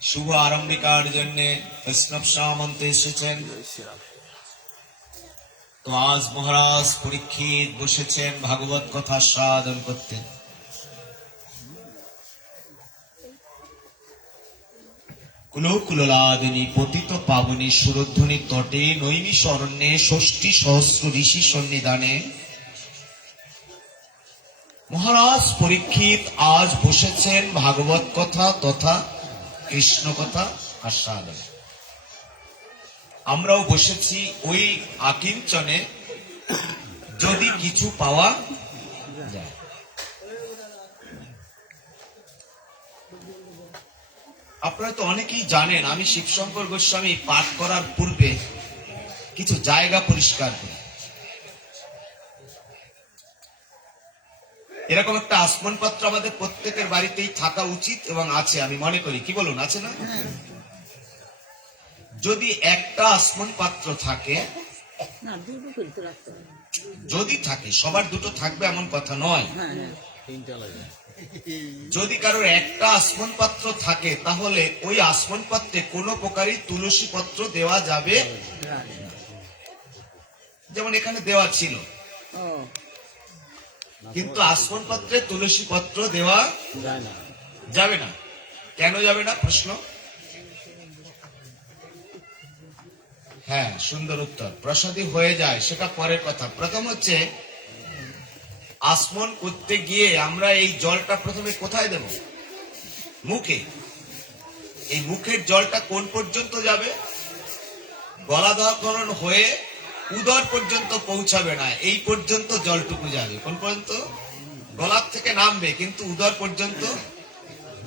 শুভ আরম্ভিকার জন্য বৈষ্ণব সামন্ত এসেছেন। তো আজ মহারাজ পরীক্ষিত বসেছেন ভাগবত কথা সাধন করতে। কুলকুলাদিনী পতিত পাবনী সুরধ্বনি তটে নৈমিষ অরণ্যে ষষ্ঠী সহস্র ঋষি সন্নিধানে মহারাজ পরীক্ষিত আজ বসেছেন ভাগবত কথা তথা কৃষ্ণ কথা আস্বাদনে। আমরাও বসেছি ওই আকিঞ্চনে, যদি কিছু পাওয়া যায়। আপনারা তো অনেকেই জানেন, আমি শিবশঙ্কর গোস্বামী পাঠ করার পূর্বে কিছু জায়গা পরিষ্কার করি। এরকম একটা আসমান পাত্র আমাদের প্রত্যেকের বাড়িতেই থাকা উচিত এবং আছে, আমি মনে করি। কি বলুন, আছে না? যদি একটা আসমান পাত্র থাকে, যদি থাকে, সবার দুটো থাকবে এমন কথা নয়। যদি কারোর একটা আসমান পাত্র থাকে, তাহলে ওই আসমান পাত্রে কোনো প্রকারই তুলসী পত্র দেওয়া যাবে। যেমন এখানে দেওয়া ছিল, কিন্তু আসমান পাত্রে তুলসী পত্র দেওয়া যাবে না। কেন যাবে না? প্রশ্ন। হ্যাঁ, সুন্দর উত্তর। প্রসাদী হয়ে যায় সেটা পরের কথা। প্রথম হচ্ছে, আসমন করতে গিয়ে আমরা এই জলটা প্রথমে কোথায় দেব? মুখে। এই মুখের জলটা কোন পর্যন্ত যাবে? গলাধঃকরণ হয়ে উদর পর্যন্ত পৌঁছাবে না, এই পর্যন্ত জলটুকু যাবে। কোন পর্যন্ত? গলার থেকে নামবে, কিন্তু উদর পর্যন্ত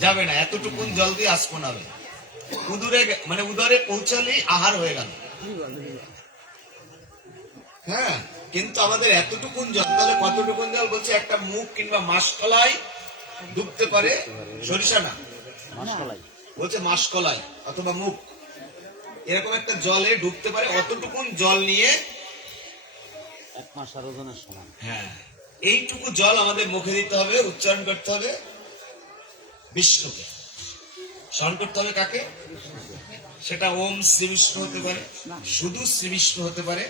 যাবে না। এতটুকুন জল দিয়ে আসমন হবে। উদরে পৌঁছালেই আহার হয়ে গেল। হ্যাঁ, কিন্তু আমাদের এতটুকুন জল, তাহলে কতটুকুন জল বলছে? একটা মুখ কিংবা মাসকলাই ডুবতে পারে, সরিষা না, বলছে মাসকলাই অথবা মুখ, এরকম একটা জলে ডুবতে পারে। অতটুকুন জল নিয়ে এক মাস আর ওজনের সমান। হ্যাঁ, এইটুকু জল আমাদের মুখে দিতে হবে, উচ্চারণ করতে হবে বিষ্ণুকে। স্মরণ করতে হবে কাকে? সেটা ওম শ্রী বিষ্ণু হতে পারে, শুধু শ্রী বিষ্ণু হতে পারে।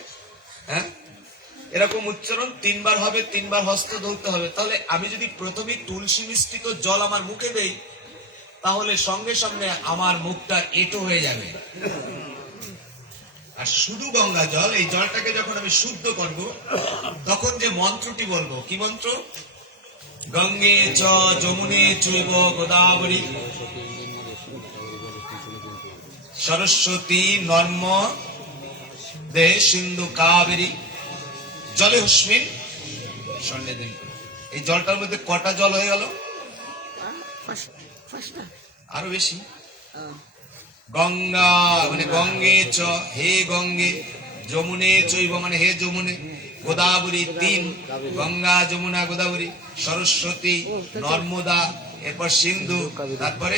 হ্যাঁ, এরকম উচ্চারণ 3 বার হবে, 3 বার হস্ত ধরতে হবে। তাহলে আমি যদি প্রথমে তুলসী মিশ্রিত জল আমার মুখে দেই, তাহলে সঙ্গে সঙ্গে আমার মুখটা এঁটো হয়ে যাবে। আর শুধু গঙ্গা জল, এই জলটাকে যখন আমি শুদ্ধ করব, তখন যে মন্ত্রটি বলবো, কি মন্ত্র? গঙ্গে চ যমুনে চৈব গোদাবরী সরস্বতী নর্মদে সিন্ধু কাবেরী জলে হুস্মিন সন্নিধিন। এই জলটার মধ্যে কটা জল হয়ে গেল? আরো বেশি। গঙ্গা মানে গঙ্গে চ, হে গঙ্গে, যমুনে চৈব মানে হে যমুনে, গোদাবরী 3, গঙ্গা যমুনা গোদাবরী, সরস্বতী নর্মদা, এরপর সিন্ধু, তারপরে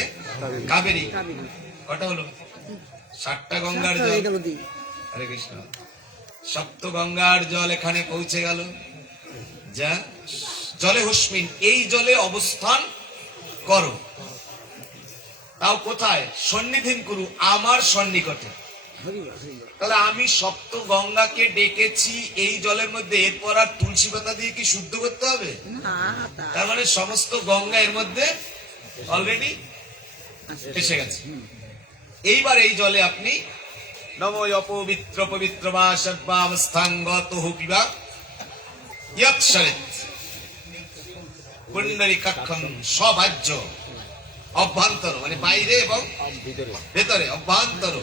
কাবেরী। কটা হলো? 7টা গঙ্গার জল। হরে কৃষ্ণ। সপ্ত গঙ্গার জল এখানে পৌঁছে গেল। যা জলে হুস্মিন, এই জলে অবস্থান করো। তাও কোথায়? সন্নিধিন করু, আমার সন্নিকটে। তাহলে আমি সপ্ত গঙ্গাকে ডেকেছি এই জলের মধ্যে, এরপর আর তুলসী পাতা দিয়ে কি শুদ্ধ করতে হবে? তার মানে সমস্ত গঙ্গা এর মধ্যে অলরেডি এসে গেছে। এইবার এই জলে আপনি নম অপবিত্র পবিত্র বা সর্বাবস্থাঙ্গত হুপিবা ইয়ৎসরিত পুণ্ডরীকাক্ষং সবাহ্য অভ্যন্তর মানে বাইরে এবং ভেতরে, অভ্যন্তর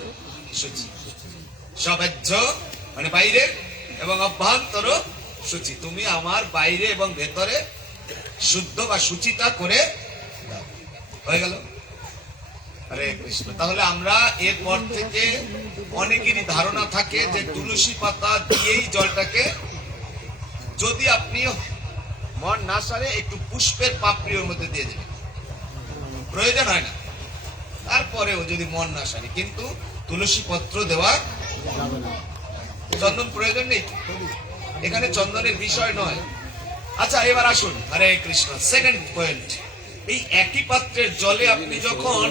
সূচি। সবাহ্য মানে বাইরে এবং অভ্যন্তর সূচি। তুমি আমার বাইরে এবং ভেতরে শুদ্ধ বা সূচিতা করে দাও। হয়ে গেল। হরে কৃষ্ণ। তাহলে আমরা এরপর থেকে অনেকেরই ধারণা থাকে যে তুলসী পাতা দিয়েই জলটাকে, যদি আপনি মন না সারে একটু পুষ্পের পাপড়ি ওর মধ্যে দিয়ে দেবেন, প্রয়োজন হয় না। তারপরেও যদি মন না সারে, কিন্তু তুলসী পত্র দেওয়া যাবে না। চন্দন প্রয়োজন নেই, এখানে চন্দনের বিষয় নয়। আচ্ছা, এবার আসুন। হরে কৃষ্ণ। সেকেন্ড পয়েন্ট, এই একই পাত্রের জলে আপনি যখন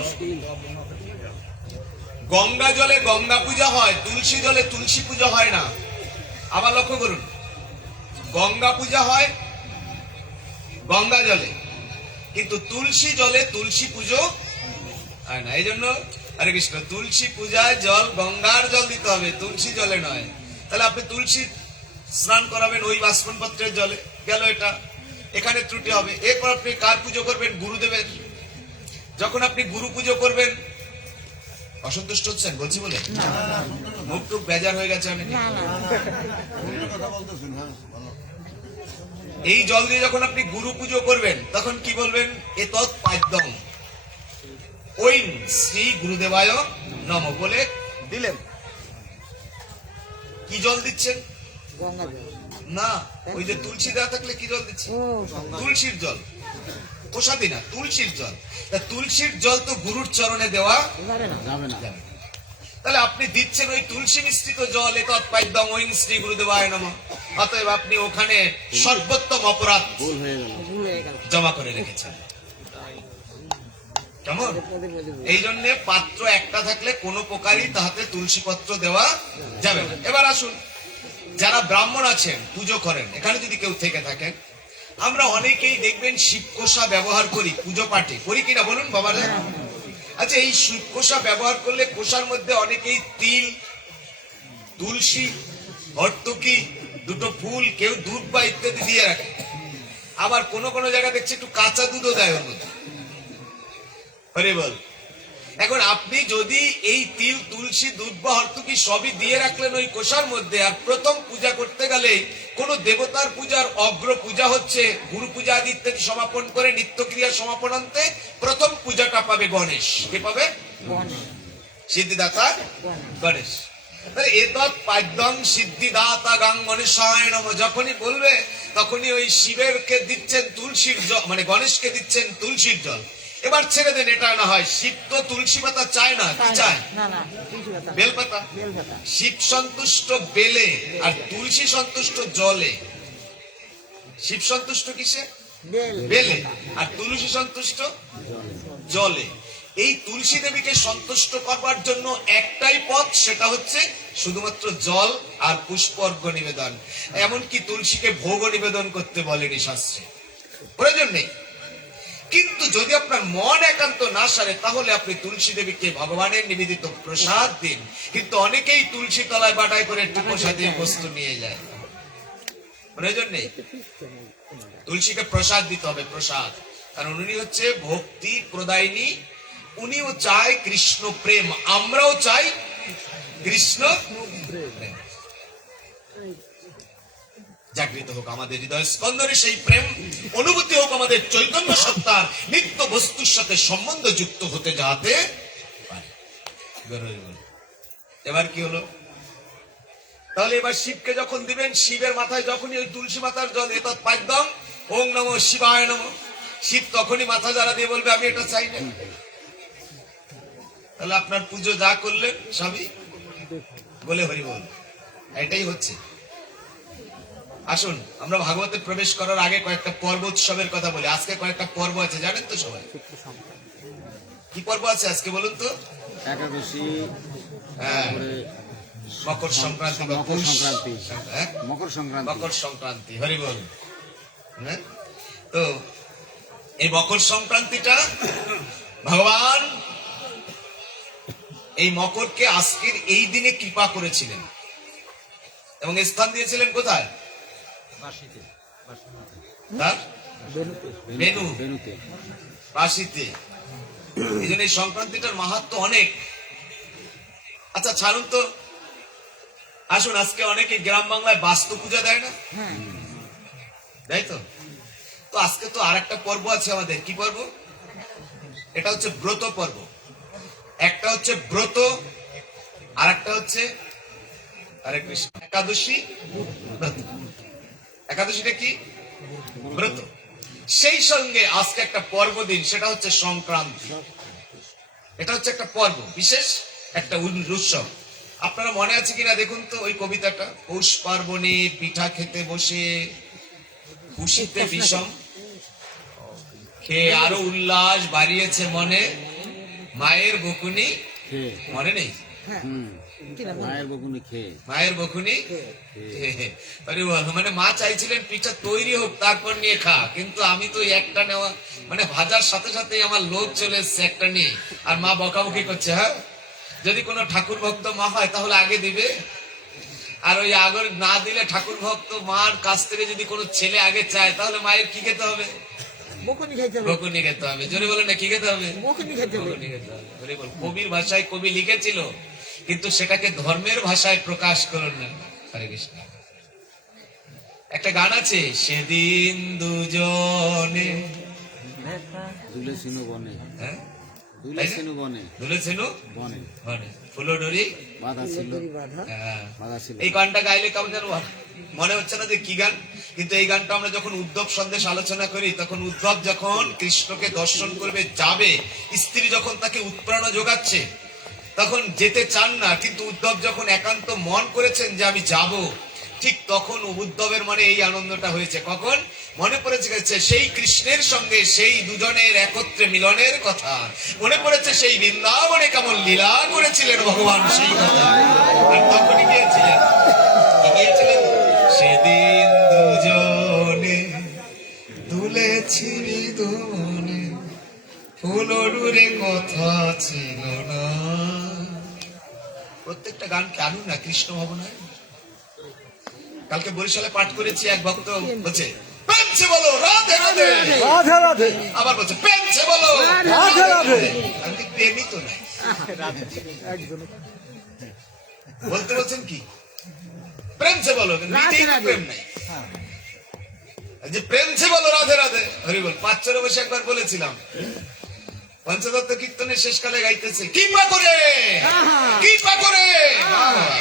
গঙ্গা জলে গঙ্গা পূজা হয়, তুলসী জলে তুলসী পূজা হয় না। আবার লক্ষ্য করুন, গঙ্গা পূজা হয় গঙ্গা জলে, কিন্তু তুলসী জলে তুলসী পুজো হয় না। এই জন্য হরে কৃষ্ণ, তুলসী পূজায় জল গঙ্গার জল দিতে হবে, তুলসী জলে নয়। তাহলে আপনি তুলসী স্নান করাবেন ওই বাষ্পন পাত্রের জলে, গেল এটা, এখানে ত্রুটি হবে। এরপর আপনি কার পুজো করবেন? গুরুদেবের। যখন আপনি গুরু পুজো করবেন, অসন্তুষ্ট হচ্ছেন বলছি বলে? মুখ টুক বেজার হয়ে গেছে অনেকে। এই জল দিয়ে যখন আপনি গুরু পুজো করবেন, তখন কি বলবেন? এতৎ পাদ্যম ঐং শ্রী গুরুদেবায় নমঃ বলে দিলেন। কি জল দিচ্ছেন? গঙ্গা জল। না, ওই যে তুলসী দেওয়া থাকলে কি জল দিচ্ছে? ও তুলসীর জল, প্রসাদী না, তুলসীর জল। তা তুলসীর জল তো গুরুর চরণে দেওয়া যাবে না। যাবে না। যাবে না। তাহলে আপনি দিচ্ছেন ওই তুলসী মিশ্রিত জল, এতৎ পাদ্যম ঐং শ্রী গুরুদেবায় নমঃ। অতএব আপনি ওখানে সর্বোত্তম অপরাধ ভুল হয়ে গেল। ভুল হয়ে গেল। জমা করে রেখেছেন। কেমন? এই জন্য পাত্র একটা থাকলে কোনো প্রকারই তাহাতে তুলসী পত্র দেওয়া যাবে না। এবার আসুন, যারা ব্রাহ্মণ আছেন, পুজো করেন, এখানে যদি কেউ থেকে থাকেন, আমরা অনেকেই দেখবেন শিবকোষা ব্যবহার করি পুজো পাঠে, করি কিনা বলুন বাবারা? আচ্ছা, এই শিবকোষা ব্যবহার করলে কোষার মধ্যে অনেকেই তিল, তুলসী, হর্তুকি, দুটো ফুল, কেউ দুধ বা ইত্যাদি দিয়ে রাখে। আবার কোন কোন জায়গা দেখছে একটু কাঁচা দুধও দেয় ওর মধ্যে। হরে বল। এখন আপনি যদি এই তিল, তুলসী, দুধ বা হর্তুকি সবই দিয়ে রাখলেন ওই কোষার মধ্যে, আর প্রথম পূজা করতে গেলে কোন দেবতার পূজার অগ্র পূজা হচ্ছে, গুরু পূজা আদি ইত্যাদি সমাপন করে নিত্যক্রিয়া সমাপনান্তে প্রথম পূজাটা পাবে গণেশ। কে পাবে? গণেশ। সিদ্ধিদাতা গণেশ। তাহলে এতৎ পাদ্যং সিদ্ধিদাতা গাং গণেশায় নমঃ যখনই বলবে, তখনই ওই শিবেরকে দিচ্ছেন তুলসীর জল, মানে গণেশকে দিচ্ছেন তুলসীর জল। এবার ছেড়ে দেন, এটা না হয়। শিব তো তুলসী পাতা চায় না, কি চায়? না না, তুলসী পাতা। বেলপাতা। বেলপাতা। শিব সন্তুষ্ট বেলে, আর তুলসী সন্তুষ্ট জলে। শিব সন্তুষ্ট কিসে? বেলে। আর তুলসী সন্তুষ্ট জলে। এই তুলসী দেবীকে সন্তুষ্ট করবার জন্য একটাই পথ, সেটা হচ্ছে শুধুমাত্র জল আর পুষ্প অর্ঘ্য নিবেদন। এমনকি তুলসীকে ভোগ নিবেদন করতে বলেনি শাস্ত্রে, প্রয়োজন নেই। কিন্তু যদি আপনার মন একান্ত না সারে, তাহলে আপনি তুলসী দেবীকে ভগবানের নিবেদিত প্রসাদ দিন। কিন্তু অনেকেই তুলসী তলায় বাটাই করে একটু প্রসাদীয় বস্তু নিয়ে যায়, প্রয়োজন নেই। তুলসীকে প্রসাদ দিতে হবে, প্রসাদ। কারণ উনি হচ্ছে ভক্তি প্রদায়িনী, উনিও চায় কৃষ্ণ প্রেম, আমরাও চাই কৃষ্ণ প্রেম। জাগৃত হোক আমাদের হৃদয় স্পন্দনে সেই প্রেম, অনুভূতি হোক আমাদের চৈতন্য সত্তার, নিত্য বস্তুর সাথে সম্বন্ধ যুক্ত হতে যাতে পারে। এবার কি হলো? তাহলে এবার শিবকে যখন দিবেন, শিবের মাথায় যখনই ওই তুলসী মাতার জল, এতৎ পাদ্যং ওং নমঃ শিবায় নমঃ, শিব তখনই মাথা যারা দিয়ে বলবে আমি এটা চাই না। তাহলে আপনার পুজো যা করলেন সবই বলে হরি বল, এটাই হচ্ছে। আসুন, আমরা ভাগবতে প্রবেশ করার আগে কয়েকটা পর্ব উৎসবের কথা বলি। আজকে কয়েকটা পর্ব আছে, জানেন তো সবাই? কি পর্ব আছে আজকে বলুন তো? একাদশী, হ্যাঁ, তারপরে মকর সংক্রান্তি বা মকর পৌষ সংক্রান্তি। হ্যাঁ? মকর সংক্রান্তি। মকর সংক্রান্তি, হরি বল। হ্যাঁ? তো এই মকর সংক্রান্তিটা ভগবান এই মকরকে আজকের এই দিনে কৃপা করেছিলেন এবং স্থান দিয়েছিলেন কোথায়? তার বেনু, বেনুতে। কাশীতে। এই জন্য এই সংক্রান্তিটার মাহাত্ম্য অনেক। আচ্ছা ছাড়ুন তো, আসুন, আজকে অনেকে গ্রাম বাংলায় বাস্তু পূজা দেয় না? হ্যাঁ। তাই তো। তো আজকে তো আরেকটা পর্ব আছে আমাদের। কি পর্ব? এটা হচ্ছে ব্রত পর্ব। একটা হচ্ছে ব্রত, আর একটা হচ্ছে হরে কৃষ্ণ একাদশী ব্রত। একাদশীটা কি? ব্রত। সেই সঙ্গে আজকে একটা পর্ব দিন, সেটা হচ্ছে সংক্রান্তি। এটা হচ্ছে একটা পর্ব, বিশেষ একটা উৎসব। আপনারা মনে আছে কিনা দেখুন তো ওই কবিতাটা, পৌষ পার্বণে পিঠা খেতে বসে খুশিতে বিষম, খেয়ে আরো উল্লাস বাড়িয়েছে মনে, মায়ের বকুনি মনে নেই? হ্যাঁ হুম কিনা মায়ের বকুনি খেয়ে মায়ের বকুনি আরে বলো, মানে মা চাইছিলেন পিঠা তৈরি হোক তারপর নিয়ে খা, কিন্তু আমি তো একটা নেওয়া মানে ভাজার সাথে সাথে আমার লোভ চলে এসছে একটা নিয়ে, আর মা বকাবকি করছে। হ্যাঁ, যদি কোনো ঠাকুর ভক্ত মা হয় তাহলে আগে দিবে, আর ওই আগর না দিলে ঠাকুর ভক্ত মার কাছ থেকে যদি কোনো ছেলে আগে চায় তাহলে মায়ের কি খেতে হবে? বকুনি খাইতে হবে, বকুনি খেতে হবে। জোরে বলো না, কি খেতে হবে? বকুনি খাইতে হবে। বকুনি খেতে হবে। জোরে বলো। কবির ভাষায় কবি লিখেছিল, কিন্তু সেটাকে ধর্মের ভাষায় প্রকাশ করুন না। হরে কৃষ্ণ। একটা গান আছে, সেদিন দুজনে, দুলে সিনু বনে হ্যাঁ দুলে সিনু বনে ধরেছিল বনে মানে ফুলডরি বাধা ছিল দড়ি বাঁধা। হ্যাঁ। বাধা ছিল এই গানটা গাইলে কেমন যেন মনে হচ্ছে না যে কি গান, কিন্তু এই গানটা আমরা যখন উদ্ধব সন্দেশ আলোচনা করি, তখন উদ্ধব যখন কৃষ্ণকে দর্শন করবে যাবে, স্ত্রী যখন তাকে উৎপ্রেরণা যোগাচ্ছে, তখন যেতে চান না, কিন্তু উদ্ধব যখন একান্ত মন করেছেন যে আমি যাব, ঠিক তখন উদ্ধবের মনে এই আনন্দটা হয়েছে। কখন মনে পড়েছে গেছে সেই কৃষ্ণের সঙ্গে সেই দুজনের একত্রে মিলনের কথা, মনে পড়েছে সেই বৃন্দাবনে কেমন লীলা করেছিলেন ভগবান, সেই কথা। আর তখনই গিয়েছিলেন, কি গিয়েছিলেন? সেদিন দুজনে দুলেছি দোনে, ফুলডুরে কথা ছিল না। প্রত্যেকটা গান আনুন না কৃষ্ণ ভাবনায়। কালকে বরিশালে পাঠ করেছি, এক ভক্ত বলছে প্রেমছে বলো রাধে রাধে, রাধে রাধে আবার বলছে প্রেমছে বলো রাধে রাধে। আমি কি প্রেমই তো নাই, একজন বলতে বলছেন কি প্রেমছে বলো, কিন্তু রাধে নিজেই তো রাধে। প্রেম নাই। এই যে প্রেমছে বলো রাধে রাধে, হরি বল। 5 বসে একবার বলেছিলাম, পঞ্চদত্ত কীর্তনের শেষকালে গাইতেছে কৃপা করে কৃপা করে,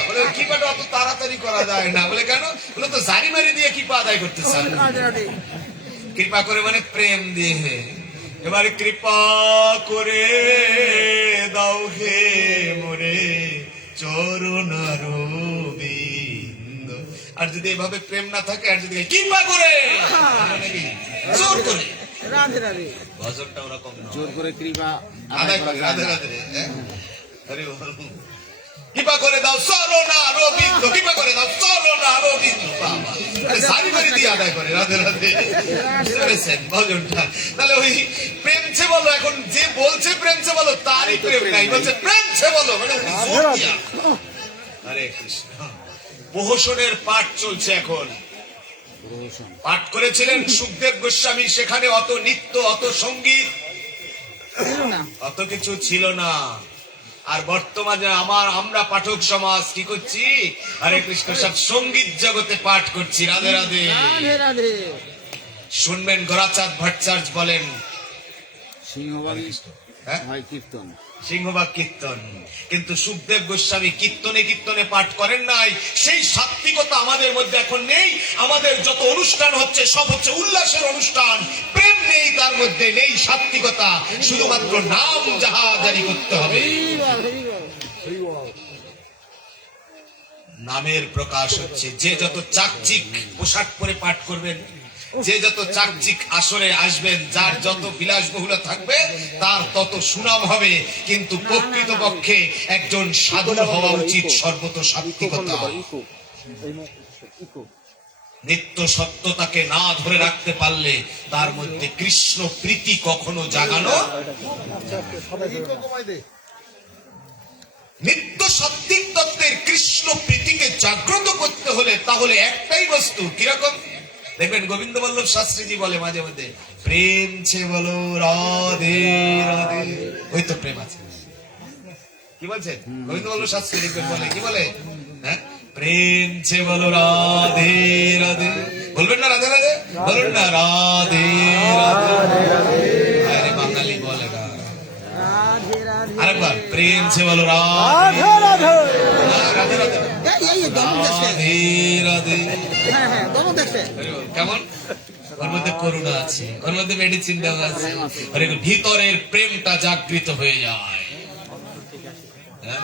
বলে কৃপাটা অত তাড়াতাড়ি করা যায় না। বলে কেন? বলে তো জারি মারি দিয়ে কৃপা আদায় করতেছে। রাধে রাধে। কৃপা করে মানে প্রেম দিয়ে। এবারে কৃপা করে দাও হে মোরে চরণার বিন্দ। আর যদি এভাবে প্রেম না থাকে, আর যদি কৃপা করে মানে কি জোর করে, রাধে রাধে। ভজনটা ওরকম নয়। জোর করে কৃপা আদায় করে রাধে রাধে। হরি বল। কৃপা করে দাও চরণার বিন্দ, কৃপা করে দাও চরণার বিন্দ। বাবা, সারি বাড়ি দিয়ে আদায় করে রাধে রাধে। শুনেছেন ভজনটা? তাহলে ওই প্রেমছে বলো, এখন যে বলছে প্রেমছে বলো তারই প্রেম নাই, বলছে প্রেমছে বলো মানে উনি জোর দিয়া। হরে কৃষ্ণ। প্রহসনের পাঠ চলছে এখন। প্রহসন পাঠ করেছিলেন সুখদেব গোস্বামী, সেখানে অত নৃত্য, অত সঙ্গীত, ছিল না। অত কিছু ছিল না। আর বর্তমানে আমরা পাঠক সমাজ কি করছি? হরে কৃষ্ণ, সব সঙ্গীত জগতে পাঠ করছি। রাধে রাধে। রাধে রাধে। শুনবেন গোরাচাঁদ ভট্টাচার্য বলেন, সিংহবাগী হ্যাঁ? হয় কীর্তন সিংহবাগ কীর্তন, কিন্তু সুখদেব গোস্বামী কীর্তনে কীর্তনে পাঠ করেন নাই। সেই সাত্বিকতা আমাদের মধ্যে এখন নেই। আমাদের যত অনুষ্ঠান হচ্ছে সব হচ্ছে উল্লাসের অনুষ্ঠান, প্রেম নেই, তার মধ্যে নেই সাত্বিকতা, শুধুমাত্র নাম যাহা জারি করতে হবে। হরি বল, হরি বল। নামের প্রকাশ হচ্ছে। যে যত চাকচিক পোশাক পরে পাঠ করবেন, যে যত চাকচিক আসরে আসবেন, যার যত বিলাসবহুলতা থাকবে, তার তত সুনাম হবে। কিন্তু প্রকৃতপক্ষে একজন সাধুর হওয়া উচিত সর্বত সাত্বিকতা। নিত্য সত্যতাকে না ধরে রাখতে পারলে তার মধ্যে কৃষ্ণ প্রীতি কখনো জাগানো। নিত্য সাত্বিক তত্ত্বের কৃষ্ণ প্রীতিকে জাগ্রত করতে হলে তাহলে একটাই বস্তু, কিরকম দেখবেন গোবিন্দ বল্লভ শাস্ত্রীজি বলে মাঝে মধ্যে, প্রেম ছে বলো রাধে রাধে। ওই তো প্রেম আছে। কি বলছেন গোবিন্দ বল্লভ শাস্ত্রী? দেখবেন বলে কি বলে, হ্যাঁ, প্রেম ছে বলো রাধে রাধে। বলবেন না রাধে রাধে? বলুন না রাধে রাধে। আরে বাঙালি বলে না। রাধে রাধে। আরেকবার প্রেম ছে বলো রাধে রাধে রাধে রাধে এই দমন দেখছে। রাধে রাধে। হ্যাঁ হ্যাঁ দমন দেখছে। কেমন? ওর মধ্যে করুণা আছে, ওর মধ্যে মেডিসিন দেওয়া আছে। আরে ভিতরের প্রেমটা জাগৃত হয়ে যায়। হ্যাঁ?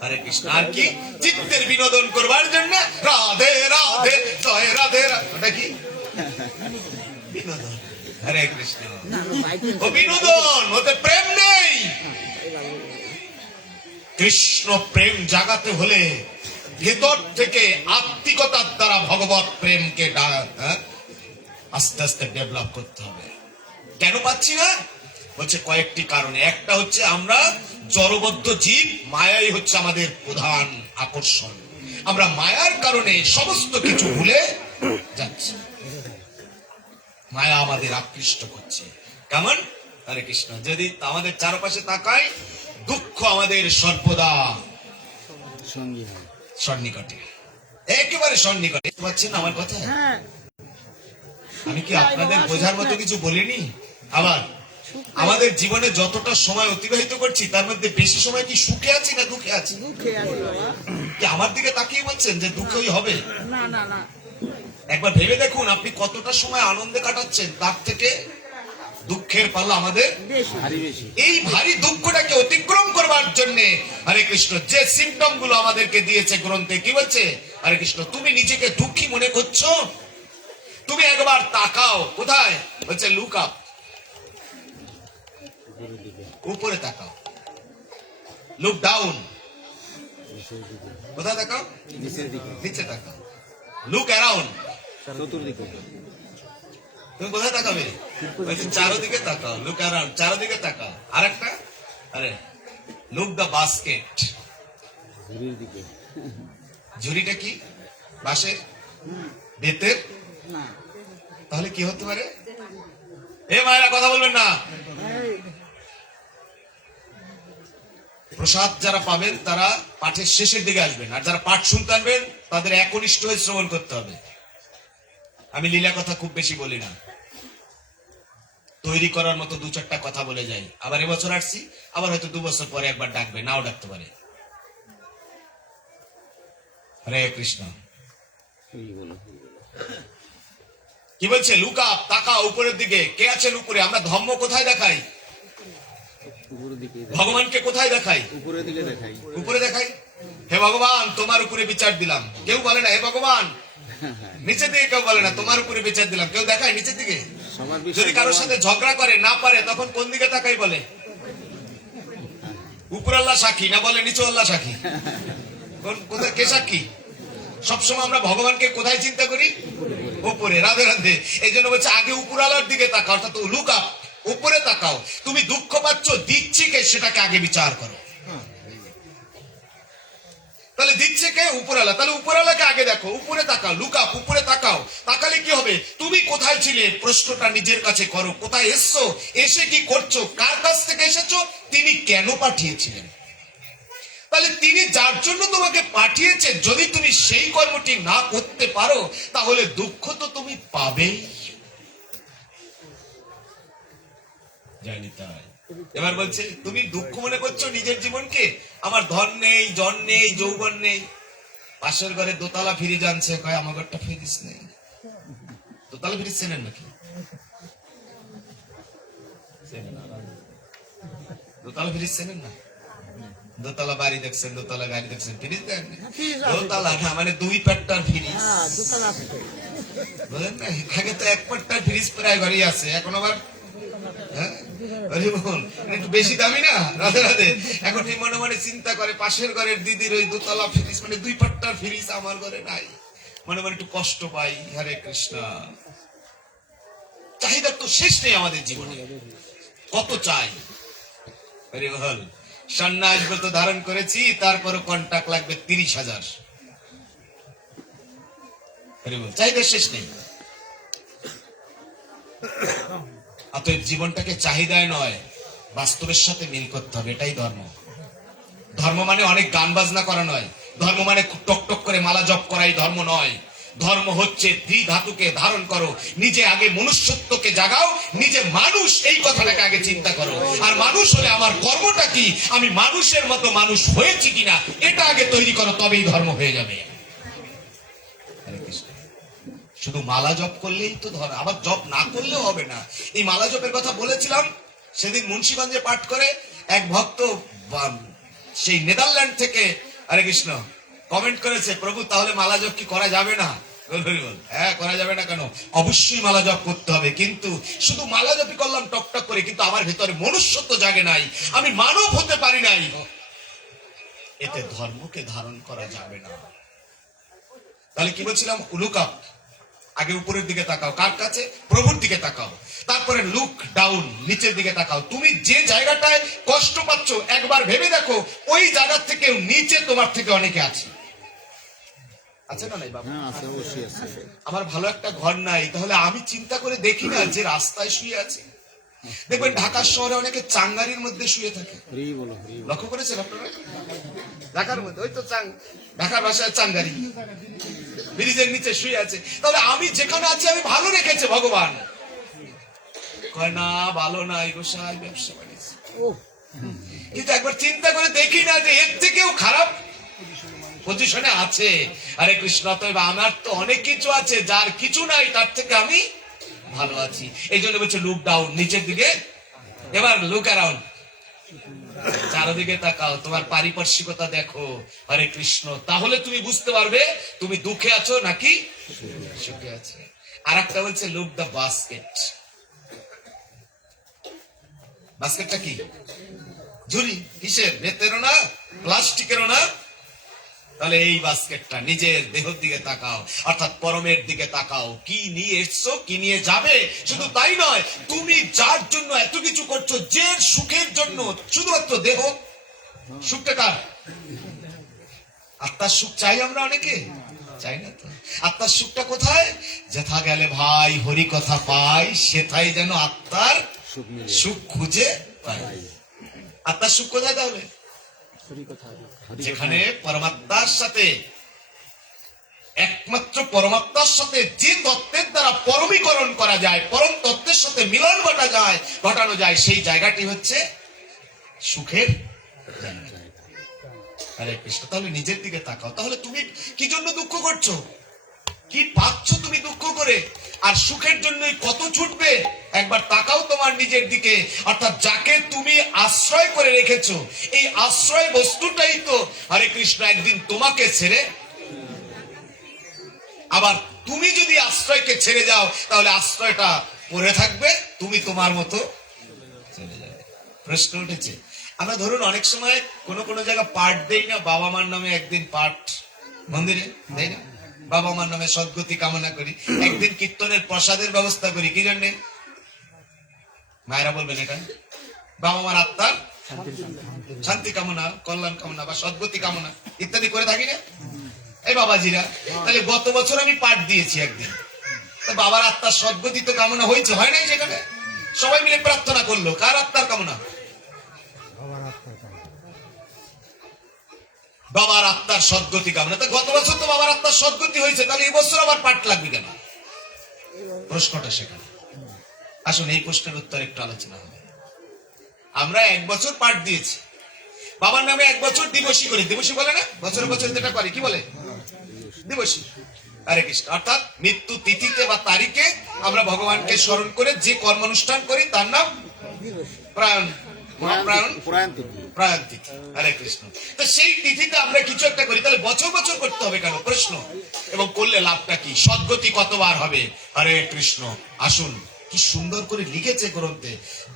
হরে কৃষ্ণ। আর কি? চিত্তের বিনোদন করবার জন্য রাধে রাধে জয় রাধে রাধে। ওটা কি বিনোদন? হরে কৃষ্ণ। না, না, বাইক ও বিনোদন, ওতে প্রেম নেই। কৃষ্ণ প্রেম জাগাতে হলে ভেতর থেকে আত্মিকতার দ্বারা ভগবত প্রেমকে আস্তে আস্তে ডেভেলপ করতে হবে। কেন পাচ্ছি না? বলছে কয়েকটি কারণে। একটা হচ্ছে আমরা জড়বদ্ধ জীব, মায়াই হচ্ছে আমাদের প্রধান আকর্ষণ। আমরা মায়ার কারণে সমস্ত কিছু ভুলে যাচ্ছি। মায়া আমাদের আকৃষ্ট করছে। কেমন? হরে কৃষ্ণ। যদি আমাদের চারপাশে তাকাই, দুঃখ আমাদের সর্বদা সঙ্গী হয়। সন্নিকটে, একেবারে সন্নিকটে। বুঝতে পারছেন না আমার কথা? হ্যাঁ আমি কি আপনাদের বোঝার মতো কিছু বলিনি? আবার আমাদের জীবনে যতটা সময় অতিবাহিত করছি তার মধ্যে বেশি সময় কি সুখে আছি না দুঃখে আছি? দুঃখে আছি বাবা। কি আমার দিকে তাকিয়ে বলছেন যে দুঃখই হবে? না না না, একবার ভেবে দেখুন আপনি কতটা সময় আনন্দে কাটাচ্ছেন, তার থেকে দুঃখের পাল্লা আমাদের বেশি। ভারী বেশি। এই ভারী দুঃখটাকে অতিক্রম করবার জন্য হরে কৃষ্ণ যে সিম্পটম গুলো আমাদেরকে দিয়েছে গ্রন্থে, কি বলছে? হরে কৃষ্ণ, তুমি নিজেকে দুঃখী মনে করছো, তুমি একবার তাকাও। কোথায়? বলছে লুক আপ, উপরের দিকে, উপরে তাকাও। লুক ডাউন, নিচের দিকে, কোথায় তাকাও? নিচের দিকে, নিচে তাকাও। লুক অ্যারাউন্ড, চতুর্দিকে, তুমি কোথায় তাকাবে? বলছে চারোদিকে তাকাও। লুক অ্যারাউন্ড, চারোদিকে তাকাও। আরেকটা, আরে লুক দ্য বাস্কেট, ঝুড়ির দিকে, ঝুড়িটা কি? বাঁশের, বেতের? না তাহলে কি হতে পারে? এ মায়েরা কথা বলবেন না। এই, প্রসাদ যারা পাবেন তারা পাঠের শেষের দিকে আসবেন, আর যারা পাঠ শুনতে আসবেন তাদের একনিষ্ঠ হয়ে শ্রবণ করতে হবে। আমি লীলা কথা খুব বেশি বলি না, তৈরি করার মতো দু চারটা কথা বলে যাই। আবার এবছর আসছি, আবার হয়তো 2 বছর পরে একবার ডাকবে, নাও ডাকতে পারে। হরে কৃষ্ণ। এই বলো। কি বলছে? লুক আপ, তাকাও উপরের দিকে। কে আছেন উপরে? আমরা ধর্ম কোথায় দেখাই? উপরের দিকে, ভগবানকে কোথায় দেখাই? উপরের দিকে দেখাই। উপরে দেখাই। হে ভগবান, তোমার উপরে বিচার দিলাম। কেউ বলে না হে ভগবান। নিচের দিকে কেউ বলে না তোমার উপরে বিচার দিলাম। কেউ দেখায় নিচের দিকে? সবার যদি বিষয় কারোর সাথে ঝগড়া করে না পারে, তখন কোন দিকে তাকাই বলে? উপর আল্লাহ সাক্ষী, না বলে নিচু আল্লাহ সাক্ষী? কোথায় কে সাক্ষী? সবসময় আমরা ভগবানকে কোথায় চিন্তা করি? উপরে। রাধে রাধে। এই জন্য বলছে আগে উপর আল্লাহর দিকে তাকাও, অর্থাৎ লুক আপ, উপরে তাকাও। তুমি দুঃখ পাচ্ছ, দিচ্ছি কে সেটাকে আগে বিচার করো। তাহলে দিচ্ছে কে? উপরালা। তাহলে উপরালাকে আগে দেখো, উপরে তাকাও। লুক আপ, উপরে তাকাও। তাকালে কি হবে? তুমি কোথায় ছিলে প্রশ্নটা নিজের কাছে করো। কোথায় এসছো? এসে কি করছো? কার কাছ থেকে এসেছো? তিনি কেন পাঠিয়েছিলেন? তাহলে তিনি যার জন্য তোমাকে পাঠিয়েছে, যদি তুমি সেই কর্মটি না করতে পারো, তাহলে দুঃখ তো তুমি পাবেই। জানি তাই। এবার বলছে তুমি দুঃখ মনে করছো নিজের জীবনকে, আমার ধন নেই, জন নেই, যৌবন নেই। পাশের ঘরে দোতলা ফিরে জানছে, কয় আমার ঘরটা ফিরিস নেই। দোতলা ফিরিস চেনেন নাকি? দোতলা ফিরিস চেনেন না? দোতলা বাড়ি দেখছেন, দোতলা গাড়ি দেখছেন, ফিরিস দেন? দোতলা না, মানে 2 পাট্টার ফিরিস। হ্যাঁ দোকান আছে। বুঝলেন না? আগে তো 1 পাট্টার ফিরিস প্রায় ঘরেই আছে, এখন আবার একটু বেশি দামি না? রাধে রাধে। এখন এই মনে মনে চিন্তা করে পাশের ঘরের দিদির ওই দোতলা ফ্রিজ, মানে 2 পাট্টার ফ্রিজ আমার ঘরে নাই, মনে মনে একটু কষ্ট পাই। হরে কৃষ্ণ। চাহিদা তো শেষ নেই আমাদের জীবনে, কত চাই। হরে বল। সন্ন্যাস ব্রত ধারণ করেছি, তারপরও কন্টাক্ট লাগবে 30,000। হরে বল। চাহিদা শেষ নেই। অতএব জীবনটাকে চাহিদায় নয়, বাস্তবের সাথে মিল করতে হবে। এটাই ধর্ম। ধর্ম মানে অনেক গান বাজনা করা নয়। ধর্ম মানে টক টক করে মালা জপ করাই ধর্ম নয়। ধর্ম হচ্ছে ধাতুকে ধারণ করো, নিজে আগে মনুষ্যত্বকে জাগাও, নিজে মানুষ এই কথাটাকে আগে চিন্তা করো। আর মানুষ হলে আমার কর্মটা কি, আমি মানুষের মতো মানুষ হয়েছি কিনা, এটা আগে তৈরি করো, তবেই ধর্ম হয়ে যাবে। শুধু মালা জপ করলেই তো ধর, আবার জপ না করলেও হবে না। এই মালা জপের কথা বলেছিলাম সেদিন মুন্সিগঞ্জে পাঠ করে এক ভক্ত সেই নেদারল্যান্ড থেকে, হরে কৃষ্ণ, কমেন্ট করেছে, প্রভু তাহলে মালা জপ কি করা যাবে না? হ্যাঁ, করা যাবে না কেন? অবশ্যই মালা জপ করতে হবে, কিন্তু শুধু মালা জপই করলাম টকটক করে, কিন্তু আমার ভেতরে মনুষ্যত্ব জাগে নাই, আমি মানব হতে পারি নাই। এতে ধর্মকে ধারণ করা যাবে না। তাহলে কি বলছিলাম? লুক আপ, আগে উপরের দিকে তাকাও, কার কাছে? প্রভুর দিকে তাকাও। তারপরে লুক ডাউন, নিচের দিকে তাকাও। তুমি যে জায়গাটায় কষ্ট পাচ্ছ একবার ভেবে দেখো, ওই জায়গার থেকে নিচে তোমার থেকে অনেকে আছে। আছে না নাই বাবা? হ্যাঁ আছে, অবশ্যই আছে। আমার ভালো একটা ঘর নাই, তাহলে আমি চিন্তা করে দেখি না যে রাস্তায় শুয়ে আছে। দেখবেন ঢাকার শহরে অনেকে চাঙ্গারির মধ্যে শুয়ে থাকে, হরি বলো, হরি বলো। লক্ষ্য করেছেন আপনারা? ঢাকার মধ্যে ওই তো ঢাকার ভাষায় চাঙ্গারি, ব্রিজের নিচে শুয়ে আছে। তাহলে আমি যেখানে আছি আমি ভালো রেখেছে ভগবান। কয় না, ভালো নাই গোসাই, ব্যবসা বাণিজ্য। কিন্তু একবার চিন্তা করে দেখি না যে এর থেকেও খারাপ পজিশনে আছে। আরে কৃষ্ণ, তো আমার তো অনেক কিছু আছে, যার কিছু নাই তার থেকে আমি ভালো আছি। এই জন্য বলছে লুক ডাউন, নিচের দিকে। এবার লুক অ্যারাউন্ড, চারদিকে তাকাও, তোমার পারিপার্শ্বিকতা দেখো। হরে কৃষ্ণ, তাহলে তুমি বুঝতে পারবে তুমি দুঃখে আছো নাকি সুখে আছো। আর একটা বলছে লুক দ্য বাস্কেট। বাস্কেটটা কি? ঝুড়ি। কিসের? বেতেরও না, প্লাস্টিকেরও না। তাহলে এই বাস্কেটটা, নিজের দেহের দিকে তাকাও, অর্থাৎ পরমের দিকে তাকাও। কি নিয়ে এসছো, কি নিয়ে যাবে। শুধু তাই নয়, তুমি যার জন্য এত কিছু করছো, যে সুখের জন্য, শুধুমাত্র দেহ সুখটা কার? আত্মার সুখ চাই আমরা অনেকে, চাই না তো? আত্মার সুখটা কোথায়? যেথা গেলে ভাই হরি কথা পাই, সেথাই যেন আত্মার সুখ মিলে। সুখ খুঁজে পাই। আত্মার সুখ কোথায়? তাহলে হরি কথা, যেখানে পরমাত্মার সাথে, একমাত্র পরমাত্মার সাথে যে তত্ত্বের দ্বারা পরমীকরণ করা যায়, পরম তত্ত্বের সাথে মিলন ঘটানো যায়, সেই জায়গাটি হচ্ছে সুখের জায়গা। হরে কৃষ্ণ। তাহলে নিজের দিকে তাকাও। তাহলে তুমি কি জন্য দুঃখ করছো, কি পাচ্ছ তুমি দুঃখ করে, আর সুখের জন্যই কত ছুটবে। একবার তাকাও তোমার নিজের দিকে, অর্থাৎ যাকে তুমি আশ্রয় করে রেখেছো, এই আশ্রয় বস্তুটাই তো হরে কৃষ্ণ একদিন তোমাকে ছেড়ে। আবার তুমি যদি আশ্রয়কে ছেড়ে যাও, তাহলে আশ্রয়টা পড়ে থাকবে, তুমি তোমার মতো চলে যাবে। প্রশ্ন উঠেছে, আমরা ধরুন অনেক সময় কোন কোন জায়গা পাঠ দেই না, বাবা মার নামে একদিন পাঠ মন্দিরে দেয় না, বাবা মার নামে সদ্গতি কামনা করি। একদিন কীর্তনের প্রসাদের ব্যবস্থা করি, কি জন্যে? মায়েরা বলবেন এটা বাবা মার আত্মার শান্তি কামনা, কল্যাণ কামনা বা সদ্গতি কামনা ইত্যাদি করে থাকি না এই বাবাজিরা? তাহলে গত বছর আমি পাঠ দিয়েছি একদিন, বাবার আত্মার সদ্গতি তো কামনা হয়েছে, হয় নাই? সেখানে সবাই মিলে প্রার্থনা করলো, কার আত্মার কামনা? বাবার আত্মার সদ্গতি কামনা। তা গত বছর তো বাবার আত্মার সদ্গতি হয়েছে, তাহলে এই বছর আবার পাঠ লাগবে কেন? প্রশ্নটা সেখানে। আসুন এই প্রশ্নের উত্তর একটু আলোচনা হবে। আমরা 1 বছর পাঠ দিয়েছি, বাবার নামে 1 বছর দিবসী করি। দিবসী বলে না? বছরে বছরে যেটা করে কি বলে? দিবসী। হরে কৃষ্ণ। অর্থাৎ মৃত্যু তিথিতে বা তারিখে আমরা ভগবানকে স্মরণ করে যে কর্মানুষ্ঠান করি তার নাম প্রয়াণ, প্রয়াণ তিথি। হরে কৃষ্ণ। তো সেই তিথিতে আমরা কিছু একটা করি, তাহলে বছর বছর করতে হবে কেন? প্রশ্ন। এবং করলে লাভটা কি? সদ্গতি কতবার হবে? হরে কৃষ্ণ। আসুন, কি সুন্দর করে লিখেছে গ্রন্থে।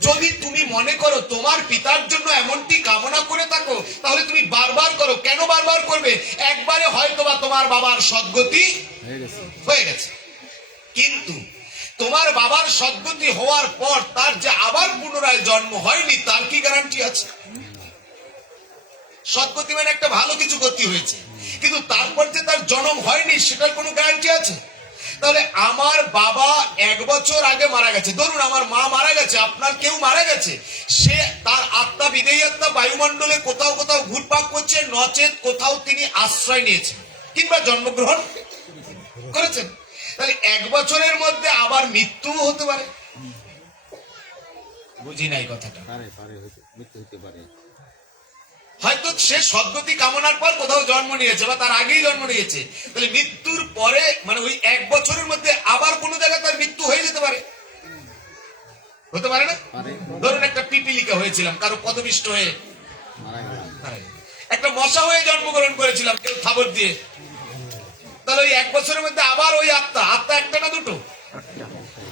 যদি তুমি মনে করো তোমার পিতার জন্য এমনটি কামনা করে থাকো, তাহলে তুমি বারবার করো। কেন বারবার করবে? একবারে হয়তো বা তোমার বাবার সদ্গতি হয়ে গেছে, কিন্তু তোমার বাবার সদ্গতি হওয়ার পর তার যে আবার পুনরায় জন্ম হয়নি, তার কি গ্যারান্টি আছে? সদ্গতি মানে একটা ভালো কিছু গতি হয়েছে, কিন্তু তারপর যে তার জন্ম হয়নি, সেটার কোনো গ্যারান্টি আছে? তাহলে আমার বাবা 1 বছর আগে মারা গেছে, ধরুন আমার মা মারা গেছে, আপনার কেউ মারা গেছে, সে তার আত্মা, বিদেহী আত্মা বায়ুমণ্ডলে কোথাও কোথাও ঘুরপাক করছে, নচেত কোথাও তিনি আশ্রয় নিয়েছেন কিংবা জন্মগ্রহণ করেছেন। তাহলে 1 বছরের মধ্যে আবার মৃত্যু হতে পারে। বুঝি নাই কথাটা? মৃত্যু হতে পারে। হয়তো সে সদ্গতি কামনার পর কোথাও জন্ম নিয়েছে বা তার আগেই জন্ম নিয়েছে, তাহলে মৃত্যুর পরে মানে ওই 1 বছরের মধ্যে আবার কোন জায়গায় তার মৃত্যু হয়ে যেতে পারে, হতে পারে না? ধরুন একটা পিপিলিকা হয়েছিলাম, কারো পদপিষ্ট হয়ে মারা গেল। একটা মশা হয়ে জন্মগ্রহণ করেছিলাম, কেউ থাবর দিয়ে, তাহলে ওই 1 বছরের মধ্যে আবার ওই আত্মা একটা না দুটো?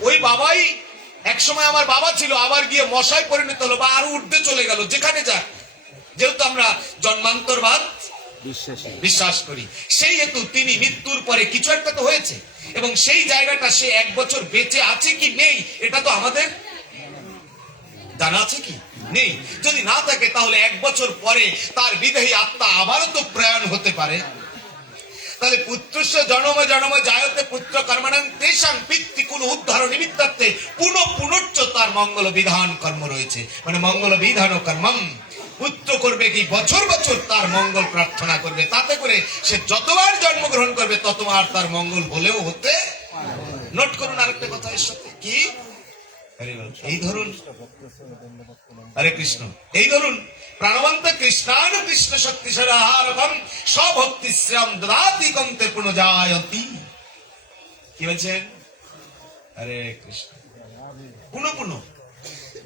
ওই বাবাই একসময় আমার বাবা ছিল, আবার গিয়ে মশায় পরিণত হলো বা আরো উঠতে চলে গেল, যেখানে যাক। যেহেতু আমরা জন্মান্তরবাদ বিশ্বাসী বিশ্বাস করি। সেই হেতু তিনি মৃত্যুর পরে কিছু একটা তো হয়েছে, এবং সেই জায়গাটা সে 1 বছর বেঁচে আছে কি নেই এটা তো আমাদের জানা আছে কি নেই। যদি না থাকে তাহলে 1 বছর পরে তার বিদেহী আত্মা আবারও তো প্রয়াণ হতে পারে। তাহলে পুত্রস্য জনম জনম জায়তে পুত্র কর্মণাং তেষাং পিতৃকুল উদ্ধার নিমিত্তার্থে পুনশ্চ তার মঙ্গল বিধান কর্ম রয়েছে, মানে মঙ্গল বিধান ও কর্মম। পুত্র করবে কি বছর বছর তার মঙ্গল প্রার্থনা করবে, তাতে করে সে যতবার জন্মগ্রহণ করবে ততবার তার মঙ্গল হলেও হতে। নোট করুন আরেকটা কথা এর সাথে কি, এই ধরুন হরে কৃষ্ণ, এই ধরুন প্রাণবন্ত কৃষ্ণান কৃষ্ণ শক্তি সরাহারকম স্বভক্তি শ্রম দদাতি কন্তে পুনজায়তি। কি বলছেন? হরে কৃষ্ণ। পুনঃ পুনঃ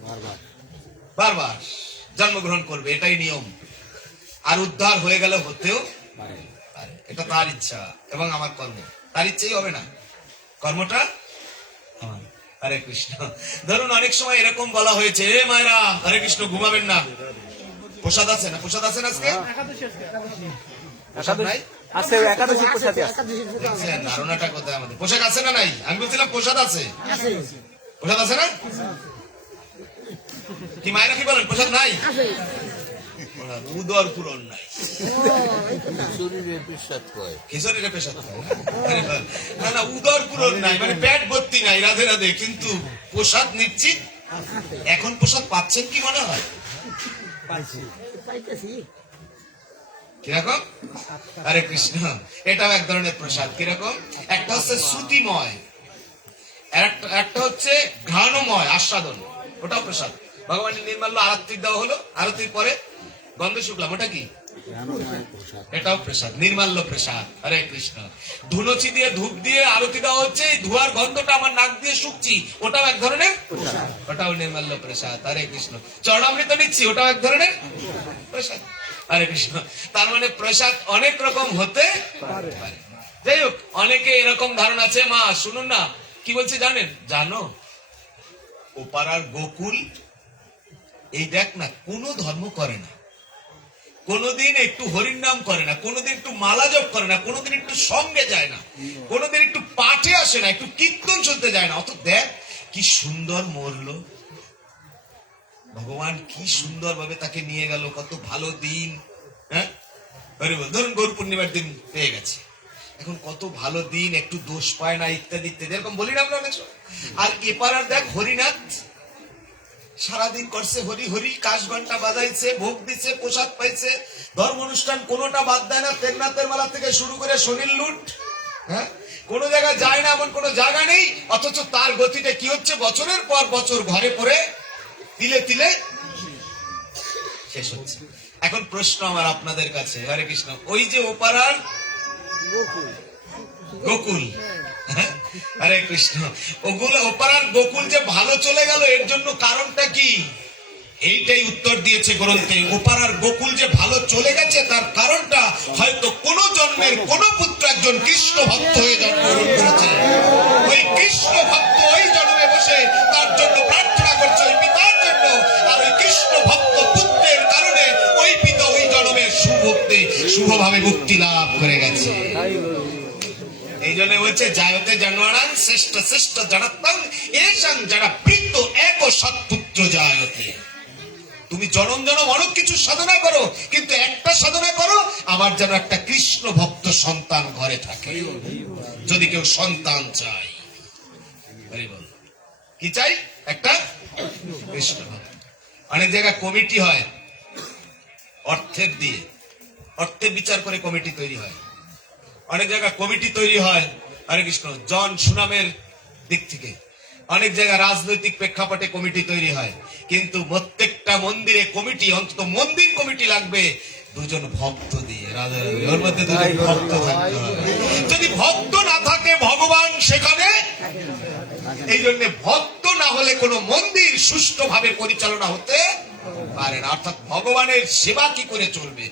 বারবার বারবার জন্মগ্রহণ করবে, এটাই নিয়ম। আর উদ্ধার হয়ে গেলে হতেও পারে। পারে। এটা তার ইচ্ছা এবং আমার কর্ম। তার ইচ্ছেই হবে না, কর্মটা আমার। হরে কৃষ্ণ। ধরুন অনেক সময় এরকম বলা হয়েছে, এ মায়েরা হরে কৃষ্ণ ঘুমাবেন না, প্রসাদ আছে না? প্রসাদ আছে না আজকে? প্রসাদ নাই? আছে একাদশী প্রসাদে আছে। দেখছেন ধারণাটা কোথায় আমাদের? পোশাক আছে না নাই? আমি বলছিলাম প্রসাদ আছে। প্রসাদ আছে না? কি মায়েরা কি বলেন প্রসাদ নাই? উদর পূরণ নাই, শরীরে প্রসাদ কয় খিচুড়িটা পেশাদ খায় না? আরে বাবা, না না উদর পূরণ নাই মানে পেট ভর্তি নাই, রাধে রাধে, কিন্তু প্রসাদ নিশ্চিত। এখন প্রসাদ পাচ্ছেন কি মনে হয়? কিরকম? আরে কৃষ্ণ, এটাও এক ধরনের প্রসাদ। কিরকম? একটা হচ্ছে শ্রুতিময়, একটা হচ্ছে ঘ্রাণময় আস্বাদন, ওটাও প্রসাদ। ভগবানের নির্মাল্য আরতি দেওয়া হলো, আরতির পরে গন্ধ শুকলাম, ওটা কি? এটাও প্রসাদ, নির্মাল্য প্রসাদ। হরে কৃষ্ণ। ধুনুচি দিয়ে ধূপ দিয়ে আরতি দেওয়া হচ্ছে, এই ধোঁয়ার গন্ধটা আমার নাক দিয়ে শুকছি, ওটাও এক ধরনের, ওটাও নির্মাল্য প্রসাদ। হরে কৃষ্ণ। চরণামৃত নিচ্ছি, ওটাও এক ধরনের প্রসাদ। হরে কৃষ্ণ। তার মানে প্রসাদ অনেক রকম হতে পারে। যাই হোক, অনেকে এরকম ধারণা আছে। মা শুনুন না কি বলছে জানেন? জানো ও পাড়ার গোকুল, এই দেখ না, কোন ধর্ম করে না, কোনদিন একটু হরির নাম করে না, কোনদিন একটু মালা জপ করে না, কোনদিন একটু সঙ্গে যায় না, কোনদিন একটু পাঠে আসে না, একটু কীর্তন শুনতে যায় না। অত দেখ কি সুন্দর মরলো ভগবান, কি সুন্দর ভাবে তাকে নিয়ে গেল, কত ভালো দিন। হ্যাঁ, ধরুন গৌর পূর্ণিমার দিন পেয়ে গেছে, এখন কত ভালো দিন, একটু দোষ পায় না, ইত্যাদি ইত্যাদি, এরকম বলি না আমরা অনেক সময়। আর এপার আর দেখ হরিনাথ সারাদিন করছে হরি হরি, কাশ ঘন্টা বাজাইছে, ভোগ দিচ্ছে, প্রসাদ পাইছে, ধর্ম অনুষ্ঠান কোনোটা বাদ দেয় না, তেগনাথের মেলা থেকে শুরু করে শনির লুট। হ্যাঁ, কোন জায়গায় যায় না এমন কোন জায়গা নেই, অথচ তার গতিতে কি হচ্ছে? বছরের পর বছর ঘরে পড়ে তিলে তিলে শেষ হচ্ছে। এখন প্রশ্ন আমার আপনাদের কাছে, হরে কৃষ্ণ, ওই যে ওপারার গোকুল, হরে কৃষ্ণ, ওগুলো ওপারার গোকুল যে ভালো চলে গেল, এর জন্য কারণটা কি? এইটাই উত্তর দিয়েছে গ্রন্থে। ওপারার গোকুল যে ভালো চলে গেছে তার কারণটা হয়তো কোন জন্মের কোন পুত্র একজন কৃষ্ণ ভক্ত হয়ে জন্মগ্রহণ করেছে। ওই কৃষ্ণ ভক্ত ওই জন্মে বসে তার জন্য প্রার্থনা করছে ওই পিতার জন্য, আর ওই কৃষ্ণ ভক্ত পুত্রের কারণে ওই পিতা ওই জন্মের সুভক্তে শুভভাবে মুক্তি লাভ করে গেছে। এই জন্য বলছে জায়তে জানোয়ারাং শ্রেষ্ঠ শ্রেষ্ঠ জানাত্তাং এসাং যারা বৃত্ত এক সৎপুত্র জায়তে। তুমি জনম জনম অনেক কিছু সাধনা করো, কিন্তু একটা সাধনা করো, আমার যেন একটা কৃষ্ণ ভক্ত সন্তান ঘরে থাকে। যদি কেউ সন্তান চাই, কি চাই? একটা কৃষ্ণ ভক্ত। অনেক জায়গায় কমিটি হয় অর্থের দিয়ে, অর্থের বিচার করে কমিটি তৈরি হয়। অনেক জায়গায় কমিটি তৈরি হয় হরে কৃষ্ণ জন সুনামের দিক থেকে, অনেক জায়গায় রাজনৈতিক প্রেক্ষাপটে কমিটি তৈরি হয়। কিন্তু প্রত্যেকটা মন্দিরে কমিটি, অন্তত মন্দির কমিটি লাগবে দুজন ভক্ত দিয়ে, ওর মধ্যে দুজন ভক্ত থাকতে হবে। যদি ভক্ত না থাকে ভগবান সেখানে, এই জন্য ভক্ত না হলে কোনো মন্দির সুষ্ঠুভাবে পরিচালনা হতে পারে না। অর্থাৎ ভগবানের সেবা কি করে চলবে?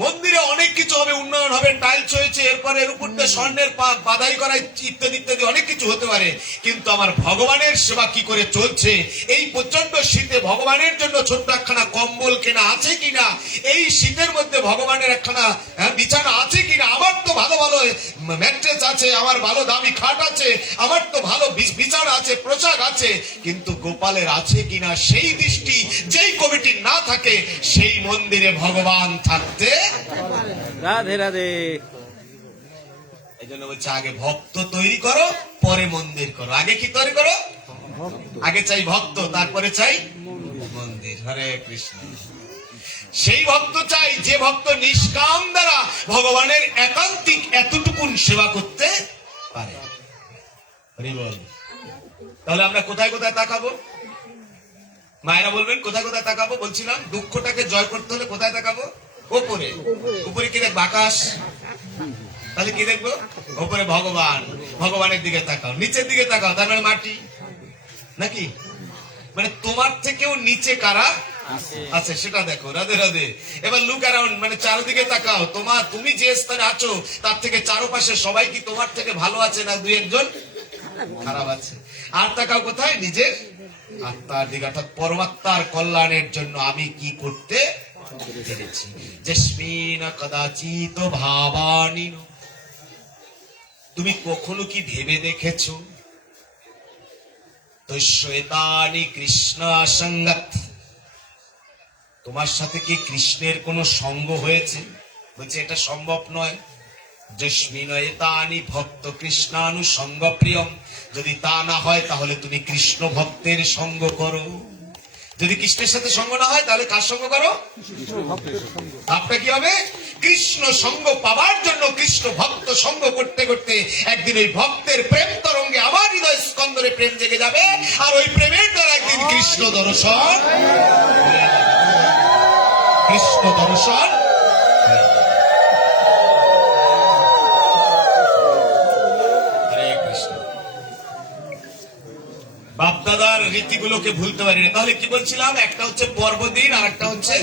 মন্দিরে অনেক কিছু হবে, উন্নয়ন হবে, টাইলস হয়েছে, এরপরে এর উপর দিয়ে স্বর্ণের বাধাই করা ইত্যাদি ইত্যাদি অনেক কিছু হতে পারে, কিন্তু আমার ভগবানের সেবা কি করে চলছে? এই প্রচন্ড শীতে ভগবানের জন্য ছোট্ট একখানা কম্বল কেনা আছে কিনা? এই শীতের মধ্যে ভগবানের একখানা বিছানা আছে কিনা, আমার তো ভালো ভালো ম্যাট্রেস আছে, আমার ভালো দামি খাট আছে, আমার তো ভালো বিছানা আছে, পোশাক আছে, কিন্তু গোপালের আছে কিনা সেই দৃষ্টি যেই কমিটির না থাকে, সেই মন্দিরে ভগবান থাকতে। রাধে রাধে। এই জন্য বলছে আগে ভক্ত তৈরি করো, পরে মন্দির করো। আগে কি তৈরি করো? আগে চাই ভক্ত, তারপরে চাই মন্দির। হরে কৃষ্ণ। সেই ভক্ত চাই যে ভক্ত নিষ্কাম দ্বারা ভগবানের একান্তিক এতটুকুন সেবা করতে পারে। হরি বল। তাহলে আমরা কোথায় কোথায় তাকাবো? মায়েরা বলবেন কোথায় কোথায় তাকাবো? বলছিলাম দুঃখটাকে জয় করতে হলে কোথায় তাকাবো? ওপরে। উপরে কি দেখবো? আকাশ। তাহলে কি দেখবো? ওপরে ভগবান, ভগবানের দিকে তাকাও। নিচের দিকে তাকাও, তার মানে মাটি নাকি? মানে তোমার থেকেও নিচে কারা আছে সেটা দেখো। রাধে রাধে। এবার লুক অ্যারাউন্ড, মানে চারদিকে তাকাও। তুমি যে স্থানে আছো তার থেকে চারপাশে সবাই কি তোমার থেকে ভালো আছে না দুই একজন খারাপ আছে? আর তাকাও কোথায়? নিজের আত্মার দিকে, অর্থাৎ পরমাত্মার কল্যাণের জন্য আমি কি করতে পেরেছি। যস্মিন কদাচিত ভাবানি। তুমি কখনো কি ভেবে দেখেছো তৈশ্বেতানি কৃষ্ণ সঙ্গত, তোমার সাথে কি কৃষ্ণের কোন সঙ্গ হয়েছে? বলছে এটা সম্ভব নয়। যস্মিনয়তানি ভক্ত কৃষ্ণানুসঙ্গ প্রিয়ম, যদি তা না হয় তাহলে তুমি কৃষ্ণ ভক্তের সঙ্গ করো। যদি কৃষ্ণের সাথে সঙ্গ না হয় তাহলে কার সঙ্গ করো? আপনার কি হবে? কৃষ্ণ সঙ্গ পাওয়ার জন্য কৃষ্ণ ভক্ত সঙ্গ করতে করতে একদিন ওই ভক্তের প্রেম তরঙ্গে আমার হৃদয় স্কন্দরে প্রেম জেগে যাবে, আর ওই প্রেমের দ্বারা একদিন কৃষ্ণ দর্শন, কৃষ্ণ দর্শন। হরে কৃষ্ণ। বাপদাদার রীতিগুলোকে ভুলতে পারি না। তাহলে কি বলছিলাম? একটা হচ্ছে পর্বদিন, আর একটা হচ্ছে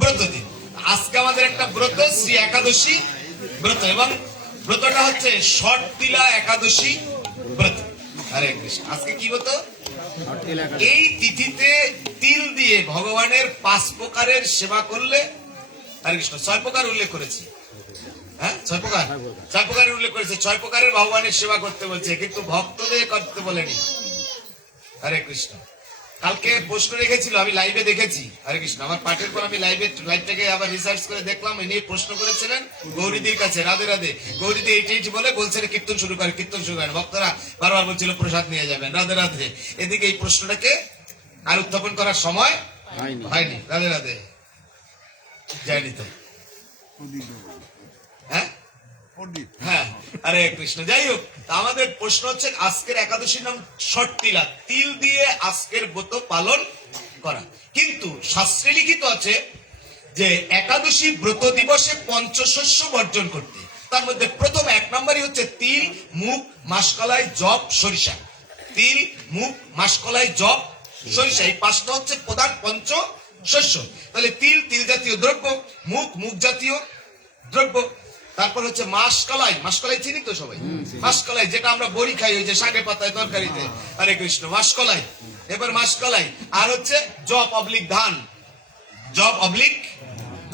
ব্রত দিন। আজকে আমাদের একটা ব্রত, শ্রী একাদশী ব্রত, এবং ব্রতটা হচ্ছে ষটতিলা একাদশী ব্রত। হরে কৃষ্ণ। আজকে কি ব্রত? এই তিথিতে তিল দিয়ে ভগবানের 5 প্রকারের সেবা করলে, হরে কৃষ্ণ, 6 প্রকার উল্লেখ করেছি। হ্যাঁ, 6 প্রকার, 6 প্রকারের উল্লেখ করেছে। 6 প্রকারের ভগবানের সেবা করতে বলছে, কিন্তু ভক্তদের করতে বলেনি। হরে কৃষ্ণ। কালকে প্রশ্ন রেখেছিল, আমি লাইভে দেখেছি। হরে কৃষ্ণ। আমার পাঠের পর আমি লাইভটাকে আবার রিসার্চ করে দেখলাম, ইনি প্রশ্ন করেছিলেন গৌরীদির কাছে। রাধে রাধে। গৌরীদি এইটি বলে বলছেন কীর্তন শুরু করেন, কীর্তন শুরু করেন। ভক্তরা বারবার বলছিল প্রসাদ নিয়ে যাবেন। রাধে রাধে। এদিকে এই প্রশ্নটাকে আর উত্থাপন করার সময় হয়নি। রাধে রাধে। যায়নি তো? হ্যাঁ হ্যাঁ, হরে কৃষ্ণ। যাই হোক, আমাদের প্রশ্ন হচ্ছে আজকের একাদশীর নাম ষটতিলা, তিল দিয়ে আজকের ব্রত পালন করা। কিন্তু শাস্ত্রে লিখিত আছে যে একাদশী ব্রত দিবসে পঞ্চশস্য বর্জন করতে। তার মধ্যে প্রথম 1 নম্বরই হচ্ছে তিল, মুগ, মাসকলাই, জব, সরিষা। তিল, মুগ, মাসকলাই, জব, সরিষা, এই 5টা হচ্ছে প্রধান পঞ্চশস্য। তাহলে তিল, তিল জাতীয় দ্রব্য, মুগ, মুগ জাতীয় দ্রব্য। তারপর হচ্ছে মাসকলাই, মাসকলাই চিনি তো সবাই? মাসকলাই যেটা আমরা বড়ি খাই, ওই যে শাকে পাতায় তরকারিতে। হরে কৃষ্ণ। মাসকলাই, এবার মাসকলাই। আর হচ্ছে জব অবলিক ধান, জব অবলিক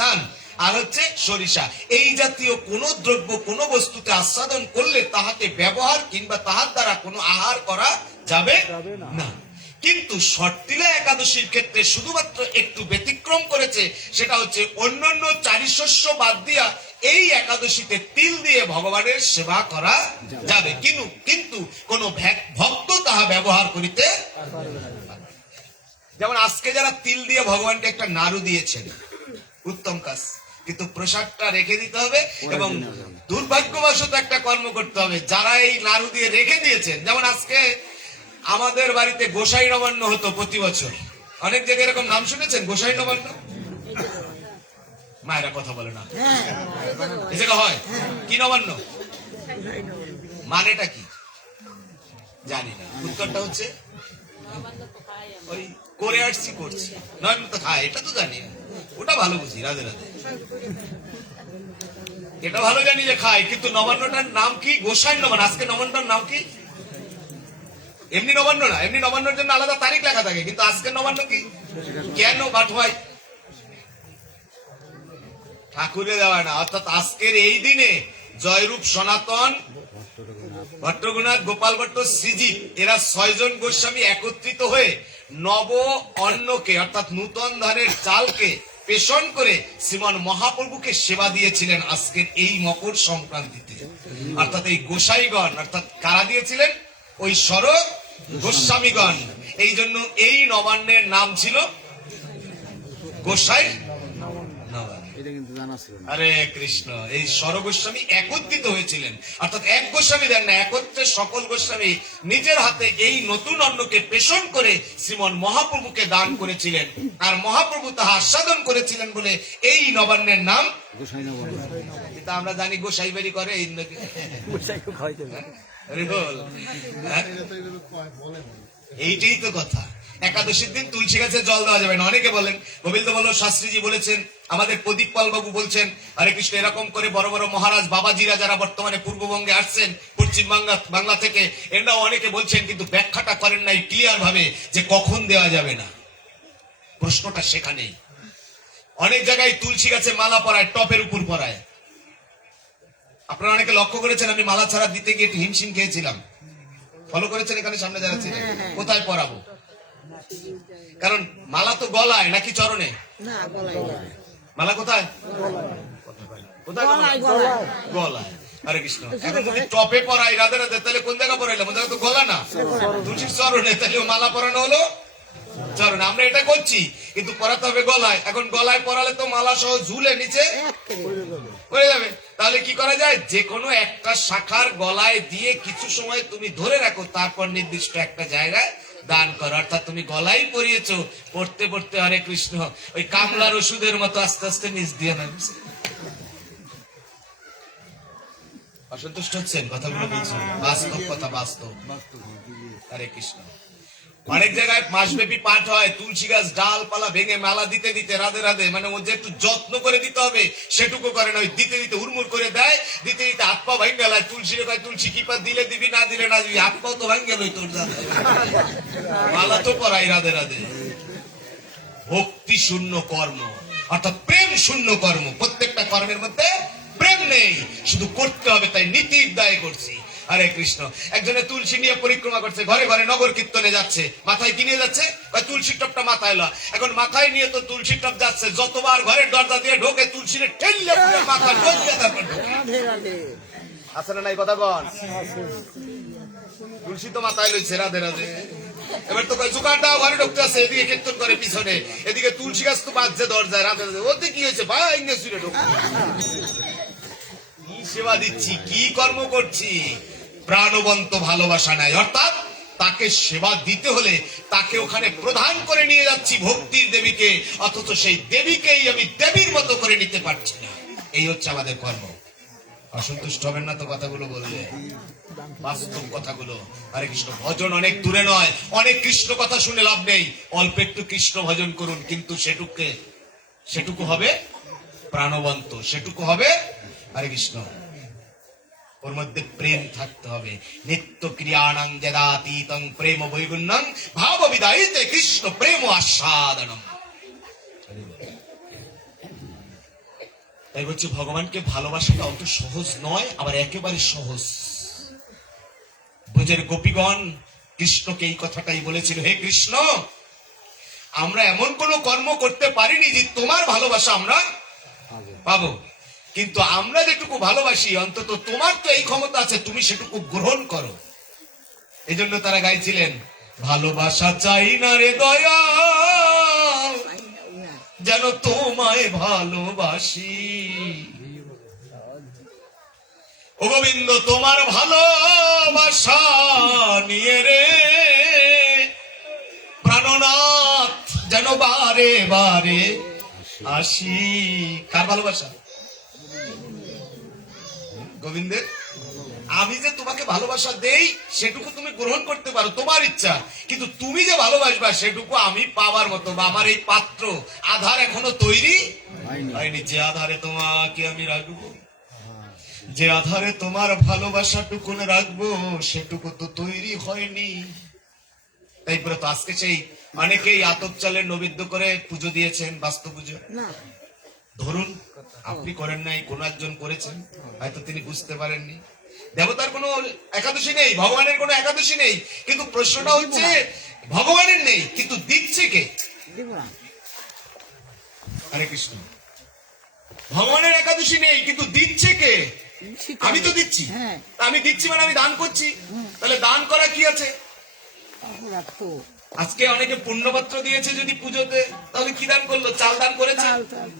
ধান। আর হচ্ছে সরিষা। এই জাতীয় কোন দ্রব্য কোন বস্তুতে আস্বাদন করলে তাহাকে ব্যবহার কিংবা তাহার দ্বারা কোনো আহার করা যাবে না। কিন্তু ষটতিলা একাদশীর ক্ষেত্রে শুধুমাত্র একটু ব্যতিক্রম করেছে, সেটা হচ্ছে অন্যান্য 4 শস্য বাদ দিয়া এই একাদশীতে তিল দিয়ে ভগবানের সেবা করা যাবে, কিন্তু কোন ভক্ত তাহা ব্যবহার করিতে। যেমন আজকে যারা তিল দিয়ে ভগবানকে একটা নাড়ু দিয়েছেন, উত্তম কাজ, কিন্তু প্রসাদটা রেখে দিতে হবে। এবং দুর্ভাগ্যবশত একটা কর্ম করতে হবে, যারা এই নাড়ু দিয়ে রেখে দিয়েছেন। যেমন আজকে আমাদের বাড়িতে গোসাই নবান্ন হতো প্রতি বছর। অনেক জায়গায় এরকম নাম শুনেছেন, গোসাই নবান্ন? মায়েরা কথা বলে না, এই জায়গা হয় কি নবান্ন? মানেটা কি জানি না। উত্তরটা হচ্ছে ওই করে আসছি করছি, নয় তো খায়, এটা তো জানি না। ওটা ভালো বুঝি। রাধে রাধে। এটা ভালো জানি যে খায়, কিন্তু নবান্নটার নাম কি? গোসাই নবান্ন। আজকে নবান্নটার নাম কি? এমনি নবান্ন না, এমনি নবান্নর জন্য আলাদা তারিখ লেখা থাকে, কিন্তু আজকের নবান্ন কি? কেন বাট হয়? ঠাকুরে দেওয়া না, অর্থাৎ আজকের এই দিনে জয়রূপ সনাতন, ভট্টগুনাথ, গোপাল ভট্ট, শ্রীজিৎ এরা 6 জন গোস্বামী একত্রিত হয়ে নব অন্নকে অর্থাৎ নূতন ধানের চালকে পেষণ করে শ্রীমান মহাপ্রভুকে সেবা দিয়েছিলেন আজকের এই মকর সংক্রান্তিতে। অর্থাৎ এই গোসাইগণ অর্থাৎ কারা দিয়েছিলেন? ওই সর গোস্বামীগণ। এই জন্য এই নবান্নের নাম ছিল গোসাই নবান্ন। এটা কিন্তু জানা ছিল না। হরে কৃষ্ণ। এই সর গোস্বামী একত্রিত হয়েছিলেন, অর্থাৎ এক গোস্বামী দেন না, একত্রে সকল গোস্বামী নিজের হাতে এই নতুন অন্নকে পেষণ করে শ্রীমন মহাপ্রভুকে দান করেছিলেন, আর মহাপ্রভু তাহা আস্বাদন করেছিলেন বলে এই নবান্নের নাম গোসাই নবান্ন। এটা আমরা জানি গোসাই বাড়ি করে এই গোসাই খুব খাইতে পারে। হরি বল। হ্যাঁ? এইটাই তো কথা। একাদশীর দিন তুলসী গাছে জল দেওয়া যাবে না। অনেকে বলেন, গোবিন্দ বল্লভ শাস্ত্রীজি বলেছেন, আমাদের প্রদীপ পাল বাবু বলছেন, হরে কৃষ্ণ, এরকম করে বড় বড় মহারাজ বাবাজিরা যারা বর্তমানে পূর্ববঙ্গে আসছেন পশ্চিম বাংলা থেকে, এরাও অনেকে বলছেন, কিন্তু ব্যাখ্যাটা করেন নাই ক্লিয়ার ভাবে যে কখন দেওয়া যাবে না। প্রশ্নটা সেখানেই। অনেক জায়গায় তুলসী গাছে মালা পরায়, টপের উপর পরায়। আপনারা অনেকে লক্ষ্য করেছেন, আমি মালা ছাড়া দিতে গিয়ে একটু হিমশিম খেয়েছিলাম। ফলো করেছেন এখানে সামনে যারা ছিলেন? কোথায় পরাবো? কারণ মালা তো গলায় নাকি চরণে? না, গলায় গলায়। মালা কোথায়? কোথায় গলায় গলায়? গলায়। গলায়। হরে কৃষ্ণ। এখন যদি টপে পরাই রাধে রাধে, তাহলে কোন জায়গা পরাইলাম? ওই জায়গা তো গলা না, তুলসীর চরণে। তাহলে মালা পরানো হলো চরণে। আমরা এটা করছি, কিন্তু পরাতে হবে গলায়। এখন গলায় পরালে তো মালা সহ ঝুলে নিচে পড়ে যাবে। তাহলে কি করা যায়? যে কোনো একটা শাখার গলায় দিয়ে কিছু সময় তুমি ধরে রাখো, তারপর নির্দিষ্ট একটা জায়গায় দান করো। অর্থাৎ তুমি গলায় পরিয়েছো, পড়তে পড়তে হরে কৃষ্ণ ওই কামলার ওষুধের মতো আস্তে আস্তে নিচ দিয়ে নামছে। অসন্তুষ্ট হচ্ছেন? কথাগুলো বলছেন বাস্তব কথা, বাস্তব। হরে কৃষ্ণ। অনেক জায়গায় মাসব্যাপী পাঠ হয়, তুলসী গাছ ডালপালা ভেঙে মালা দিতে দিতে রাধে রাধে, মানে ও যে একটু যত্ন করে দিতে হবে সেটুকু করে না, ওই দিতে দিতে হুড়মুড় করে দেয়, দিতে দিতে হাত পা ভাঙ গেল। তুলসী কয়, তুলসী কি পা দিলে দিবি, না দিলে না দিবি, হাত পাও তো ভাঙ গেল তোর দাদা। মালা তো পরাই রাধে রাধে। ভক্তি শূন্য কর্ম, অর্থাৎ প্রেম শূন্য কর্ম। প্রত্যেকটা কর্মের মধ্যে প্রেম নেই, শুধু করতে হবে, তাই নীতির দায় করছি। হরে কৃষ্ণ। একজনে তুলসী নিয়ে পরিক্রমা করছে, ঘরে ঘরে নগর কীর্তনে যাচ্ছে, মাথায় কি নিয়ে যাচ্ছে? তুলসীর টপটা মাথায় এলো। এখন মাথায় নিয়ে তো তুলসীর টপ যাচ্ছে, যতবার ঘরের দরজা দিয়ে ঢোকে তুলসীর ঠেললে মাথা ঢোকে, তারপর ঢোকে। রাধে রাধে। আছে না নাই কথা বল? তুলসী তো মাথায় লইছে, রাধে রাধে। এবার তো জোগাড়টাও ঘরে ঢুকতে আছে, এদিকে কীর্তন করে পিছনে, এদিকে তুলসী গাছ তো বাজছে দরজায়, রাধে রাধে। ওতে কি হয়েছে ভাই? ইংরেজি ঢুকছে। কি সেবা দিচ্ছি, কি কর্ম করছি? প্রাণবন্ত ভালোবাসা নাই। অর্থাৎ তাকে সেবা দিতে হলে তাকে ওখানে প্রধান করে নিয়ে যাচ্ছি ভক্তির দেবীকে, অথচ সেই দেবীকেই আমি দেবীর মতো করে নিতে পারছি না। এই হচ্ছে আমাদের কর্ম। অসন্তুষ্ট হবেন না তো কথাগুলো বললে, বাস্তব কথাগুলো। হরে কৃষ্ণ। ভজন অনেক দূরে নয়, অনেক কৃষ্ণ কথা শুনে লাভ নেই। অল্প একটু কৃষ্ণ ভজন করুন, কিন্তু সেটুকু হবে প্রাণবন্ত, সেটুকু হবে হরে কৃষ্ণ। ওর মধ্যে প্রেম থাকতে হবে। নিত্য ক্রিয়াণং যদাতীতং প্রেম বৈগুণ্যং ভাব বিদায়িতে কৃষ্ণ প্রেম আস্বাদনম। তাই বলছি, ভগবানকে ভালোবাসাটা অত সহজ নয়, আবার একেবারে সহজ। ব্রজের গোপীগণ কৃষ্ণকে এই কথাটাই বলেছিল, হে কৃষ্ণ, আমরা এমন কোন কর্ম করতে পারিনি যে তোমার ভালোবাসা আমরা পাবো, কিন্তু আমরা যেটুকু ভালোবাসি অন্তত তোমার তো এই ক্ষমতা আছে, তুমি সেটুকু গ্রহণ করো। এই জন্য তারা গাইছিলেন, ভালোবাসা চাই না রে দয়া, যেন তোমায় ভালোবাসি। ও গোবিন্দ, তোমার ভালোবাসা নিয়ে রে প্রাণনাথ যেন বারে বারে আসি। কার ভালোবাসা? গোবিন্দের। আমি যে তোমাকে ভালোবাসা দেই সেটুকু তুমি গ্রহণ করতে পারো, তোমার ইচ্ছা, কিন্তু তুমি যে ভালোবাসবা সেটুকু আমি পাওয়ার মতো, বা আমার এই পাত্র আধার এখনো তৈরি হয়নি। যে আধারে তোমাকে আমি রাখবো, যে আধারে তোমার ভালোবাসাটুকু রাখবো, সেটুকু তো তৈরি হয়নি। তাই বলে তো আজকে সেই অনেকেই আতপ চালের নৈবেদ্য করে পুজো দিয়েছেন, বাস্তব পুজো। না, ধরুন আপনি করেন নাই, কোন একজন করেছেন, হয়তো তিনি বুঝতে পারেননি। দেবতার কোনো একাদশী নেই, ভগবানের কোনো একাদশী নেই, কিন্তু প্রশ্নটা হচ্ছে ভগবানের নেই, কিন্তু দিচ্ছে কে? দিব না। হরে কৃষ্ণ। ভগবানের একাদশী নেই, কিন্তু দিচ্ছে কে? আমি তো দিচ্ছি। হ্যাঁ। আমি দিচ্ছি মানে আমি দান করছি। তাহলে দান করা কি আছে? অপরাধ তো। আজকে অনেকে পুণ্যপত্র দিয়েছে যদি পুজোতে, তাহলে কি দান করলো? চাল দান করেছে? চাল চাল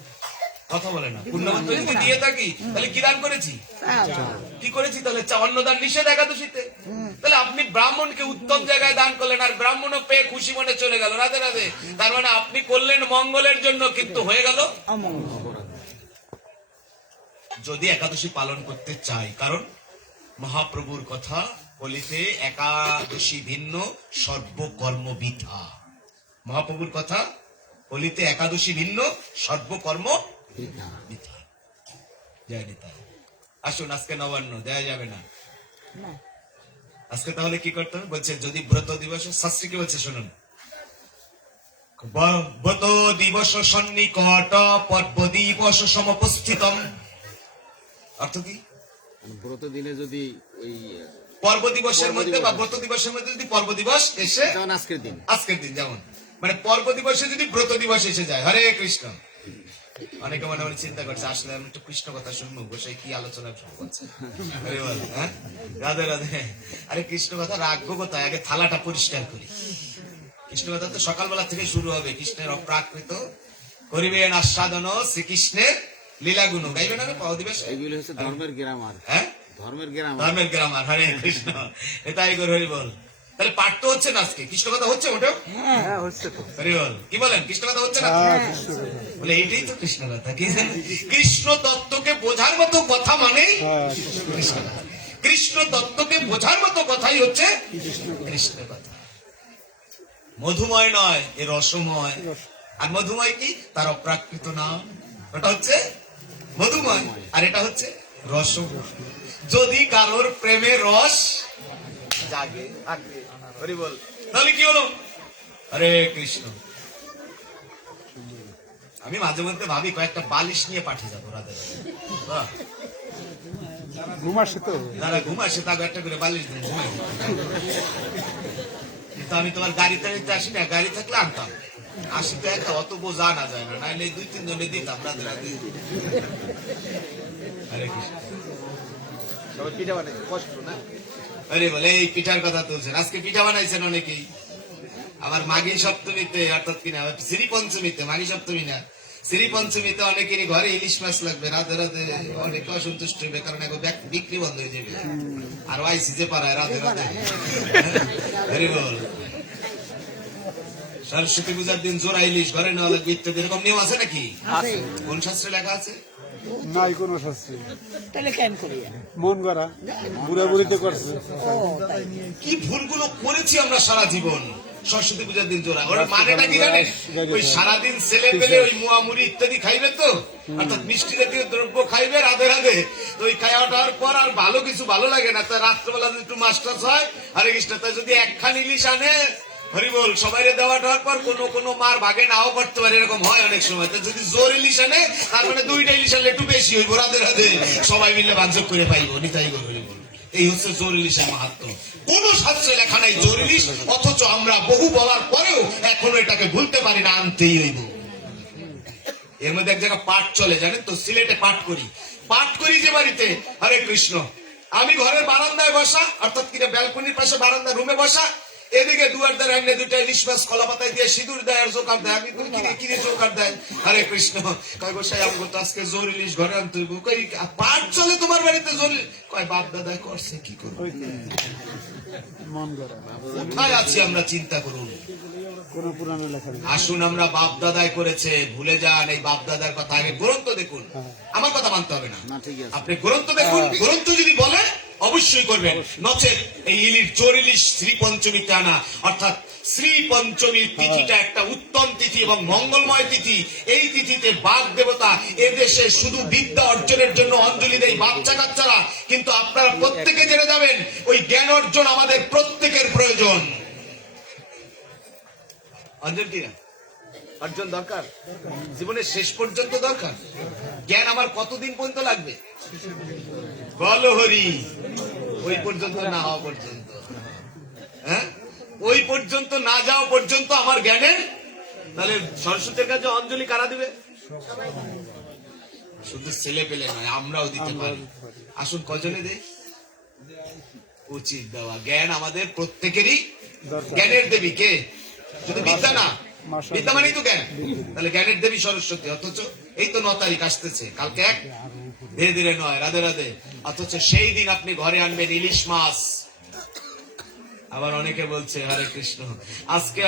কথা বলে না। পুণ্যপত্র যদি দিয়ে থাকি তাহলে কি দান করেছি? চাল। কি করেছি তাহলে? অন্নদান নিষেধ একাদশীতে। তাহলে আপনি ব্রাহ্মণকে উত্তম জায়গায় দান করলেন, আর ব্রাহ্মণও পেয়ে খুশি মনে চলে গেল, রাধে রাধে। তার মানে আপনি করলেন মঙ্গলের জন্য, কিন্তু হয়ে গেল অমঙ্গল। যদি একাদশী পালন করতে চাই, কারণ মহাপ্রভুর কথা বলিতে একাদশী ভিন্ন সর্বকর্ম বৃথা। মহাপ্রভুর কথা বলিতে একাদশী ভিন্ন সর্বকর্ম বৃথা। জয় নিতাই। আসুন, আজকে নবান্ন দেয়া যাবে না। না। আজকে তাহলে কি করতে হবে? বলছে যদি ব্রত দিবস, শাস্ত্রী কি বলছে শুনুন। ব্রত দিবস সন্নিকট পর্ব দিবস সমপস্থিতম। অর্থ কি? ব্রত দিনে যদি ওই পর্ব দিবসের মধ্যে বা ব্রত দিবসের মধ্যে যদি পর্ব দিবস এসে, যেমন আজকের দিন, আজকের দিন যেমন, মানে পর্ব দিবসে যদি ব্রত দিবস এসে যায়। হরে কৃষ্ণ। অনেকে মনে মনে চিন্তা করছে, আসলে আমি একটু কৃষ্ণ কথা শুনবো, বসে কি আলোচনা শুরু করছে। হরে বল, হ্যাঁ, রাধে রাধে। আরে কৃষ্ণ কথা রাখবো কোথায়? আগে থালাটা পরিষ্কার করি। কৃষ্ণ কথা তো সকালবেলা থেকে শুরু হবে। কৃষ্ণের অপ্রাকৃত করিবেন আস্বাদন শ্রীকৃষ্ণের লীলাগুণ গাইবেন আমি পাও দিবস। এইগুলো হচ্ছে ধর্মের গ্রামার। হ্যাঁ, ধর্মের গ্রামার। ধর্মের গ্রামার। হরে কৃষ্ণ। এটাই করে হরি বল। তাহলে পাঠ তো হচ্ছে না আজকে? কৃষ্ণ কথা হচ্ছে ওটা? হ্যাঁ হচ্ছে তো। হরি বল। কি বলেন? কৃষ্ণ কথা হচ্ছে না? বলে এইটাই তো কৃষ্ণ কথা। কি জানেন? কৃষ্ণ তত্ত্বকে বোঝার মতো কথা মানেই কৃষ্ণ কথা। কৃষ্ণ তত্ত্বকে বোঝার মতো কথাই হচ্ছে কৃষ্ণ কথা। মধুময় নয়, এ রসময়। আর মধুময় কি? তার অপ্রাকৃত নাম। ওটা হচ্ছে মধুময়, আর এটা হচ্ছে রসময়। যদি কারোর প্রেমে রস জাগে থাকে, হরি বল, তাহলে কি হলো? হরে কৃষ্ণ। আমি মাঝে মধ্যে ভাবি কয়েকটা বালিশ নিয়ে পাঠিয়ে যাবো রাধে রাধে। বাহ। ঘুমাসে তো যারা ঘুমাসে তাকে একটা করে বালিশ দিয়ে ঘুমাই। কিন্তু আমি তোমার গাড়ি টাড়িতে আসি না, গাড়ি থাকলে আনতাম। আসি তো একটা অত বোঝা না যায় না, নাইলে 2-3 জনে দিতাম রাধে রাধে। হরে কৃষ্ণ। সবাই পিঠা বানাইছে, কষ্ট না? আরে বলে এই পিঠার কথা তুলছেন, আজকে পিঠা বানাইছেন অনেকেই। আবার মাঘী সপ্তমীতে, অর্থাৎ কিনা শ্রী পঞ্চমীতে, মাঘী সপ্তমী না, শ্রী পঞ্চমীতে অনেকেরই ঘরে ইলিশ মাছ লাগবে, রাধে রাধে। অনেকে অসন্তুষ্ট হবে, কারণ এখন বিক্রি বন্ধ হয়ে যাবে। আর আইসি যে পাড়ায় রাধে রাধে। হরি বল। সরস্বতী পূজার দিন জোড়া ইলিশ ঘরে নেওয়া লাগবে ইত্যাদি, এরকম নিয়ম আছে নাকি? আছে। কোন শাস্ত্রে লেখা আছে? নাই কোনো শাস্ত্রী। তাহলে কেন করি? মন করা বুড়া বুড়িতে করছে। ও তাই। কি ভুলগুলো করেছি আমরা সারা জীবন। সরস্বতী পূজার দিন জোড়া, ওর মানেটা কি জানেন? ওই সারাদিন ছেলে পেলে ওই মুড়ি ইত্যাদি খাইবে তো, অর্থাৎ মিষ্টি জাতীয় দ্রব্য খাইবে রাধে রাধে। তো ওই খাওয়াটার পর আর ভালো কিছু ভালো লাগে না, তাই রাত্রেবেলা যদি একটু মাস্টার্স হয়, হরে কৃষ্ণ, তাই যদি একখান ইলিশ আনে, হরি বল, সবাই দেওয়া দেওয়ার পর কোনো মার ভাগে নাও করতে পারে, এরকম হয় অনেক সময়। তো যদি জোর ইলিশ আনে, তার মানে 2টা ইলিশ আনলে একটু বেশি হইব, রাধে রাধে, সবাই মিলে ভাঞ্জক করে পাইব, নিতাই গো হরি বল। এই হচ্ছে জোর ইলিশের মাহাত্ম। কোন শাস্ত্রে লেখা নাই জোর ইলিশ, অথচ আমরা বহু বলার পরেও এখনো এটাকে ভুলতে পারি না, আনতেই হইব। এর মধ্যে এক জায়গায় পাঠ চলে, জানেন তো? সিলেটে পাঠ করি যে বাড়িতে, হরে কৃষ্ণ। আমি ঘরের বারান্দায় বসা, অর্থাৎ কিনা ব্যালকনির পাশে বারান্দা রুমে বসা, এদিকে দুয়ার দ্বারা এনে 2টা ইলিশ মাছ কলা পাতায় দিয়ে সিঁদুর দেয় আর জোকার দেয়। আমি কিনে জোকার দেয়, হরে কৃষ্ণ। কয় গোসাই আমগো তো আজকে জোর ইলিশ ঘরে আনতে হইব। কই পাঠ চলে তোমার বাড়িতে জোর? কয় বাপ দাদা করছে, কি করবো? মন করা কোথায় আছি আমরা, চিন্তা করুন। কোন পুরানো লেখা নেই। আসুন, আমরা বাপ দাদাই করেছে, ভুলে যান এই বাপ দাদার কথা। আগে গ্রন্থ দেখুন, আমার কথা মানতে হবে না। না, ঠিক আছে। আপনি গ্রন্থ দেখুন, গ্রন্থ যদি বলে অবশ্যই করবেন, নচেত এই ইলিশ জোর ইলিশ শ্রী পঞ্চমীতে আনা, অর্থাৎ শ্রী পঞ্চমীর তিথিটা একটা উত্তম তিথি এবং মঙ্গলময় তিথি। এই তিথিতে বাপ দেবতা এদেশে শুধু বিদ্যা অর্জনের জন্য অঞ্জলি দেয় বাচ্চা কাচ্চারা, কিন্তু আপনারা প্রত্যেকে জেনে যাবেন ওই জ্ঞান অর্জন আমাদের প্রত্যেকের প্রয়োজন। অঞ্জন কিনা অর্জন দরকার, জীবনের শেষ পর্যন্ত দরকার। জ্ঞান আমার কতদিন পর্যন্ত লাগবে? বল হরি, ওই পর্যন্ত না হওয়া পর্যন্ত, হ্যাঁ, ওই পর্যন্ত না যাওয়া পর্যন্ত আমার জ্ঞানের। তাহলে সরস্বতীর কাছে অঞ্জলি কারা দিবে? শুধু ছেলে পেলে নয়, আমরাও দিতে পারি। আসুন কজনে দেই? উচিত দেওয়া। জ্ঞান আমাদের প্রত্যেকেরই। জ্ঞানের দেবী কে? শুধু বিদ্যা না, বিদ্যা মানেই তো জ্ঞান। তাহলে জ্ঞানের দেবী সরস্বতী। অথচ এই তো 9 তারিখ আসতেছে, কালকে 1, ধীরে ধীরে 9, রাধে রাধে। অথচ সেই দিন আপনি ঘরে আনবেন ইলিশ মাছ। আবার অনেকে বলছে হরে কৃষ্ণ, আজকে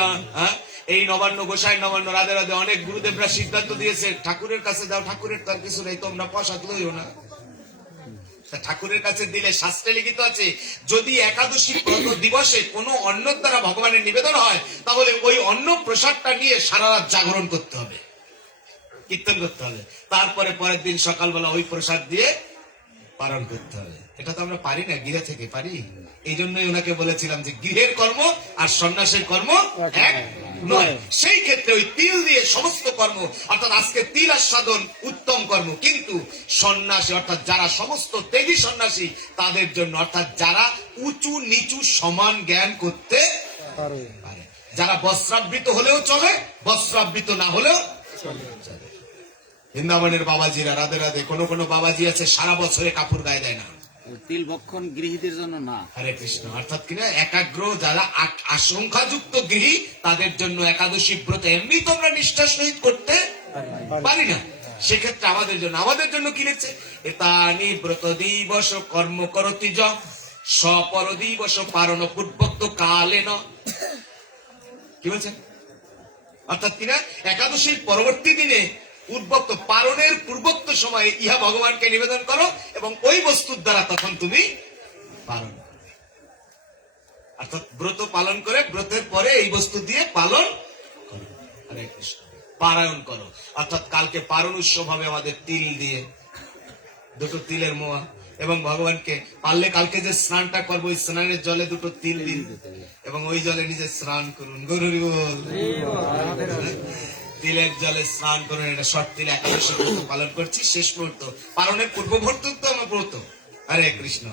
এই নবান্ন, গোসাই নবান্ন, রাধে রাধে, অনেক গুরুদেবরা সিদ্ধান্ত দিয়েছে ঠাকুরের কাছে দাও, ঠাকুরের তার কিছু নেই, তোমরা প্রসাদ লইও না। ঠাকুরের কাছে দিলে শাস্ত্রে লিখিত আছে, যদি একাদশী ব্রত দিবসে কোনো অন্নের দ্বারা ভগবানের নিবেদন হয়, তাহলে ওই অন্ন প্রসাদটা নিয়ে সারা রাত জাগরণ করতে হবে, কীর্তন করতে হবে, তারপরে পরের দিন সকালবেলা ওই প্রসাদ দিয়ে পালন করতে হবে। এটা তো আমরা পারি না, গৃহে থেকে পারি। এই জন্যই ওনাকে বলেছিলাম যে গৃহের কর্ম আর সন্ন্যাসের কর্ম এক নয়। সেই ক্ষেত্রে ওই তিল দিয়ে সমস্ত কর্ম, অর্থাৎ আজকে তিল আস্বাদন উত্তম কর্ম, কিন্তু সন্ন্যাসী অর্থাৎ যারা সমস্ত ত্যাগী সন্ন্যাসী তাদের জন্য, অর্থাৎ যারা উঁচু নিচু সমান জ্ঞান করতে পারে, যারা বস্ত্রাবৃত হলেও চলে, বস্ত্রাবৃত না হলেও চলে। বৃন্দাবনের বাবাজিরা, রাধে রাধে, কোন কোন বাবাজি আছে সারা বছরে কাপড় গায়ে দেয় না। তিল ভক্ষণ গৃহীদের জন্য না। হরে কৃষ্ণ। অর্থাৎ কিনা একাগ্র যারা আশঙ্কাযুক্ত গৃহী, তাদের জন্য একাদশী ব্রত এমনি তোমরা নিষ্ঠার সহিত করতে পারি না। সেক্ষেত্রে আমাদের জন্য কি লিখছে? এতানি ব্রত দিবস কর্ম করতি য সপর দিবস পারণ পূর্বক্ত কালেন। কি বলছেন? অর্থাৎ কিনা একাদশীর পরবর্তী দিনে পূর্বোক্ত পারণের পূর্বোক্ত সময়ে ইহা ভগবানকে নিবেদন করো এবং ওই বস্তুর দ্বারা তখন তুমি পালন করবে। অর্থাৎ ব্রত পালন করে ব্রতের পরে এই বস্তু দিয়ে পালন করো। হরে কৃষ্ণ। পারায়ণ করো, অর্থাৎ কালকে পারণ উৎসব হবে আমাদের তিল দিয়ে, 2টো তিলের মোয়া, এবং ভগবানকে পারলে কালকে যে স্নানটা করবো ওই স্নানের জলে 2টো তিল দিন এবং ওই জলে নিজে স্নান করুন। গরুর বল, তিলের জলে স্নান করুন। এটা শর্ট তিল একাদশী ব্রত পালন করছি, শেষ মুহূর্ত পালনের পূর্ব মুহূর্ত তো আমার ব্রত। হরে কৃষ্ণ।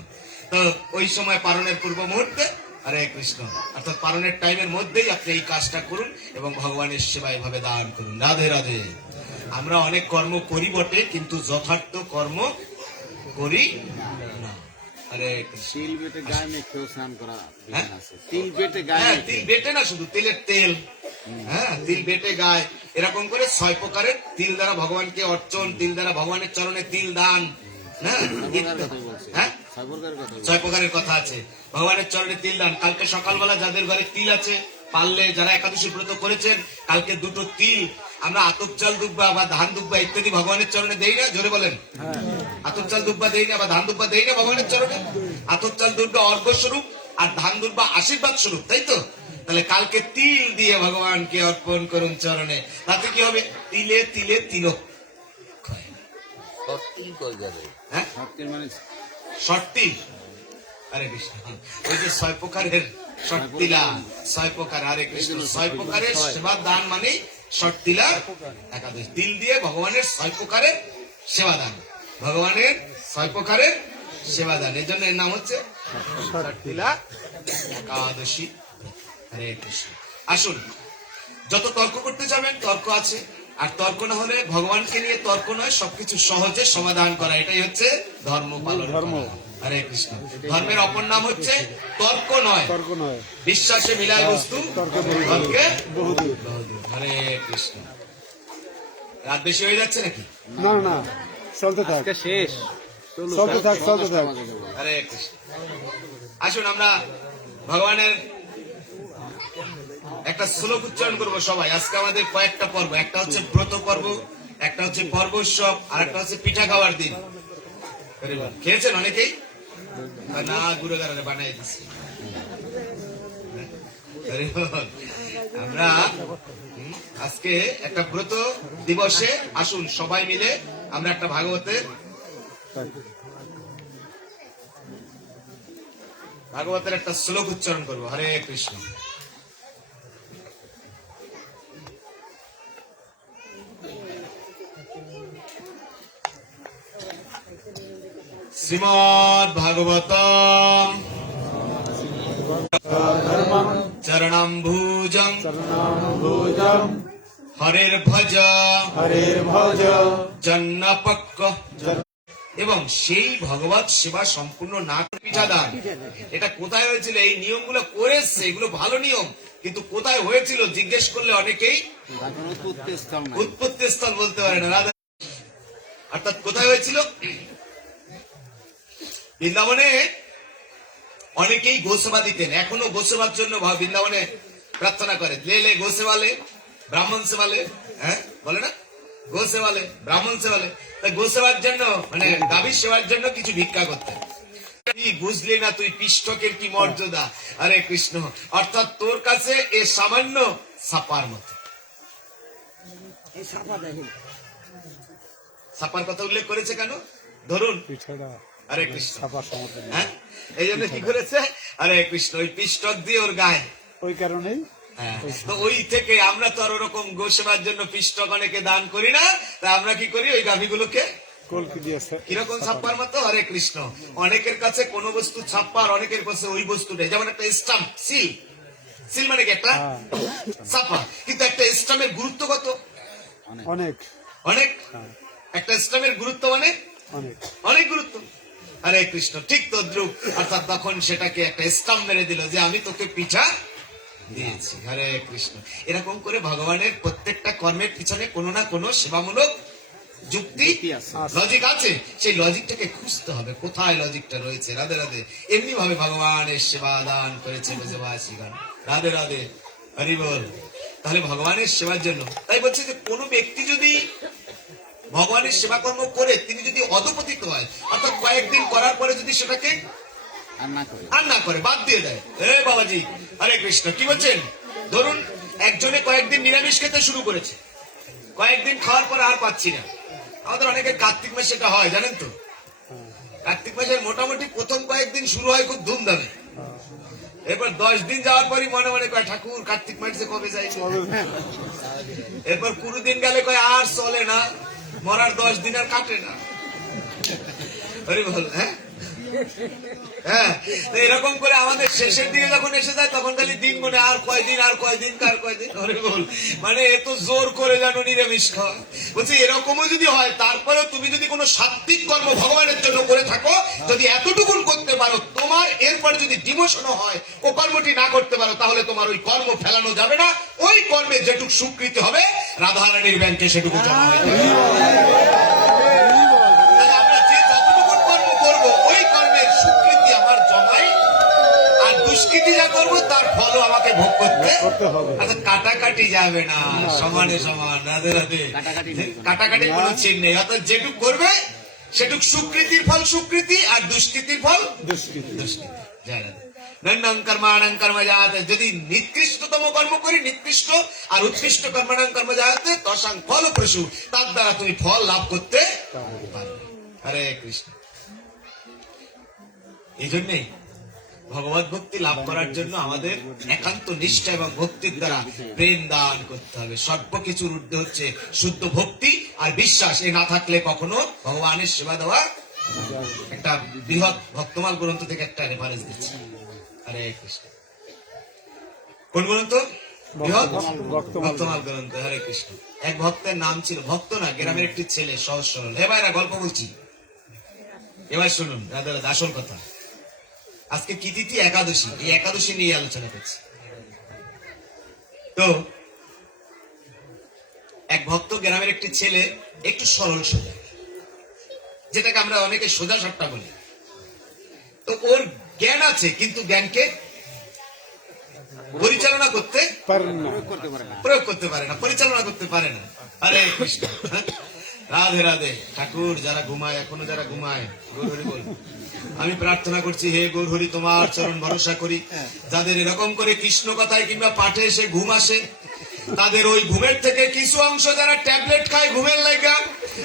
তো ওই সময় পালনের পূর্ব মুহূর্তে, হরে কৃষ্ণ, অর্থাৎ পালনের টাইমের মধ্যেই আপনি এই কাজটা করুন এবং ভগবানের সেবায় ভাবে দান করুন। রাধে রাধে। আমরা অনেক কর্ম করি বটে, কিন্তু যথার্থ কর্ম করি না। আরে তিল বেটে গায়ে মেখেও স্নান করা বিধান আছে। তিল বেটে গায়ে মেখে। তিল বেটে না, শুধু তিলের তেল, হ্যাঁ, তিল বেটে গায়ে, এরকম করে 6 প্রকারের তিল দ্বারা ভগবানকে অর্চন, তিল দ্বারা ভগবানের চরণে তিল দান, হ্যাঁ, 6 প্রকারের কথা আছে। ভগবানের চরণে তিল দান। কালকে সকালবেলা যাদের ঘরে তিল আছে, পারলে যারা একাদশী ব্রত করেছেন, কালকে 2টো তিল আমরা আতপ চাল দুব্বা বা ধান দুব্বা ইত্যাদি ভগবানের চরণে দেই না? জোরে বলেন। আতপ চাল দুব্বা দেই না বা ধান দুব্বা দেই না ভগবানের চরণে? আতপ চাল দুব্বা অর্ঘ্য স্বরূপ আর ধান দুব্বা আশীর্বাদ স্বরূপ, তাই তো? তাহলে কালকে তিল দিয়ে ভগবানকে অর্পণ করুন চরণে। তাতে কি হবে? তিলে তিলে তিলক। হ্যাঁ, মানে শর্তিল। হরে কৃষ্ণ। ওই যে 6 প্রকারের শর্তিলা, 6 প্রকার। হরে কৃষ্ণ। 6 প্রকারের সেবা দান মানে শর্তিলা একাদশী। তিল দিয়ে ভগবানের 6 প্রকারের সেবা দান, ভগবানের 6 প্রকারের সেবা দান। এর জন্য এর নাম হচ্ছে শর্তিলা একাদশী। হরে কৃষ্ণ। আসুন, যত তর্ক করতে যাবেন তর্ক আছে, আর তর্ক না হলে ভগবানকে নিয়ে তর্ক নয়, সবকিছু সহজে সমাধান করা, এটাই হচ্ছে ধর্ম পালন করা। হরে কৃষ্ণ। ধর্মের অপর নাম হচ্ছে তর্ক নয়, বিশ্বাসে মিলায় বস্তু তর্কে বহুদূর। হরে কৃষ্ণ। রাত বেশি হয়ে যাচ্ছে নাকি? না না, চলতে থাক, শেষ চলতে থাক, চলতে থাক। হরে কৃষ্ণ। আসুন আমরা ভগবানের একটা শ্লোক উচ্চারণ করবো সবাই। আজকে আমাদের কয়েকটা পর্ব, একটা হচ্ছে ব্রত পর্ব, একটা হচ্ছে পর্ব উৎসব, আর একটা হচ্ছে পিঠা খাওয়ার দিন। খেয়েছেন অনেকেই? না, গুরুগারে বানাই দিচ্ছি আমরা। আজকে একটা ব্রত দিবসে আসুন সবাই মিলে আমরা একটা ভাগবতের একটা শ্লোক উচ্চারণ করবো। হরে কৃষ্ণ। শ্রীমদ্ ভাগবতম চরণাম্ভুজং ভোজম হরের ভজ হরের ভজ জন্নপক্ক। এবং সেই ভগবত সেবা সম্পূর্ণ না করে পিঠাদান, এটা কোথায় হয়েছিল? এই নিয়মগুলো করে এসছে, এগুলো ভালো নিয়ম, কিন্তু কোথায় হয়েছিল জিজ্ঞেস করলে অনেকেই এখন উৎপত্তি স্থল নাই। উৎপত্তি স্থল বলতে পারে না। রাধা অর্থাৎ কোথায় হয়েছিল? বৃন্দাবনে অনেকেই গোসেবা দিতেন, এখনো গোসেবার জন্য বৃন্দাবনে প্রার্থনা করে, লে লে গোসেবালে ব্রাহ্মণ সেবালে, হ্যাঁ বলে না, গোসেবালে ব্রাহ্মণ সেবালে। তাই গোসেবার জন্য মানে গাভীর সেবার জন্য কিছু ভিক্ষা করতেন। কি বুঝলি না তুই পিষ্টকের কি মর্যাদা? আরে কৃষ্ণ, অর্থাৎ তোর কাছে এ সামান্য সাপার মতো। এই সাপা দেখেন সাপার কথা উল্লেখ করেছে কেন? ধরুন, পিঠাটা আরে কৃষ্ণ, ছাপা সমর্থন হ্যাঁ এই জন্য কি করেছে? আরে কৃষ্ণ, ওই পিষ্টক দিয়ে ওর গায়ে। ওই কারণেই হ্যাঁ, তো ওই থেকে আমরা তো আর ওরকম গোসেবার জন্য পিষ্টক অনেকে দান করি না, তা আমরা কি করি? ওই গাভীগুলোকে কলকি দিয়েছে কিরকম ছাপ্পার মতো। হরে কৃষ্ণ, অনেকের কাছে কোন বস্তু ছাপ্পার, অনেকের কাছে ওই বস্তুটাই। যেমন একটা স্টাম্প, সিল, সিল মানে কি একটা ছাপা, কিন্তু একটা স্টাম্পের গুরুত্ব কত? অনেক অনেক। একটা স্টাম্পের গুরুত্ব মানে অনেক অনেক গুরুত্ব। হরে কৃষ্ণ, ঠিক তদ্রুপ। অর্থাৎ তখন সেটাকে একটা স্টাম্প মেরে দিল যে আমি তোকে পিঠা দিয়েছি। হরে কৃষ্ণ। এরকম করে ভগবানের প্রত্যেকটা কর্মের পিছনে কোনো না কোনো সেবামূলক যুক্তি লজিক আছে। সেই লজিকটাকে খুঁজতে হবে, কোথায় লজিকটা রয়েছে। রাধে রাধে। এমনি ভাবে ভগবানের সেবা দান করেছে শ্রীগান। রাধে রাধে, হরি বল। তাহলে ভগবানের সেবার জন্য, তাই বলছে যে কোন ব্যক্তি যদি ভগবানের সেবা কর্ম করে তিনি যদি অধপতিত হয়, অর্থাৎ কয়েকদিন করার পরে যদি সেটাকে আর না করে বাদ দিয়ে দেয়, এ বাবাজি হরে কৃষ্ণ, কি বলছেন? ধরুন একজনে কয়েকদিন নিরামিষ খেতে শুরু করেছে, কয়েকদিন খাওয়ার পর আর পাচ্ছি না। আমাদের অনেকের কার্তিক মাসে এটা হয়, জানেন তো? কার্তিক মাসের মোটামুটি প্রথম কয়েকদিন শুরু হয় খুব ধুমধামে, এরপর 10 দিন যাওয়ার পরই মনে মনে কয় ঠাকুর কার্তিক মাসে কবে যাই। এরপর 20 দিন গেলে কয় আর চলে না, মরার 10 দিন আর কাটে না। হরি বল। হ্যাঁ হ্যাঁ, তো এরকম করে আমাদের শেষের দিকে যখন এসে যায় তখন খালি দিন গুনে আর কয়দিন আর কয়দিন কার কয়দিন। হরি বল। মানে এত জোর করে জানো নিরামিষ খাওয়া। বলছি এরকমও যদি হয়, তারপরেও তুমি যদি কোনো সাত্বিক কর্ম ভগবানের জন্য করে থাকো, যদি এতটুকুন করতে পারো, তোমার এরপরে যদি ডিমোশনও হয়, ও কর্মটি না করতে পারো, তাহলে তোমার ওই কর্ম ফেলানো যাবে না। ওই কর্মে যেটুকু স্বীকৃতি হবে রাধারানীর ব্যাংকে সেটুকু জমা হয়ে যাবে। আমরা যে যতটুকু কর্ম করবো ওই কর্মের স্বীকৃতি আমার জমাই, আর দুষ্কৃতি যা করবো তার ফলও আমাকে ভোগ করতে হবে। আচ্ছা, কাটাকাটি যাবে না, সমানে সমান। রাধে রাধে। কাটাকাটি কোনো চিহ্ন নেই। অর্থাৎ যেটুক করবে সেটুক স্বীকৃতির ফল স্বীকৃতি, আর দুষ্কৃতির ফল দুষ্কৃতি। দুষ্কৃতি। জয় রাধে। নন্দং কর্মাণং কর্ম জায়তে, যদি নিকৃষ্টতম কর্ম করি নিকৃষ্ট, আর উৎকৃষ্ট কর্মাণং কর্ম জায়তে তসাং ফল প্রসূ, তার দ্বারা তুমি ফল লাভ করতে পারবে। হরে কৃষ্ণ। এই জন্যে ভগবত ভক্তি লাভ করার জন্য আমাদের একান্ত নিষ্ঠা এবং ভক্তির দ্বারা প্রেম দান করতে হবে। সর্বকিছুর ঊর্ধ্বে হচ্ছে শুদ্ধ ভক্তি আর বিশ্বাস। এ না থাকলে কখনো ভগবানের সেবা দেওয়া। একটা বৃহৎ ভক্তমাল গ্রন্থ থেকে একটা রেফারেন্স দিচ্ছি। হরে কৃষ্ণ। কোন গ্রন্থ? বৃহৎ ভক্তমাল গ্রন্থ। হরে কৃষ্ণ। এক ভক্তের নাম ছিল, ভক্ত না, গ্রামের একটি ছেলে, সহজ সরল। এবার গল্প বলছি, এবার শুনুন রাধা রাধা, আসল কথা। আজকে কি তিথি? একাদশী। এই একাদশী নিয়ে আলোচনা করছি। তো এক ভক্ত গ্রামের একটি ছেলে, একটু সরল সোজা, যেটাকে আমরা অনেকে সোজা সাপটা বলি। তো ওর জ্ঞান আছে, কিন্তু জ্ঞানকে পরিচালনা করতে প্রয়োগ করতে পারে না, পরিচালনা করতে পারে না। হরে কৃষ্ণ। রাধে রাধে। ঠাকুর যারা ঘুমায়, এখনো যারা ঘুমায়, গৌর হরি বল। আমি প্রার্থনা করছি, হে গৌর হরি, তোমার চরণ ভরসা করি। যাদের এরকম করে কৃষ্ণ কথায় কিংবা পাঠে এসে ঘুম আসে, তাদের ওই ঘুমের থেকে কিছু অংশ যারা ট্যাবলেট খায় ঘুমের লাগা,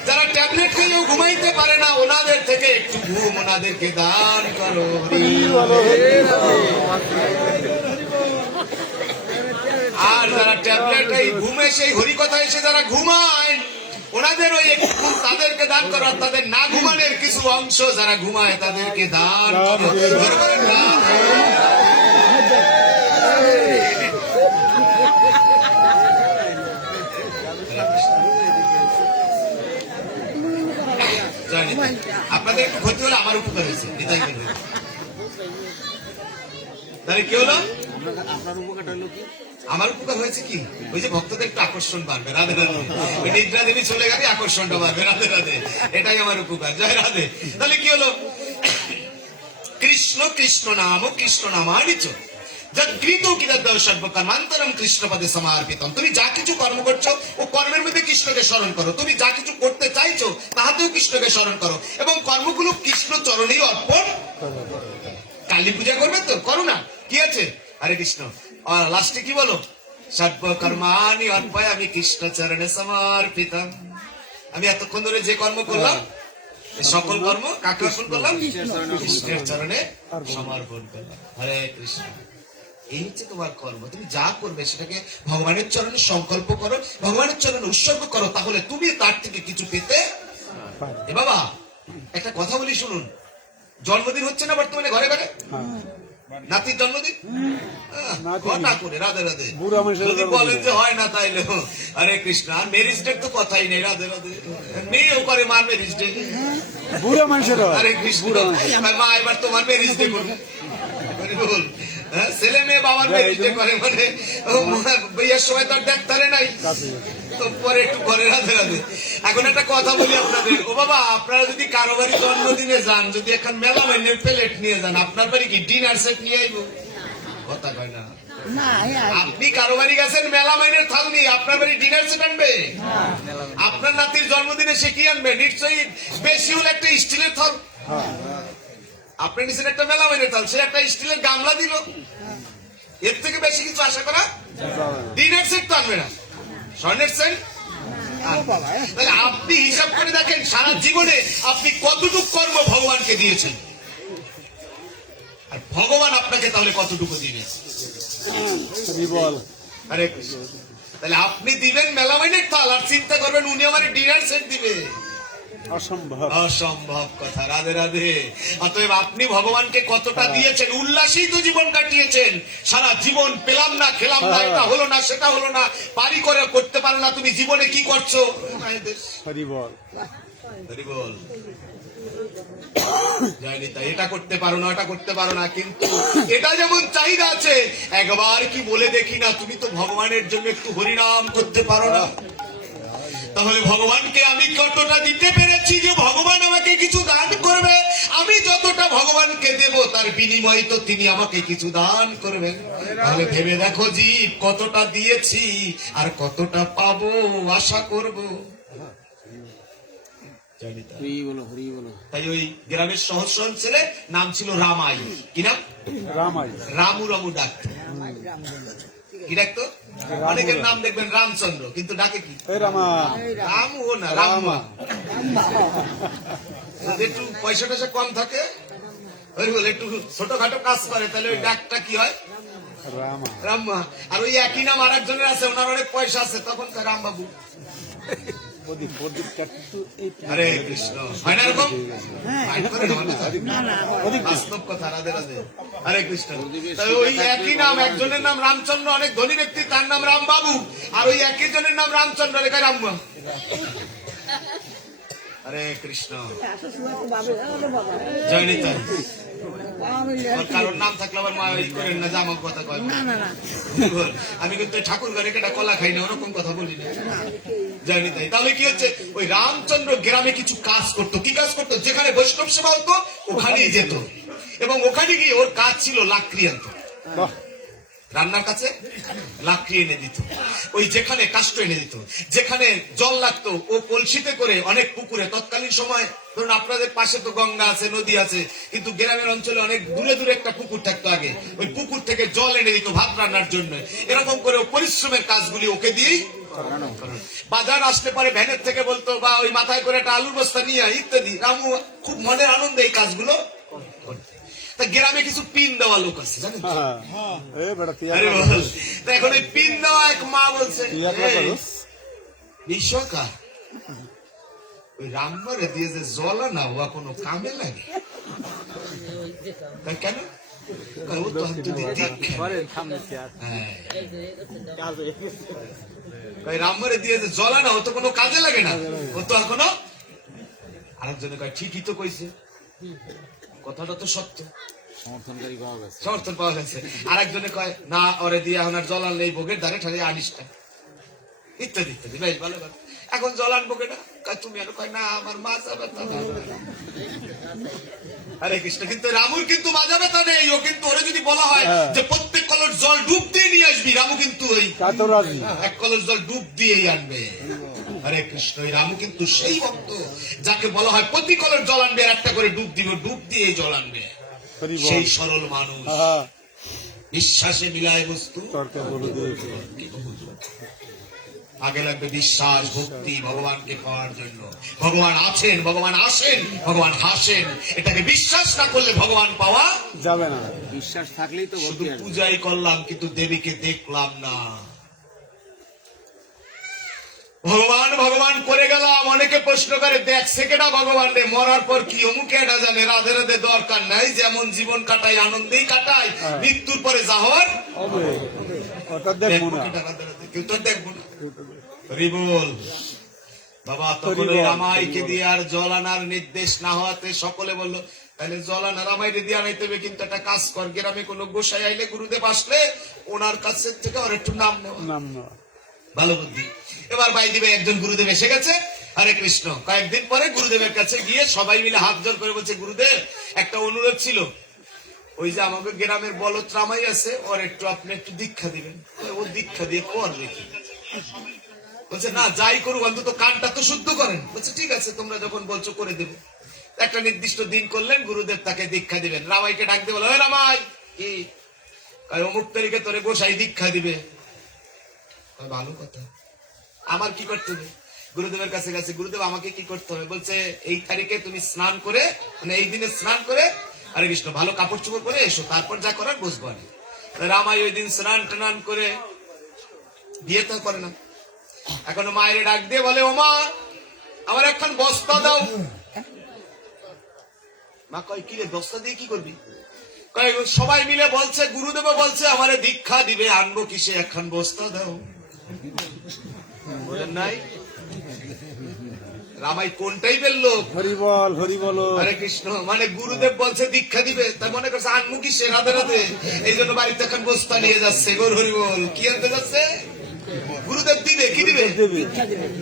যারা ট্যাবলেট খেয়েও ঘুমাইতে পারে না, ওনাদের থেকে একটু ঘুম ওনাদেরকে দান করো। আর যারা ট্যাবলেট এই ঘুমে সেই হরি কথা এসে যারা ঘুমায়, ওনাদের ওই একটু তাদেরকে দান করার, তাদের না ঘুমানোর কিছু কিছু অংশ যারা ঘুমায় তাদেরকে দান করো। জোরে বলেন রাধে। জানি না। আপনাদের একটু ক্ষতি হলে আমার উপকার হয়েছে, নিতাই বলবে। তাহলে কি হলো? আপনার উপকারটা হলো কি? আমার উপকার হয়েছে কি? ওই যে ভক্তদের একটু আকর্ষণ বাড়বে, রাধে রাধে। ওই নিদ্রা দেবী চলে গেলে আকর্ষণটা বাড়বে, রাধে রাধে। এটাই আমার উপকার, জয় রাধে। তাহলে কি হলো? কৃষ্ণ কৃষ্ণ নাম কৃষ্ণ নামানিচ যৎকৃত কিদদ্দৌ সর্বকর্মান্তরম কৃষ্ণপদে সমার্পিতম। তুমি যা কিছু কর্ম করছো ও কর্মের মধ্যে কৃষ্ণকে স্মরণ করো। তুমি যা কিছু করতে চাইছো তাহাতেও কৃষ্ণকে স্মরণ করো এবং কর্মগুলো কৃষ্ণ চরণেই অর্পণ। কালী পূজা করবে তো করো না, কি আছে? হরে কৃষ্ণ। আর লাস্টে কি বলো? সর্বকর্মাণি অর্পয়ামি কৃষ্ণ চরণে সমর্পিতম। আমি এতক্ষণ ধরে যে কর্ম করলাম এই সকল কর্ম কাকে অর্পণ করলাম? কৃষ্ণের চরণে সমর্পণ করলাম। হরে কৃষ্ণ। এই হচ্ছে তোমার কর্ম। তুমি যা করবে সেটাকে ভগবানের চরণে সংকল্প করো, ভগবানের চরণে উৎসর্গ করো, তাহলে তুমি তার থেকে কিছু পেতে। এ বাবা, একটা কথা বলি শুনুন। জন্মদিন হচ্ছে না বর্তমানে ঘরে ঘরে? নাতির জন্মদিন ঘটা করে, রাধে রাধে। যদি বলেন যে হয় না তাইলে হরে কৃষ্ণ। আর ম্যারেজ ডে তো কথাই নেই, রাধে রাধে। মেয়েও করে মার ম্যারেজ ডে, বুড়া মানুষের হরে কৃষ্ণ। মা এবার তোমার ম্যারেজ ডে করবে, বল। ছেলে মেয়ে বাবার ম্যারেজ ডে করে, মানে বিয়ের সময় তো ডাক্তারে নাই, তো পরে একটু করে, রাধে রাধে। এখন একটা কথা বলি আপনাদের, ও বাবা, আপনারা যদি কারো বাড়ি জন্মদিনে যান, যদি এখন মেলা মাইনের প্লেট নিয়ে যান, আপনার বাড়ি কি ডিনার সেট নিয়ে আইব? কথা কয় না। আপনি কারো বাড়ি গেছেন মেলা মাইনের থাল নিয়ে, আপনার বাড়ি ডিনার সেট আনবে? আপনার নাতির জন্মদিনে সে কি আনবে? নিশ্চয়ই বেশি হলে একটা স্টিলের থাল। আপনি নিছেন একটা মেলা মাইনের থাল, সে একটা স্টিলের গামলা দিল। এর থেকে বেশি কিছু আশা করা? ডিনার সেট তো আনবে না, স্বর্ণের সেট। তাহলে আপনি হিসাব করে দেখেন সারা জীবনে আপনি কতটুকু কর্ম ভগবানকে দিয়েছেন, আর ভগবান আপনাকে তাহলে কতটুকু দিবেন? আরে তাহলে আপনি দিবেন মেলামাইনের থাল আর চিন্তা করবেন উনি আমার ডিনার সেট দিবে? অসম্ভব, অসম্ভব কথা, রাধে রাধে। অতএব আপনি ভগবানকে কতটা দিয়েছেন, উল্লাসেই তো জীবন কাটিয়েছেন। সারা জীবন পেলাম না, খেলাম না, এটা হলো না, সেটা হলো না, পারি করে করতে পারো না, তুমি জীবনে কি করছো? হরি বল, হরি বল। জানি তাই, এটা করতে পারো না, ওটা করতে পারো না, কিন্তু এটা যেমন চাহিদা আছে, একবার কি বলে দেখি না, তুমি তো ভগবানের জন্য একটু হরিনাম করতে পারো না? তাহলে ভগবানকে আমি কতটা দিতে পেরেছি যে ভগবান আমাকে কিছু দান করবে? আমি যতটা ভগবানকে দেব তার বিনিময়ে তো তিনি আমাকে কিছু দান করবেন। তাহলে ভেবে দেখো জীব, কতটা দিয়েছি আর কতটা পাবো আশা করব। তাই ওই গ্রামের সহজ সরল ছেলে, নাম ছিল রামাই। কি নাম? রামাই। রামু রামু ডাকতো। কি ডাকতো? অনেকের নাম দেখবেন রামচন্দ্র, কিন্তু ডাকে কি? রামা। রামু না, রামা। একটু পয়সা টয়সা কম থাকে, একটু ছোটখাটো কাজ করে, তাহলে ওই ডাকটা কি হয়? রামা। রামা। আর ওই একই নাম আর একজনের আছে, ওনার অনেক পয়সা আছে, তখন রাম বাবু। হরে কৃষ্ণ। হয় না এরকম? বাস্তব কথা, রাধে রাধে। হরে কৃষ্ণ। ওই একই নাম, একজনের নাম রামচন্দ্র, অনেক ধনী ব্যক্তি, তার নাম রাম বাবু, আর ওই একই জনের নাম রামচন্দ্র, লেখা রাম্মা। হরে কৃষ্ণ। জয় নিতাই। কারোর নাম থাকলে আবার মা ই করেন না, জামাক কথা কয়। আমি কিন্তু ঠাকুর ঘরে কেটা কলা খাই না, ওরকম কথা বলি না। জানি তাই। তাহলে কি হচ্ছে, ওই রামচন্দ্র গ্রামে কিছু কাজ করতো। কি কাজ করতো? যেখানে বৈষ্ণব সেবা হতো ওখানেই যেত, এবং ওখানে গিয়ে ওর কাজ ছিল লাকড়ি আনতো, রান্নার কাছে লাকড়ি এনে দিত, ওই যেখানে কাষ্ঠ এনে দিত, যেখানে জল লাগতো ও কলসিতে করে অনেক পুকুরে, তৎকালীন সময় ধরুন আপনাদের পাশে তো গঙ্গা আছে, নদী আছে, কিন্তু গ্রামের অঞ্চলে অনেক দূরে দূরে একটা পুকুর থাকতো আগে, ওই পুকুর থেকে জল এনে দিত ভাত রান্নার জন্য। এরকম করে পরিশ্রমের কাজগুলি ওকে দিয়েই। বাজার আসতে পারে ভ্যানের থেকে বলতো, বা ওই মাথায় করে একটা আলুর বস্তা নিয়ে ইত্যাদি। রামু খুব মনের আনন্দে এই কাজগুলো করতো। গ্রামে কিছু পিন দেওয়া লোক আছে, জানেন? এখন ওই পিন দেওয়া এক মা বলছে, বিশ্বকার ওই রামবারে দিয়ে যে জ্বলা না ওয়া কোনো কামে লাগে? কয় কেন? কয় ও তো যদি দীক্ষা হ্যাঁ। কয় রামবারে দিয়ে যে জ্বলা না ও তো কোনো কাজে লাগে না, ও তো এখনো। আরেকজনে কয় ঠিকই তো কইছে, কথাটা তো সত্য, সমর্থনকারী পাওয়া গেছে। সমর্থন পাওয়া গেছে। আরেকজনে কয় না ওরে দিয়ে এখন আর জ্বলান নেই, ভোগের ধারে ঠারে আনিসটা, ইত্যাদি ইত্যাদি। বেশ ভালো ভালো। এখন জ্বলান ভোগে না, কয় তুমি আর কয় না আমার মাজা ব্যথা। হরে কৃষ্ণ। কিন্তু রামুর কিন্তু মাজা ব্যথা নেই, ও কিন্তু ওরে যদি বলা হয় যে প্রত্যেক কলস জল ডুব দিয়ে নিয়ে আসবি, রামু কিন্তু ওই এক কলস জল ডুব দিয়েই আনবে। হরে কৃষ্ণ। এই রামু কিন্তু সেই ভক্ত যাকে বলা হয় প্রতি কলস জল আনবে আর একটা করে ডুব দিব, ডুব দিয়েই জল আনবে। সেই সরল মানুষ, বিশ্বাসে মিলায় বস্তু। আগে লাগবে বিশ্বাস, ভক্তি ভগবানকে পাওয়ার জন্য। ভগবান আছেন, ভগবান আসেন, ভগবান হাসেন, এটাকে বিশ্বাস না করলে ভগবান পাওয়া যাবে না। বিশ্বাস থাকলেই তো শুধু ভক্তি আসবে। পূজাই করলাম কিন্তু দেবীকে দেখলাম না। ভগবান ভগবান করে গেলাম, অনেকে প্রশ্ন করে দেখছে কেটা ভগবান রে, মরার পর কি অমুকে এটা জানে। রাধে রাধে দরকার নাই, যেমন জীবন কাটাই আনন্দেই কাটাই, মৃত্যুর পরে যাহর ওটা দেখবো না। কেউ তো দেখবো না। হরিবল বাবা। তখন ওই রামাইকে দিয়ে আর জল আনার নির্দেশ না হওয়াতে সকলে বলল তাহলে জল আনা রামাইরে দিয়ে আনাইতে হবে, কিন্তু একটা কাজ কর, গ্রামে কোনো গোসাই আইলে গুরুদেব আসলে ওনার কাছে থেকে আর একটু নাম নেওয়া। নাম নেওয়া ভালো বুদ্ধি। এবার বাইদি ভাই একজন গুরুদেব এসে গেছে। হরে কৃষ্ণ। কয়েকদিন পরে গুরুদেবের কাছে গিয়ে সবাই মিলে হাত জোর করে বলছে গুরুদেব একটা অনুরোধ ছিল, ওই যে আমাকে গ্রামের বলদ রামাই আছে ওর একটু আপনি একটু দীক্ষা দিবেন। ও দীক্ষা দিয়ে করবে কি? বলছে না যাই করুক অন্তত কানটা তো শুদ্ধ করেন। বলছে ঠিক আছে তোমরা যখন বলছো করে দেবো। একটা নির্দিষ্ট দিন করলেন, গুরুদেব তাকে দীক্ষা দিবেন। রামাইকে ডাক দিয়ে বলে ওই রামাই কি অমুক তারিখে তোরে গোসাই দীক্ষা দিবে। ভালো কথা, আমার কি করতে হবে? গুরুদেবের কাছে গেছে, গুরুদেব আমাকে কি করতে হবে? বলছে এই তারিখে তুমি স্নান করে, মানে এই দিনে স্নান করে হরে কৃষ্ণ ভালো কাপড় চোপড় পরে এসো, তারপর যা করার বসবো। আমি রামাই ওই দিন স্নান টান করে বিয়ে তো করে না, এখনো মায়ের ডাক দিয়ে বলে ও মা আমার এখন বস্তা দাও। মা কয় কি রে বস্তা দিয়ে কি করবি? কয় সবাই মিলে বলছে গুরুদেব বলছে আমারে দীক্ষা দিবে, আনবো কিসে, এখন বস্তা দাও। বলেন নাই রামাই কোনটাই বেললো? হরিবল হরিবল। হরে কৃষ্ণ। মানে গুরুদেব বলছে দীক্ষা দিবে, তাই মনে করছে আনবো কিসে, রাধে রাধে। এই জন্য বাড়িতে এখন বস্তা নিয়ে যাচ্ছে। গৌর হরিবল। কি আনতে যাচ্ছে? গুরুদেব দিবে, কি দিবে?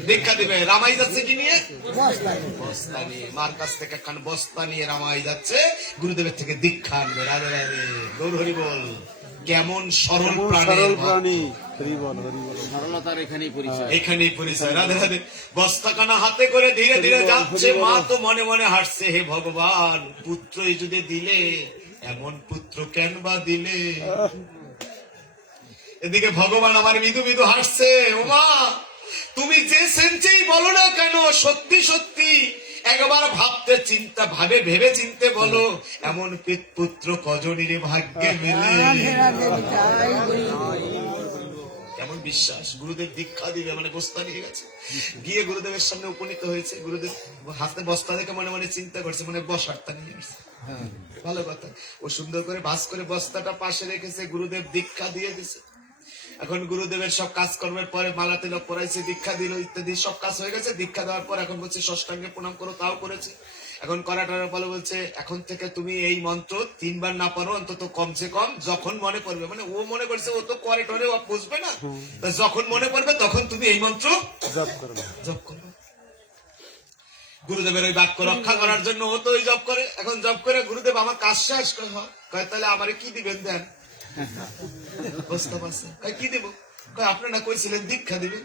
দীক্ষা দিবে। রামাই যাচ্ছে কি নিয়ে? বস্তা নিয়ে। মার কাছ থেকে একখান বস্তা নিয়ে রামাই যাচ্ছে গুরুদেবের থেকে দীক্ষা আনবে। রাধে রাধে। গৌর হরিবল। কেমন সরল প্রাণী। সরলতার এখানেই পরিচয়। এখানেই পরিচয়। রাধে রাধে। বস্তাখানা হাতে করে ধীরে ধীরে যাচ্ছে। মা তো মনে মনে হাসছে, হে ভগবান পুত্রই যদি দিলে, এমন পুত্র কেন বা দিলে। এদিকে ভগবান আমার মৃদু মৃদু হাসছে। ওমা তুমি যে সেন্সেই বলো না কেন, সত্যি সত্যি একবার ভাবতে চিন্তা ভেবে চিনতে বলো, এমন পুত্র কজনের ভাগ্যে মেলে। কেমন বিশ্বাস। গুরুদেব দীক্ষা দিবে মানে বস্তা নিয়ে গেছে, গিয়ে গুরুদেবের সামনে উপনীত হয়েছে। গুরুদেব হাতে বস্তা দেখে মনে মনে চিন্তা করছে, মনে বসারটা নিয়ে আসছে। ভালো কথা। ও সুন্দর করে ভাঁজ করে বস্তাটা পাশে রেখেছে, গুরুদেব দীক্ষা দিয়ে দিছে। এখন গুরুদেবের সব কাজকর্মের পরে মালা তিলক পরাইছে, দীক্ষা দিল ইত্যাদি সব কাজ হয়ে গেছে। দীক্ষা দেওয়ার পর এখন বলছে ষষ্ঠাঙ্গে প্রণাম করো, তাও করেছে। এখন করাটার ফলে বলছে এখন থেকে তুমি এই মন্ত্র 3 বার না পারো অন্তত কমসে কম যখন মনে পড়বে, মানে ও মনে করছে ও তো করে টরে ও বুঝবে না, যখন মনে পড়বে তখন তুমি এই মন্ত্র জপ করবে। গুরুদেবের ওই বাক্য রক্ষা করার জন্য ও তো ওই জপ করে। এখন জপ করে গুরুদেব আমার কাজ শেষ কয় তাহলে আমারে কি দিবেন দেন? কি দেব? আপনারা কইছিলেন দীক্ষা দিবেন।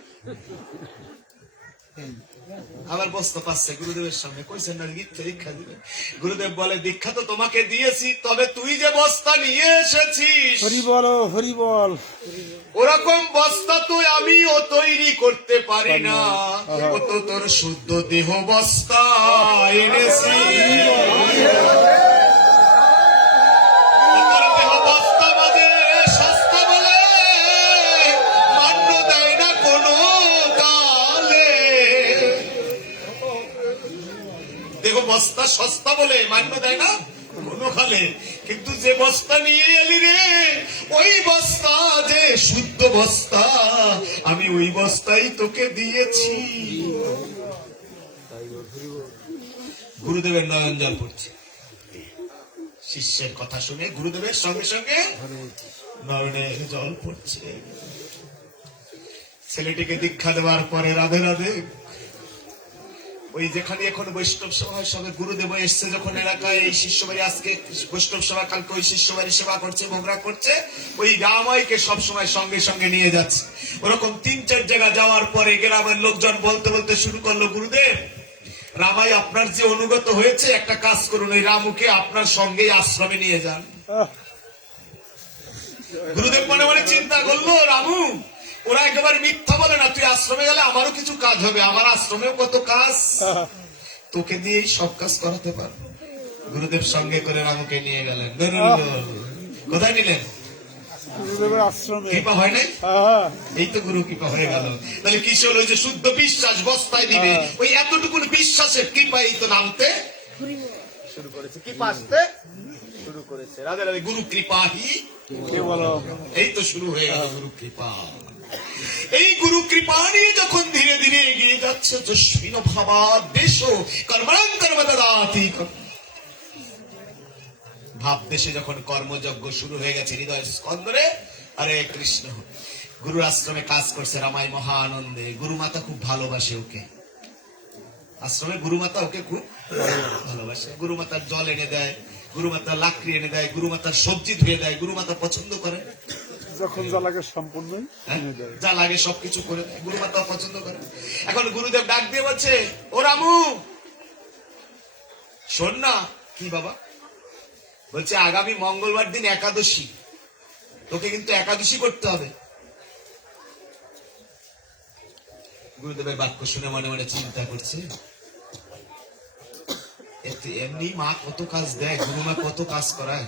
আবার বস্তা পাচ্ছে গুরুদেবের সামনে, কইছেন না দীক্ষা দিবেন। গুরুদেব বলে দীক্ষা তো তোমাকে দিয়েছি, তবে তুই যে বস্তা নিয়ে এসেছিস হরিবল হরিবল, ওরকম বস্তা তুই আমিও তৈরি করতে পারি না, ও তো তোর শুদ্ধ দেহ বস্তা এনেছি। দেখো বস্তা সস্তা বলে মান্য দেয় না কোনো খালে, কিন্তু যে বস্তা নিয়ে এলি রে, ওই বস্তা যে শুদ্ধ বস্তা, আমি ওই বস্তাই তোকে দিয়েছি। গুরুদেবের নয়ন জল পড়ছে, শিষ্যের কথা শুনে গুরুদেবের সঙ্গে সঙ্গে নয়নের জল পড়ছে। ছেলেটিকে দীক্ষা দেওয়ার পরে রাধে রাধে ওই যেখানে এখন বৈষ্ণব সভা হয়, সবে গুরুদেব এসছে যখন এলাকায়, এই শিষ্য বাড়ি আজকে বৈষ্ণব সভা, কালকে ওই শিষ্য বাড়ি সেবা করছে, ভোগরা করছে, ওই রামাইকে সবসময় সঙ্গে সঙ্গে নিয়ে যাচ্ছে। ওরকম 3-4 জায়গা যাওয়ার পরে গ্রামের লোকজন বলতে বলতে শুরু করলো, গুরুদেব রামাই আপনার যে অনুগত হয়েছে, একটা কাজ করুন, ওই রামুকে আপনার সঙ্গেই আশ্রমে নিয়ে যান। গুরুদেব মনে মনে চিন্তা করলো, রামু ওরা একেবারে মিথ্যা বলে না, তুই আশ্রমে গেলে আমারও কিছু কাজ হবে, আমার আশ্রমেও কত কাজ, তোকে দিয়েই সব কাজ করাতে পারবো। গুরুদেব সঙ্গে করে রামুকে নিয়ে গেলেন। কোথায় নিলেন? গুরুদেবের আশ্রমে। কৃপা হয় নাই? এই তো গুরু কৃপা হয়ে গেল। তাহলে কিশোর ওই যে শুদ্ধ বিশ্বাস বস্তায় দিবে, ওই এতটুকু বিশ্বাসের কৃপাই তো নামতে শুরু করেছে, কৃপা আসতে শুরু করেছে। রাধে রাধে। গুরু কৃপাহি, কি বলো? এই তো শুরু হয়ে গেল গুরু কৃপা। এই গুরু কৃপা নিয়ে যখন ধীরে ধীরে এগিয়ে যাচ্ছে, যস্মিন ভাবা দেশ কর্মাং কর্মদাতি, ভাব দেশে যখন কর্মযজ্ঞ শুরু হয়ে গেছে হৃদয় স্কন্দরে, আরে কৃষ্ণ গুরুর আশ্রমে কাজ করছে রামাই মহা আনন্দে। গুরুমাতা খুব ভালোবাসে ওকে, আশ্রমে গুরুমাতা ওকে খুব ভালোবাসে। গুরুমাতার জল এনে দেয়, গুরুমাতার লাকড়ি এনে দেয়, গুরুমাতার সবজি ধুয়ে দেয়, গুরুমাতা পছন্দ করে। যখন যা লাগে সম্পূর্ণ যা লাগে সবকিছু করে দেয়, গুরুমাতা পছন্দ করে। এখন গুরুদেব ডাক দিয়ে বলছে, ও রামু শোন না। কি বাবা? বলছে আগামী মঙ্গলবার দিন একাদশী, তোকে কিন্তু একাদশী করতে হবে। গুরুদেবের বাক্য শুনে মনে মনে চিন্তা করছে, এমনি মা কত কাজ দেয়, গুরুমা কত কাজ করায়,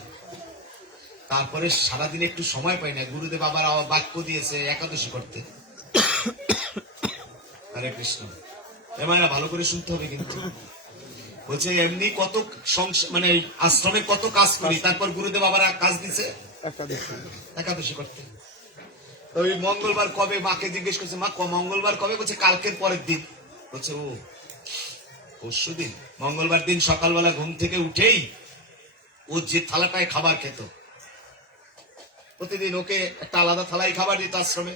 তারপরে সারাদিন একটু সময় পাই না। গুরুদেব আবার বাক্য দিয়েছে একাদশী করতে। হরে কৃষ্ণ। এমারা ভালো করে শুনতে হবে কিন্তু। বলছে এমনি কত মানে আশ্রমে কত কাজ করি, তারপর গুরুদেব আবার কাজ দিছে একাদশী করতে। ওই মঙ্গলবার কবে? মাকে জিজ্ঞেস করছে, মা মঙ্গলবার কবে? বলছে কালকের পরের দিন। বলছে ও পরশু দিন। মঙ্গলবার দিন সকালবেলা ঘুম থেকে উঠেই ও যে থালাটায় খাবার খেত, প্রতিদিন ওকে একটা আলাদা থালায় খাবার দিত আশ্রমে।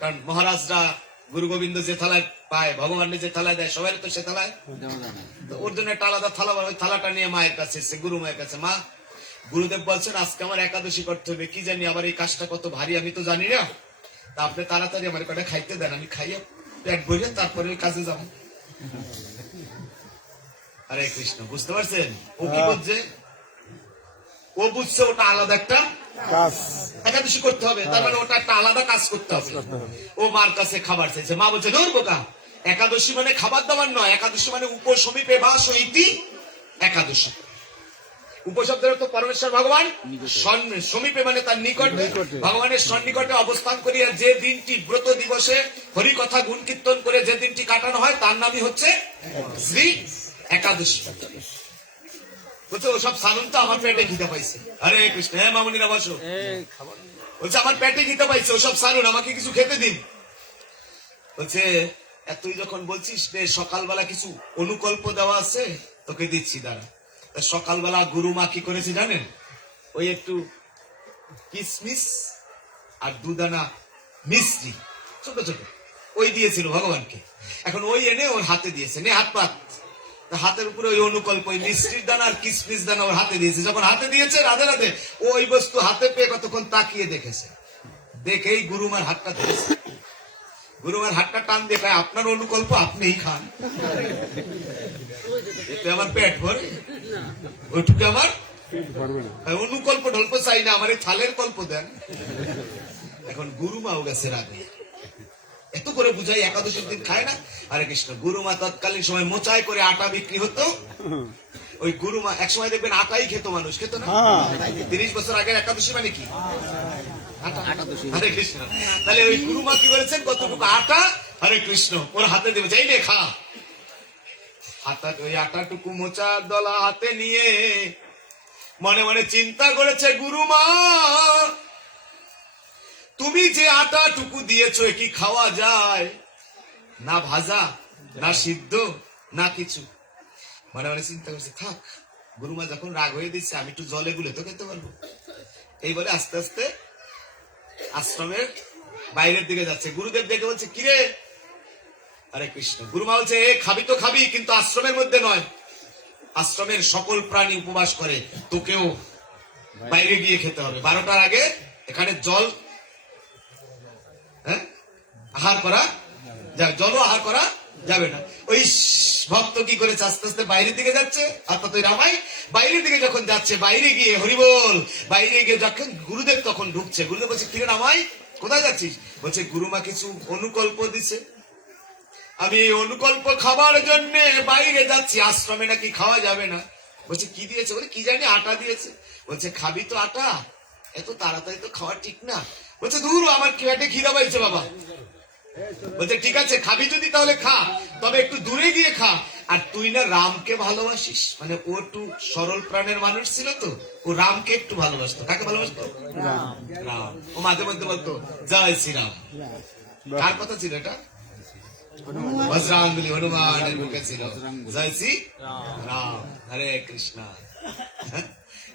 কারণ মহারাজরা গুরু গোবিন্দ যে থালায় পায়, ভগবান যে থালায় দেয়, সবাই তো সে থালায়, ওর জন্য একটা আলাদা থালা, ওই থালাটা নিয়ে মায়ের কাছে এসে গুরু মায়ের কাছে, মা গুরুদেব বলছেন আজকে আমার একাদশী করতে হবে, কি জানি আবার এই কাজটা কত ভারী আমি তো জানি না, তা আপনি তাড়াতাড়ি আমার কটা খাইতে দেন, আমি খাইয়ে পেট ভরে তারপরে ওই কাজে যাবো। হরে কৃষ্ণ। বুঝতে পারছেন ও কি বলছে? ও বুঝছে ওটা আলাদা একটা কাজ, একাদশী করতে হবে, তার মানে ওটা একটা আলাদা কাজ করতে হবে। ও মার কাছে খাবার চাইছে, মা বলছে ধর বোকা, একাদশী মানে খাবার দাবার নয়, একাদশী মানে উপসমীপে বাস ইতি একাদশী। উপশব্দের তো পরমেশ্বর ভগবান, সমীপে মানে তার নিকটে, ভগবানের সন্নিকটে অবস্থান করিয়া যে দিনটি ব্রত দিবসে হরি কথা গুণ কীর্তন করে যে দিনটি কাটানো হয় তার নামই হচ্ছে শ্রী একাদশী। বলছে ওসব সানুন তো আমার পেটে খিদে পাইছে। হরে কৃষ্ণ। হ্যাঁ মামুনিরা বসো। বলছে আমার পেটে খিদে পাইছে, ওসব সানুন, আমাকে কিছু খেতে দিন। বলছে তুই যখন বলছিস সকালবেলা কিছু অনুকল্প দেওয়া আছে, তোকে দিচ্ছি দাঁড়া। সকালবেলা গুরুমা কি করেছে জানেন? ওই একটু কিসমিস আর দুদানা মিষ্টি ছোট ছোট ওই দিয়েছিল ভগবানকে। এখন ওই এনে ওর হাতে দিয়েছে, নে হাত পাত। হাতের উপরে ওই অনুকল্প, ওই মিষ্টির দানা আর কিসমিস দানা ওর হাতে দিয়েছে। যখন হাতে দিয়েছে রাধে রাধে, ওই বস্তু হাতে পেয়ে কতক্ষণ তাকিয়ে দেখেছে, দেখেই গুরুমার হাতটা ধরেছে। গুরুমার হাতটা টান দিয়ে আপনার অনুকল্প আপনিই খান, এতে আমার পেট ভরে, ওইটুকু আমার অনুকল্প ঢল্প চাই না, আমার এই থালের কল্প দেন। এখন গুরুমাও গেছে রাগে, এত করে বুঝাই একাদশীর দিন খায় না। হরে কৃষ্ণ। গুরুমা তৎকালীন সময় মোচাই করে আটা বিক্রি হতো, ওই গুরুমা এক সময় দেখবেন আটাই খেত, মানুষ খেত না। 30 বছর আগের একাদশী মানে কি? হরে কৃষ্ণ। তাহলে ওই গুরুমা কি বলেছেন, কতটুকু আটা হরে কৃষ্ণ ওর হাতে দেবে, যাই নে খা। ওই আটাটুকু মোচার দলা হাতে নিয়ে মনে মনে চিন্তা করেছে, গুরুমা তুমি যে আটাটুকু দিয়েছো এ কি খাওয়া যায়? না ভাজা, না সিদ্ধ, না কিছু। মনে মনে চিন্তা করছে, থাক, গুরুমা যখন রাগ হয়ে দিচ্ছে আমি একটু জলে গুলে তো খেতে পারবো। এই বলে আস্তে আস্তে আশ্রমের বাইরের দিকে যাচ্ছে। গুরুদেব দেখে বলছে, কিরে? হরে কৃষ্ণ। গুরুমা বলছে, এ খাবি তো খাবি, কিন্তু আশ্রমের মধ্যে নয়। আশ্রমের সকল প্রাণী উপবাস করে, তোকেও বাইরে গিয়ে খেতে হবে। 12টার আগে এখানে জল আহার করা যাবে, জল আহার করা যাবে না। ওই ভক্ত কি করেছে, আস্তে আস্তে বাইরের দিকে যাচ্ছে। অর্থাৎ ওই রামাই বাইরের দিকে যখন যাচ্ছে, বাইরে গিয়ে হরিবল, বাইরে গিয়ে যখন গুরুদেব তখন ঢুকছে। গুরুদেব বলছে, কিরে রামাই কোথায় যাচ্ছিস? বলছে, গুরুমা কিছু অনুকল্প দিছে, আমি এই অনুকল্প খাবার জন্য বাইরে যাচ্ছি, আশ্রমে নাকি খাওয়া যাবে না। বলছে, কি দিয়েছে? বলে, কি জানি, আটা দিয়েছে। বলছে, খাবি তো আটা? এত তাড়াতাড়ি তো খাওয়া ঠিক না। বলছে, দূর, আমার পেটে খিদা পাইছে বাবা। বলছে, ঠিক আছে, খাবি যদি তাহলে খা, তবে একটু দূরে গিয়ে খা। আর তুই না রামকে ভালোবাসিস, মানে ও একটু সরল প্রাণের মানুষ ছিল তো, ও রামকে একটু ভালোবাসতো। কাকে ভালোবাসতো? রাম। ও মাঝে মধ্যে বলতো, জয় শ্রীরাম। কার কথা ছিল এটা? বজরাঙ্গলি, হনুমানের মুখে ছিল, জয় শ্রী রাম, হরে কৃষ্ণ।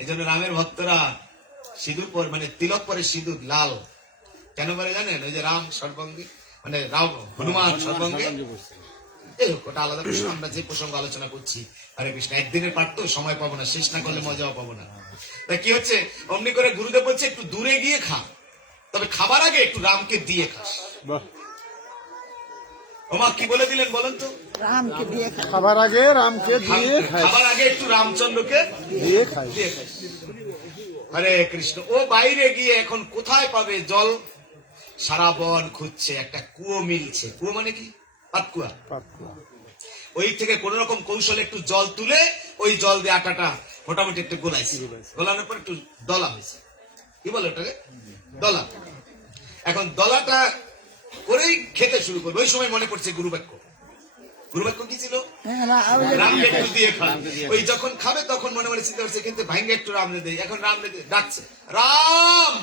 এই জন্য রামের ভক্তরা সিঁদুর পর, মানে তিলক পরে সিঁদুর লাল কেন করে জানেন? ওই যে রাম সর্বাঙ্গে, মানে রাম হনুমান সর্বাঙ্গে। এই হোক, ওটা আলাদা প্রসঙ্গ। আমরা যে প্রসঙ্গ আলোচনা করছি, হরে কৃষ্ণ, একদিনের পাঠ তো, সময় পাবো না, শেষ না করলে মজাও পাবো না। তাই কি হচ্ছে, অমনি করে গুরুদেব বলছে, একটু দূরে গিয়ে খা, তবে খাবার আগে একটু রামকে দিয়ে খাস। ওমা কি বলে দিলেন বলেন তো? রামকে দিয়ে খাবার আগে রামকে দিয়ে খাই, খাবার আগে একটু রামচন্দ্রকে দিয়ে খাই। দিয়ে খাই। হরে কৃষ্ণ। ও বাইরে গিয়ে এখন কোথায় পাবে জল? সারা বন খুঁজছে, একটা কুয়ো মিলছে। কুয়ো মানে কি? পাতকুয়া। ওই থেকে কোন রকম কৌশলে একটু জল তুলে ওই জল দিয়ে আটাটা মোটামুটি একটু গোলাইছে। গোলানোর পর একটু দলা হয়েছে। কি বলে ওটাকে? দলা। এখন দলাটা করেই খেতে শুরু করবে। ওই সময় মনে পড়ছে গুরুবাক্য। গুরুবাক্য কি ছিল? রামকে একটু দিয়ে খাবে। ওই যখন খাবে তখন মনে মনে চিন্তা করছে, কিন্তু ভাঙ্গে একটু রামনে দেয়। এখন রামনে ডাকছে, রাম,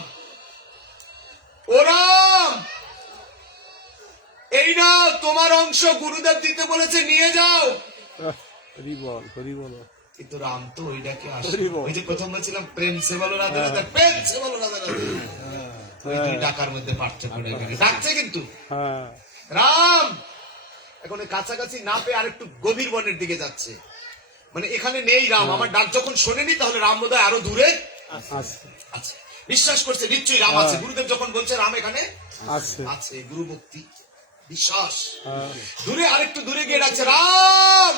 ও রাম, এই না তোমার অংশ গুরুদেব দিতে বলেছে, নিয়ে যাও। হরি বল, হরি বল। কিন্তু রাম তো ওই ডাকে আসে। ওই যে প্রথম বলছিলাম, প্রেম সে বলো রাধে রাধে, প্রেম সে বলো রাধে রাধে। ওই দুই ডাকার মধ্যে পার্থক্য ডাকছে কিন্তু রাম। এখন কাছাকাছি না পেয়ে আরেকটু গভীর বনের দিকে যাচ্ছে, মানে এখানে নেই রাম। আমার ডাক যখন শোনেনি, তাহলে রাম বোধহয় আরো দূরে আছে। বিশ্বাস করছে নিশ্চয়ই রাম আছে। গুরুদেব যখন বলছে রাম এখানে আছে, গুরু ভক্তি, বিশ্বাস। দূরে আরেকটু দূরে গিয়ে ডাকছে, রাম,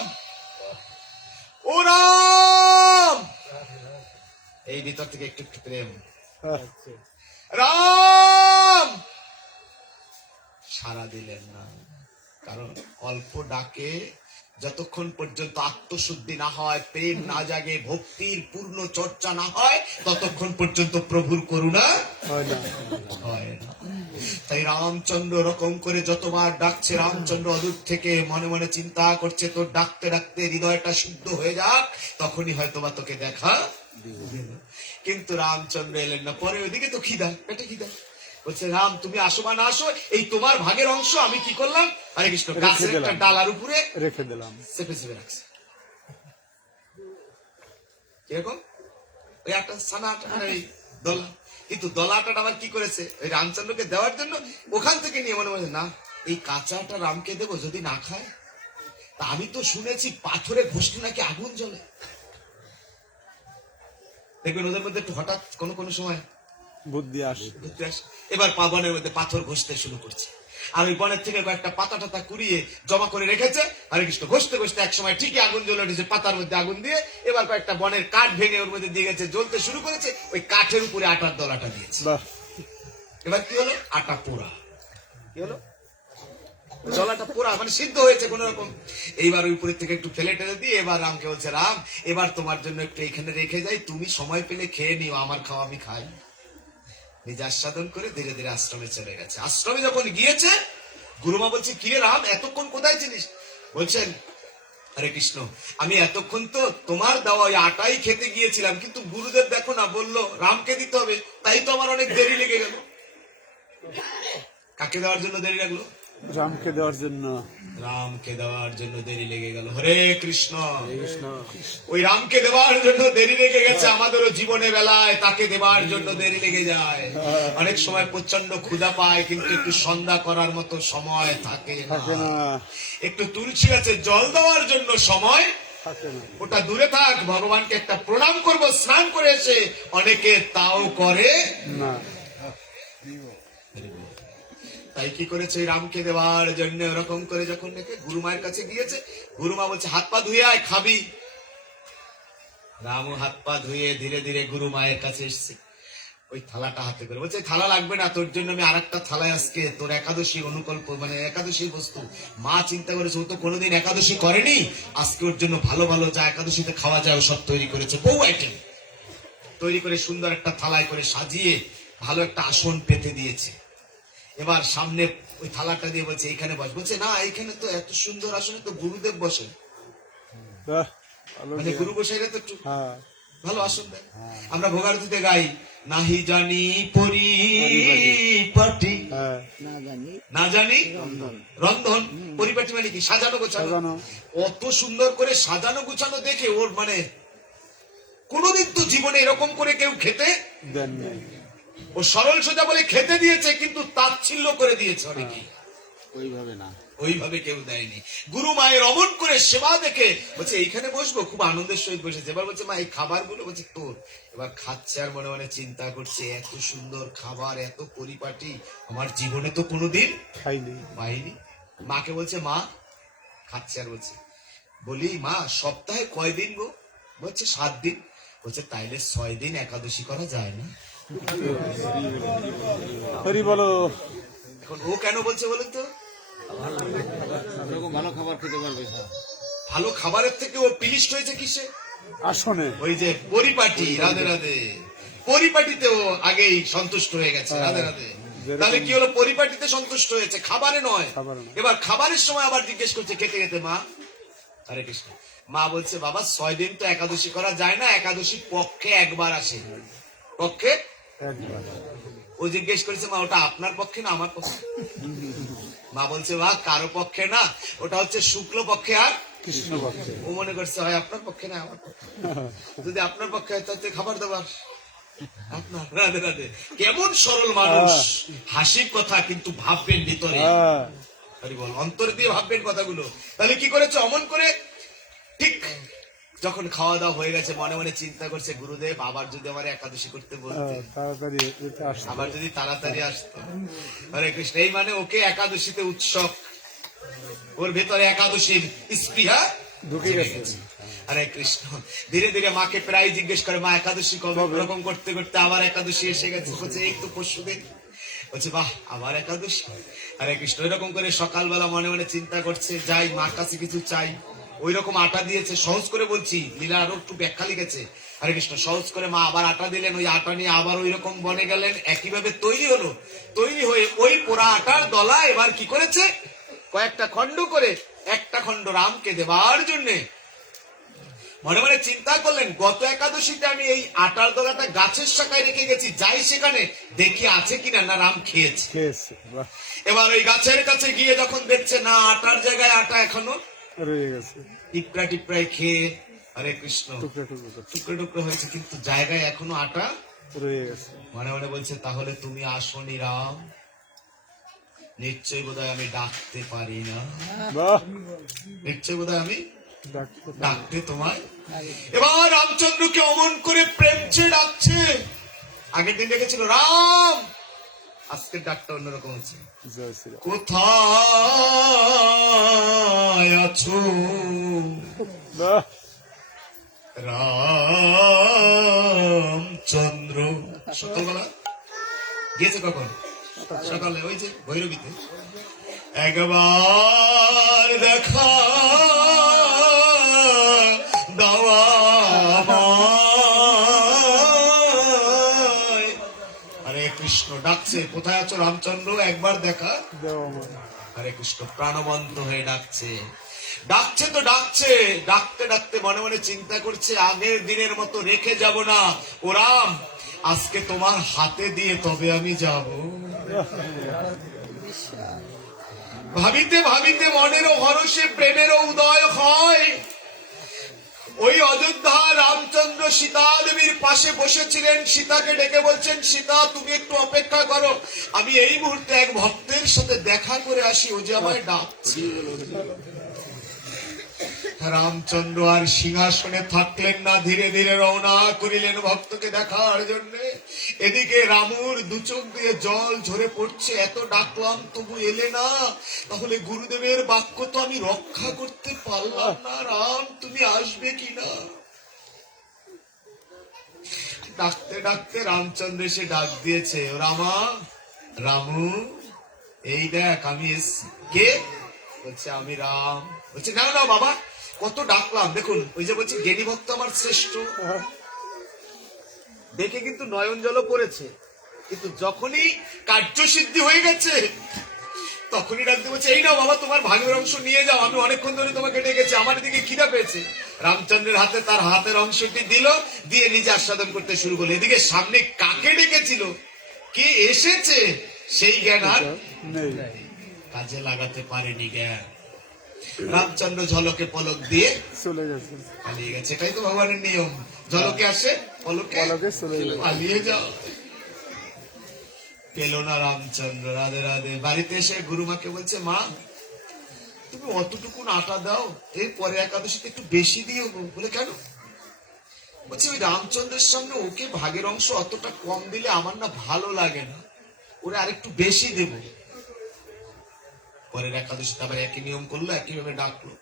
ও রাম। এই ভিতর থেকে একটু একটু প্রেম, রাম। সাড়া দিলেন না, কারণ অল্প ডাকে যতক্ষণ পর্যন্ত আত্মশুদ্ধি না হয়, প্রেম না জাগে, ভক্তির পূর্ণ চর্চা না হয়, ততক্ষণ পর্যন্ত প্রভুর করুণা হয় না। তাই রামচন্দ্র রকম করে যতবার ডাকছে, রামচন্দ্র অদূর থেকে মনে মনে চিন্তা করছে, তোর ডাকতে ডাকতে হৃদয়টা শুদ্ধ হয়ে যাক, তখনই হয়তো বা তোকে দেখা। কিন্তু রামচন্দ্র এলেন না। পরে ওইদিকে তো খিদা, পেটে খিদা। বলছে, রাম তুমি আসো বা না আসো, এই তোমার ভাগের অংশ আমি কি করলাম? হরে কৃষ্ণ, গাছের একটা ডালার উপরে রেখে দিলাম, চেপে চেপে রাখছে। কিরকম? ওই একটা সানা দলা। কিন্তু দলাটা আবার কি করেছে, ওই রামচন্দ্রকে দেওয়ার জন্য ওখান থেকে নিয়ে মনে মনে, না এই কাঁচাটা রামকে দেবো, যদি না খায়। তা আমি তো শুনেছি পাথরে ঘষলে নাকি আগুন জ্বলে। দেখবেন ওদের মধ্যে একটু হঠাৎ কোনো সময় বুদ্ধি আসে। এবার বনের মধ্যে পাথর ঘষতে শুরু করছে, আর ওই বনের থেকে কয়েকটা পাতা টাতা কুড়িয়ে জমা করে রেখেছে। হরে কৃষ্ণ, ঘষতে ঘষতে এক সময় ঠিকই আগুন জ্বলে উঠেছে। পাতার মধ্যে আগুন দিয়ে এবার কয়েকটা বনের কাঠ ভেঙে ওর মধ্যে দিয়ে গেছে, জ্বলতে শুরু করেছে। ওই কাঠের উপরে আটার দলাটা দিয়েছে। এবার কি হলো? আটা পোড়া। কি হলো? জলাটা পোড়া, মানে সিদ্ধ হয়েছে কোন রকম। এইবার ওই উপরের থেকে একটু ফেলে টেলে দিয়ে এবার রামকে বলছে, রাম এবার তোমার জন্য একটু এখানে রেখে যাই, তুমি সময় পেলে খেয়ে নিও, আমার খাওয়া আমি খাই। নিজে আস্বাদন করে ধীরে ধীরে আশ্রমে চলে গেছে। আশ্রমে যখন গিয়েছে, গুরুমা বলছে, কিরে রাম, এতক্ষণ কোথায় ছিলিস? বলছেন, হরে কৃষ্ণ, আমি এতক্ষণ তো তোমার দেওয়া ওই আটাই খেতে গিয়েছিলাম, কিন্তু গুরুদেব দেখো না বললো রামকে দিতে হবে, তাই তো আমার অনেক দেরি লেগে গেল। কাকে দেওয়ার জন্য দেরি লাগলো? রামকে দেওয়ার জন্য। রামকে দেওয়ার জন্য দেরি লেগে গেল। হরে কৃষ্ণ। ওই রামকে দেওয়ার জন্য দেরি লেগে গেছে। আমাদেরও জীবনে বেলায় তাকে দেওয়ার জন্য দেরি লেগে যায়। অনেক সময় প্রচন্ড ক্ষুধা পায়, কিন্তু একটু সন্ধ্যা করার মতো সময় থাকে না। একটু তুলসী গাছে জল দেওয়ার জন্য সময় ওটা দূরে থাক, ভগবানকে একটা প্রণাম করব স্নান করে এসে, অনেকে তাও করে না। তাই কি করেছে, রামকে দেওয়ার জন্য ওরকম করে যখন নাকি গুরুমায়ের কাছে গিয়েছে, গুরুমা বলছে হাত পা ধুয়ে আয় খাবি। রামও হাত পা ধুয়ে ধীরে ধীরে গুরুমায়ের কাছে এসছে, ওই থালাটা হাতে করে বলছে থালা লাগবে না, তোর জন্য আমি আরেকটা থালায় আজকে তোর একাদশী অনুকল্প মানে একাদশী বস্তু। মা চিন্তা করেছে ও তো কোনোদিন একাদশী করেনি, আজকে ওর জন্য ভালো ভালো যা একাদশীতে খাওয়া যায় ও সব তৈরি করেছে, বহু আইটেম তৈরি করে সুন্দর একটা থালায় করে সাজিয়ে ভালো একটা আসন পেতে দিয়েছে। এবার সামনে ওই থালাটা দিয়ে বলছে এইখানে বস। বলছে না, এইখানে তো এত সুন্দর আসনে তো গুরুদেব বসেন, মানে গুরু বসাইলে তো একটু ভালো আসন দেয়। আমরা ভোগারতিতে গাই, নাহি জানি পরিপাটি না জানি রন্ধন। পরিপাটি মানে কি? সাজানো গোছানো। অত সুন্দর করে সাজানো গোছানো দেখে ওর মানে কোনোদিন তো জীবনে এরকম করে কেউ খেতে দেন নাই। ও সরল সোজা বলে খেতে দিয়েছে, কিন্তু তাচ্ছিল্য করে দিয়েছে অনেকে, ওইভাবে না, ওইভাবে কেউ দেয়নি। গুরু মায়ের অমন করে সেবা দেখে বলছে এইখানে বসবো, খুব আনন্দের সহিত বসেছে। এবার বলছে মা এই খাবার গুলো, বলছে তোর। এবার খাচ্ছে আর মনে মনে চিন্তা করছে এত সুন্দর খাবার, এত পরিপাটি আমার জীবনে তো কোনোদিন পাইনি। মাকে বলছে মা, খাচ্ছে আর বলছে, বলি মা সপ্তাহে কয়দিন গো? বলছে 7 দিন। বলছে তাইলে 6 দিন একাদশী করা যায় না? বলো। এখন ও কেন বলছে বলেন তো? ভালো খাবার খেতে পারবে। ভালো খাবারের থেকে ও পিলিষ্ট হয়েছে কিসে? আসনে। ওই যে পরিপাটি। রাধে রাধে। পরিপাটিতে ও আগেই সন্তুষ্ট হয়ে গেছে। রাধে রাধে। তাহলে কি হলো? পরিপাটিতে সন্তুষ্ট হয়েছে, খাবারে নয়। এবার খাবারের সময় আবার জিজ্ঞেস করছে খেতে খেতে, মা হরে কৃষ্ণ। মা বলছে বাবা 6 দিন তো একাদশী করা যায় না, একাদশী পক্ষে একবার আসে। পক্ষে একবার। ও জিজ্ঞেস করেছে মা ওটা আপনার পক্ষে না আমার পক্ষে? মা বলছে মা কারো পক্ষে না, ওটা হচ্ছে শুক্ল পক্ষে আর কৃষ্ণ পক্ষে। ও মনে করছে হয় আপনার পক্ষে না আমার পক্ষে। যদি আপনার পক্ষে হয় তাহলে খাবার দাবার আপনার। রাধে রাধে। কেমন সরল মানুষ, হাসির কথা কিন্তু ভাববেন ভিতরে, বল অন্তর দিয়ে ভাববেন কথাগুলো। তাহলে কি করেছে? অমন করে ঠিক যখন খাওয়া দাওয়া হয়ে গেছে মনে মনে চিন্তা করছে গুরুদেব আবার যদি আমার একাদশী করতে বলতে, আবার যদি তাড়াতাড়ি আসতো। হরে কৃষ্ণ। এই মানে ওকে একাদশীতে উৎসব, ওর ভেতরে একাদশীর স্পৃহা ঢুকে গেছে। হরে কৃষ্ণ। ধীরে ধীরে মাকে প্রায় জিজ্ঞেস করে মা একাদশী কবে? এরকম করতে করতে আবার একাদশী এসে গেছে। বলছে এই তো পরশুদিন। বলছে বাহ আবার একাদশী। হরে কৃষ্ণ। এরকম করে সকালবেলা মনে মনে চিন্তা করছে যাই মার কাছে কিছু চাই। ওই রকম আটা দিয়েছে, সহজ করে বলছি, লীলা আরো একটু ব্যাখ্যা লিখেছে। হরে কৃষ্ণ। সহজ করে মা আবার আটা দিলেন, ওই আটা নিয়ে আবার ওই রকম বনে গেলেন, একইভাবে তৈরি হলো। তৈরি হয়ে ওই পোড়া আটার দলা এবার কি করেছে, কয়েকটা খণ্ড করে একটা খণ্ড রামকে দেবার জন্যে মনে মনে চিন্তা করলেন গত একাদশীতে আমি এই আটার দলাটা গাছের শাখায় রেখে গেছি, যাই সেখানে দেখি আছে কিনা না রাম খেয়েছে। এবার ওই গাছের কাছে গিয়ে যখন দেখছে না আটার জায়গায় আটা এখনো রয়ে গেছে, টিপড়া টিপড়াই খেয়ে হরে কৃষ্ণ টুকরো টুকরো হয়েছে, কিন্তু জায়গায় এখনো আটা রয়ে গেছে। মনে মনে বলছে তাহলে তুমি আসনি রাম, নিশ্চয় বোধহয় আমি ডাকতে পারি না, নিশ্চয় বোধহয় আমি ডাকতে তোমায়। এবার রামচন্দ্রকে অমন করে প্রেমছে ডাকছে। আগের দিন দেখেছিল রাম, আজকের ডাকটা অন্যরকম হচ্ছে। কোথায় আছো রামচন্দ্র? সকালবেলা গিয়েছে, কখন? সকালে ওই যে ভৈরবীতে। একবার দেখা দাওয়া আমায়। হরে কৃষ্ণ ডাকছে, কোথায় আছো রামচন্দ্র, একবার দেখা। হরে কৃষ্ণ প্রাণবন্ত হয়ে ডাকছে। ডাকছে তো ডাকছে, ডাকতে ডাকতে মনে মনে চিন্তা করছে আগের দিনের মতো রেখে যাব না। ও রাম, আজকে তোমার হাতে দিয়ে তবে আমি যাব। ভাবিতে ভাবিতে মনেরও হরষে প্রেমেরও উদয় হয়। ওই অযোধ্যা রামচন্দ্র সীতা দেবীর পাশে বসেছিলেন। সীতাকে ডেকে বলছেন, সীতা তুমি একটু অপেক্ষা করো, আমি এই মুহূর্তে এক ভক্তের সাথে দেখা করে আসি, ও যে আমায় ডাকছে। রামচন্দ্র আর সিংহাসনে থাকলেন না, ধীরে ধীরে রওনা করিলেন ভক্তকে দেখার জন্য। এদিকে রামুর দু চোখ দিয়ে জল ঝরে পড়ছে, এত ডাকলাম তবু এলে না, তাহলে গুরুদেবের বাক্য তো আমি রক্ষা করতে পারলাম না। রাম তুমি আসবে কিনা? ডাকতে ডাকতে রামচন্দ্র এসে ডাক দিয়েছে, রামা, রামু, এই দেখ আমি এসছি। কে? বলছে আমি রাম। বলছে না না বাবা, কত ডাকলাম, দেখুন ওই যে বলছে জ্ঞানী ভক্ত আমার শ্রেষ্ঠ, দেখে কিন্তু নয়ন জল পড়েছে, কিন্তু যখনই কার্যসিদ্ধি হয়ে গেছে তখনই ডাকতে বলছে, এই নাও বাবা তোমার ভাগের অংশ নিয়ে যাও, আমি অনেকক্ষণ ধরে তোমাকে ডেকেছি, আমার দিকে খিদা পেয়েছে। রামচন্দ্রের হাতে তার হাতের অংশটি দিল, দিয়ে নিজে আস্বাদন করতে শুরু করলো। এদিকে সামনে কাকে ডেকেছিল, কে এসেছে, সেই জ্ঞান আর কাজে লাগাতে পারেনি জ্ঞান। রামচন্দ্র ঝলকে পলক দিয়ে চলে গেছে, পালিয়ে গেছে। এটাই তো ভগবানের নিয়ম, ঝলকে আসে পলকে চলে গেছে। পালিয়ে যাও। পেল না রামচন্দ্র। রাধে রাধে। বাড়িতে এসে গুরুমাকে বলছে, মা তুমি অতটুকু আটা দাও, এর পরে একাদশীতে একটু বেশি দিও। বলে কেন? বলছে ওই রামচন্দ্রের সামনে ওকে ভাগের অংশ অতটা কম দিলে আমার না ভালো লাগে না, ওরা আরেকটু বেশি দেব। পরের একাদশীতে আবার একই নিয়ম করলো, একইভাবে ডাকলো।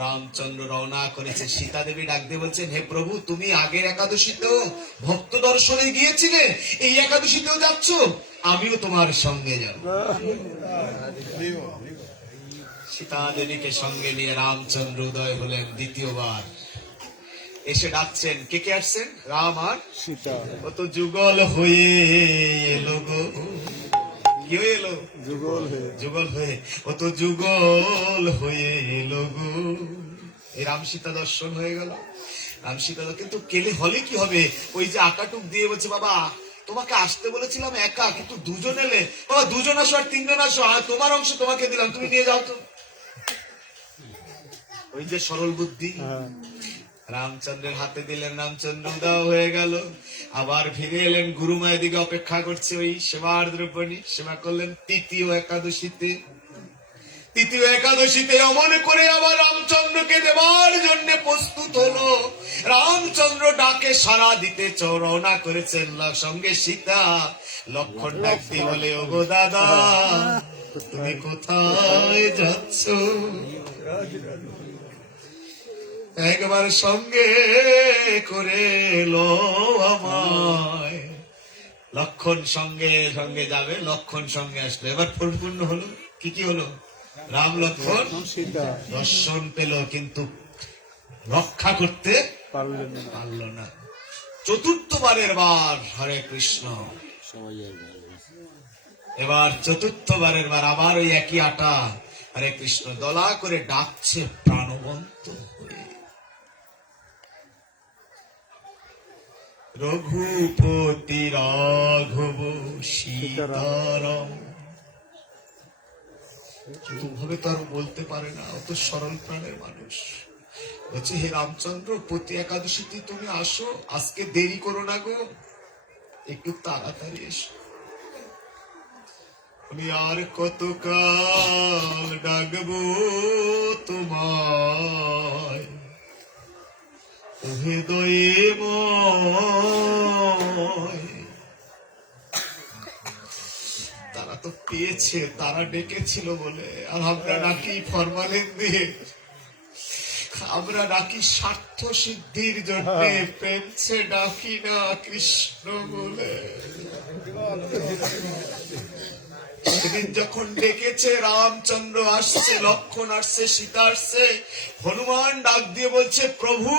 রামচন্দ্র রওনা করেছে। সীতা দেবী ডাক দিয়ে বলছেন, হে প্রভু, তুমি আগের একাদশীতেও ভক্ত দর্শনে গিয়েছিলে, এই একাদশীতেও যাচ্ছ, আমিও তোমার সঙ্গে যাব। সীতা দেবীকে সঙ্গে নিয়ে রামচন্দ্র উদয় হলেন দ্বিতীয়বার। এসে ডাকছেন, কে কে আসছেন? রাম আর সীতা। ও তো যুগল হয়ে এলো গো। কি হয়ে এলো? যুগল হয়ে। যুগল হয়ে, ও তো যুগল হয়ে এলো গো। এই রাম সীতা দর্শন হয়ে গেল। রাম সীতা, কিন্তু কেলে হলে কি হবে? ওই যে আকাটুক দিয়ে বলছে, বাবা তোমাকে আসতে বলেছিলাম একা, কিন্তু দুজন এলে। বাবা দুজন আসো আর তিনজন আসো, আর তোমার অংশ তোমাকে দিলাম, তুমি নিয়ে যাও তো। ওই যে সরল বুদ্ধি। রামচন্দ্রের হাতে দিলেন, রামচন্দ্র উদাও হয়ে গেল। আবার ফিরে এলেন, গুরুমায়ের দিকে অপেক্ষা করছে ওই সেবার দ্রব্যণী। সেবা করলেন তৃতীয় একাদশীতে। তৃতীয় একাদশীতে অমন করে আবার রামচন্দ্রকে দেবার জন্য প্রস্তুত হলো। রামচন্দ্র ডাকে সাড়া দিতে রওনা করেছেন, সঙ্গে সীতা। লক্ষণ ডাক দিয়ে বলে, ও গো দাদা, তুমি কোথায় যাচ্ছ? একবার সঙ্গে করে লো আমায়। লক্ষণ সঙ্গে সঙ্গে যাবে, লক্ষণ সঙ্গে আসলো। এবার পরিপূর্ণ হলো। কি কি হলো? রাম লক্ষণ সীতা দর্শন পেল, কিন্তু রক্ষা করতে পারল না। চতুর্থবারের বার হরে কৃষ্ণ। সবাই আর ভালোবাসে। এবার চতুর্থবারের বার আবার ওই একই আটা। হরে কৃষ্ণ দলা করে ডাকছে প্রাণবন্ত হয়ে, রঘুপতি রাঘব সীতারাম। ভাবে তার বলতে পারে না, অত সরল প্রাণের মানুষ। বলছে, হে রামচন্দ্র, প্রতি একাদশীতে তুমি আসো, আজকে দেরি করো না গো, একটু তাড়াতাড়ি এসো। আমি আর কতকাল ডাকবো তোমায়, হৃদয়ে ময়। তারা তো পেয়েছে, তারা ডেকেছিল বলে। আর আমরা নাকি ফরমালিন দিয়ে, আমরা নাকি স্বার্থ সিদ্ধির জন্য প্রেমছে ডাকি না কৃষ্ণ বলে। সেদিন যখন ডেকেছে, রামচন্দ্র আসছে, লক্ষণ আসছে, সীতা আসছে, হনুমান ডাক দিয়ে বলছে, প্রভু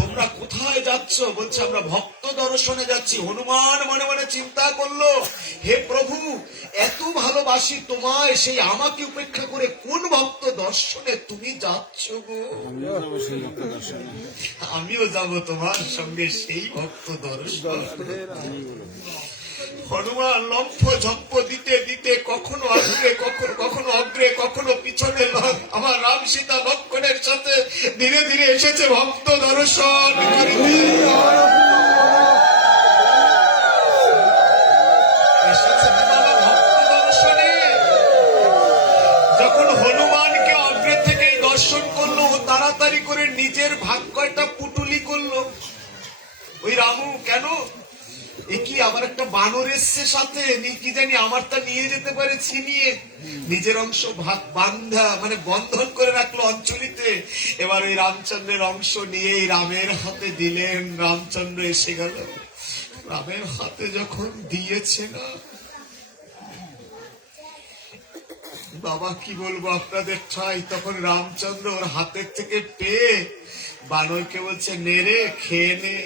তোমরা কোথায় যাচ্ছ? বলছে আমরা ভক্ত দর্শনে যাচ্ছি। হনুমান মনে মনে চিন্তা করলো, হে প্রভু, এত ভালোবাসি তোমায়, সেই আমাকে উপেক্ষা করে কোন ভক্ত দর্শনে তুমি যাচ্ছ গো? আমিও যাব তোমার সঙ্গে সেই ভক্ত দর্শন। হনুমান লম্ফ ঝম্প দিতে দিতে কখনো অগ্রে কখনো অগ্রে কখনো পিছনে আমার রাম সীতা লক্ষ্মণের সাথে ধীরে ধীরে এসেছে ভক্ত দর্শন করিতে। এসেছে বাবা ভক্ত দর্শনে। যখন হনুমানকে অগ্রে থেকেই দর্শন করলো, ও তাড়াতাড়ি করে নিজের ভাগ্যটা পুটুলি করলো। ওই রামু কেন কি আবার একটা বানর এসছে সাথে, কি জানি আমারটা নিয়ে যেতে পারে ছিনিয়ে, নিজের অংশ ভাগ বান্ধা মানে বন্ধন করে রাখলো অঞ্চলিতে। এবার ওই রামচন্দ্রের অংশ নিয়েই রামের হাতে দিলেন। রামচন্দ্র এসে গেল, রামের হাতে যখন দিয়েছে না বাবা, কি বলবো আপনাদের ঠাই, তখন রামচন্দ্র ওর হাতের থেকে পেয়ে বানরকে বলছে, নেড়ে খেয়ে নে।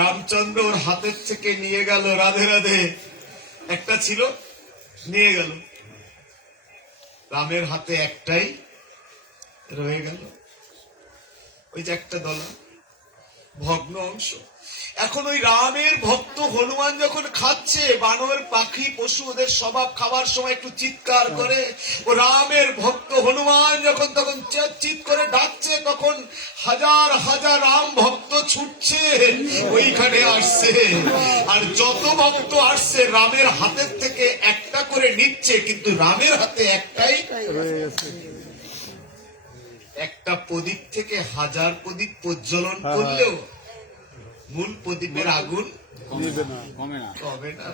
রামচন্দ্র ওর হাতের থেকে নিয়ে গেল, রাধে রাধে, একটা ছিল নিয়ে গেল, রামের হাতে একটাই রয়ে গেল, ওই যে একটা দলা ভগ্ন অংশ। এখন ওই রামের ভক্ত হনুমান যখন খাচ্ছে, বানর পাখি পশু ওদের স্বভাব খাবার সময় একটু চিৎকার করে, ও রামের ভক্ত হনুমান যখন তখন চিৎ করে ডাকছে, তখন হাজার হাজার রাম ভক্ত ছুটছে ওইখানে আসছে। আর যত ভক্ত আসছে রামের হাতের থেকে একটা করে নিচ্ছে, কিন্তু রামের হাতে একটাই। একটা প্রদীপ থেকে হাজার প্রদীপ প্রজ্বলন করলেও মূল প্রদীপের আগুন কমে না।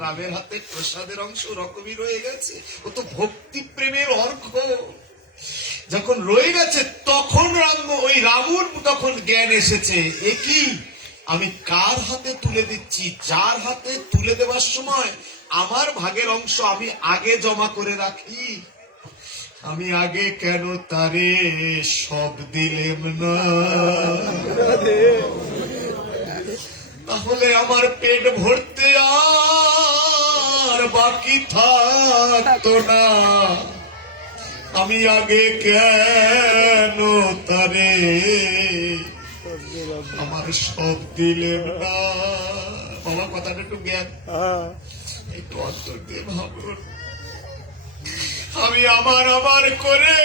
রামের হাতে প্রসাদের অংশ রকমই রয়ে গেছে। ও তো ভক্তি প্রেমের অর্ঘ যখন রয়ে গেছে, তখন ওই রামুর তখন জ্ঞান এসেছে, এ কি আমি কার হাতে তুলে দিচ্ছি? যার হাতে তুলে দেওয়ার সময় আমার ভাগের অংশ আমি আগে জমা করে রাখি, আমি আগে কেন তারে সব দিলেম না? তাহলে আমার পেট ভরতে আর বাকি থাকতো না, আমি আগে কেন তারে আমার সব দিলেম না? বাবা কথাটা একটু জ্ঞান, একটু অন্তর দিয়ে ভাবুন। আমি আমার করে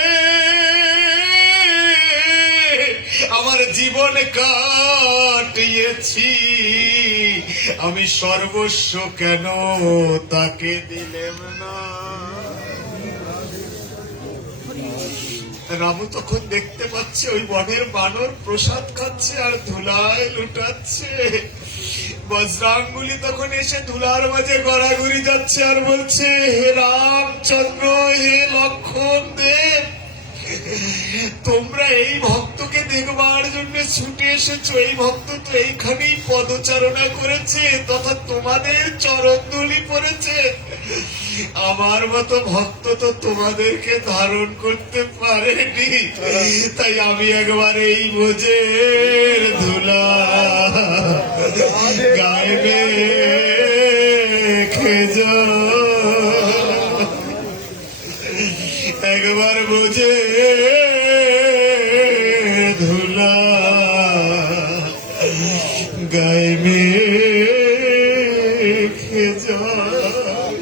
আমার জীবন কাটিয়েছি, আমি সর্বস্ব কেন তাকে দিলেম না? রামু তখন দেখতে পাচ্ছে ওই বনের বানর প্রসাদ খাচ্ছে আর ধুলায় লুটাচ্ছে। বজ্রাঙ্গুলি তখন এসে ধুলার মাঝে গড়াগড়ি যাচ্ছে আর বলছে, হে রামচন্দ্র, হে লক্ষ্মণ দেব, তোমরা এই ভক্তকে দেখবার জন্য ছুটে এসেছো। এই ভক্ত তো এইখানেই পদচারণা করেছে তথা তোমাদের চরণধুলি পড়েছে। আমার মতো ভক্ত তো তোমাদেরকে ধারণ করতে পারেনি, তাই আমি একবার এই বোঝের ধুলা গায়ে খেজ একবার বোঝে ধুলা গায়ে মেখে যায়।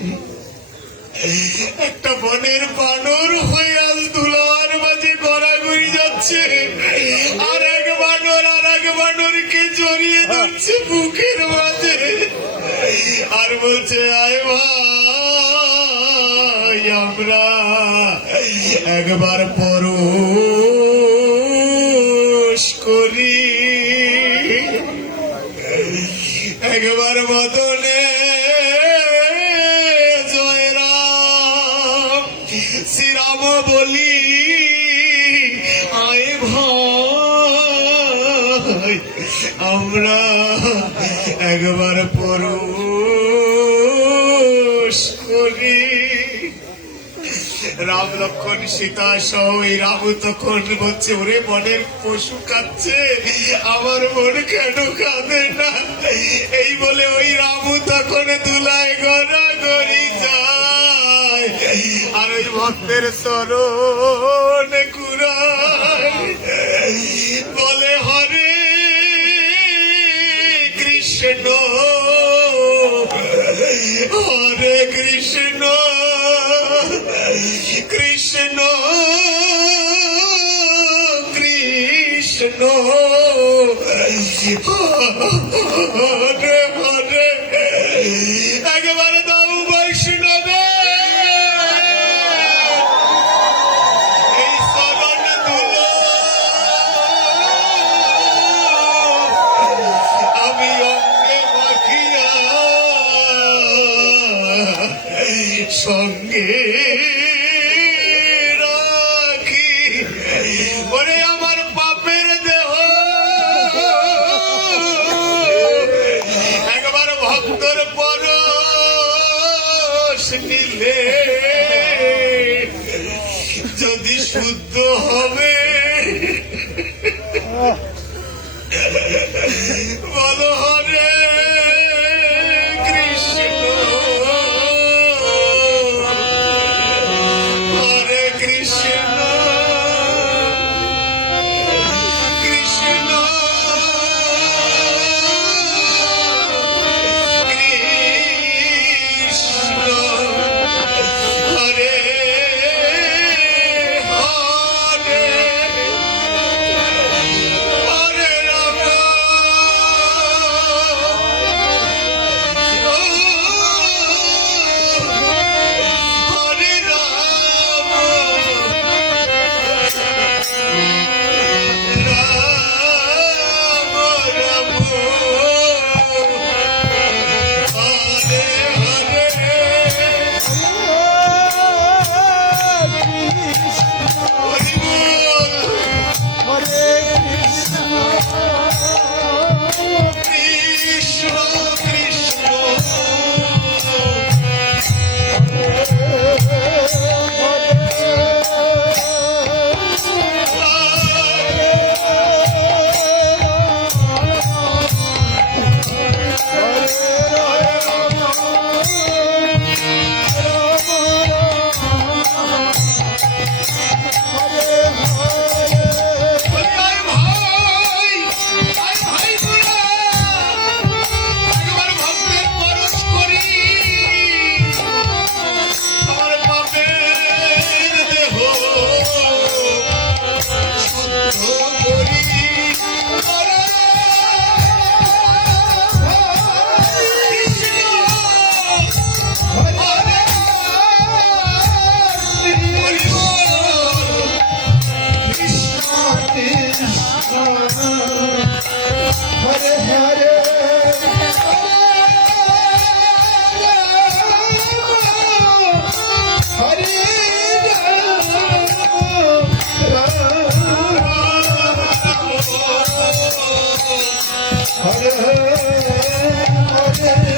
একটা বনের বানর হয়ে আজ ধুলার মাঝে গড়াগড়ি যাচ্ছে, আর এক বানরকে জড়িয়ে ধরছে বুকের মাঝে আর বলছে, আয় ভাই আমরা একবার পরশ করি, একবার বদলে জয়রাম শ্রীরাম বলি, আয় ভাই আমরা একবার পরশ করি। রাম লক্ষণ সীতা সহ এই রাম তখন বলছে ওরে মনের পশু কাঁদছে আমার মন কেন কাঁদে না এই বলে ওই রাম তখন দুলায় গড়াগড়ি যায় আর ওই ভক্তের চরণ কুড়ায় বলে হরে কৃষ্ণ হরে কৃষ্ণ কৃষ্ণ কৃষ্ণ হরে হরে একেবারে দাও বৈষ্ণবে এই চরণ ধুলো আমি অঙ্গে মাখিয়া সঙ্গে রাখি ওরে আমার পাপের দেহ একবার ভক্তর পরশ নিলে যদি শুদ্ধ হবে বলো হরে কৃষ্ণ হরে কৃষ্ণ কৃষ্ণ কৃষ্ণ হরে হরে হরে রাম হরে রাম রাম রাম হরে হরে হরি বল কৃষ্ণ কৃষ্ণ আয় ভাই আয় ভাই বলে একবার ভক্তের পরশ করি আমার পাপের দেহ শুদ্ধ করি হরে কৃষ্ণ হরে হরি বল কৃষ্ণ কৃষ্ণ হরে হরে হরে হরে হরে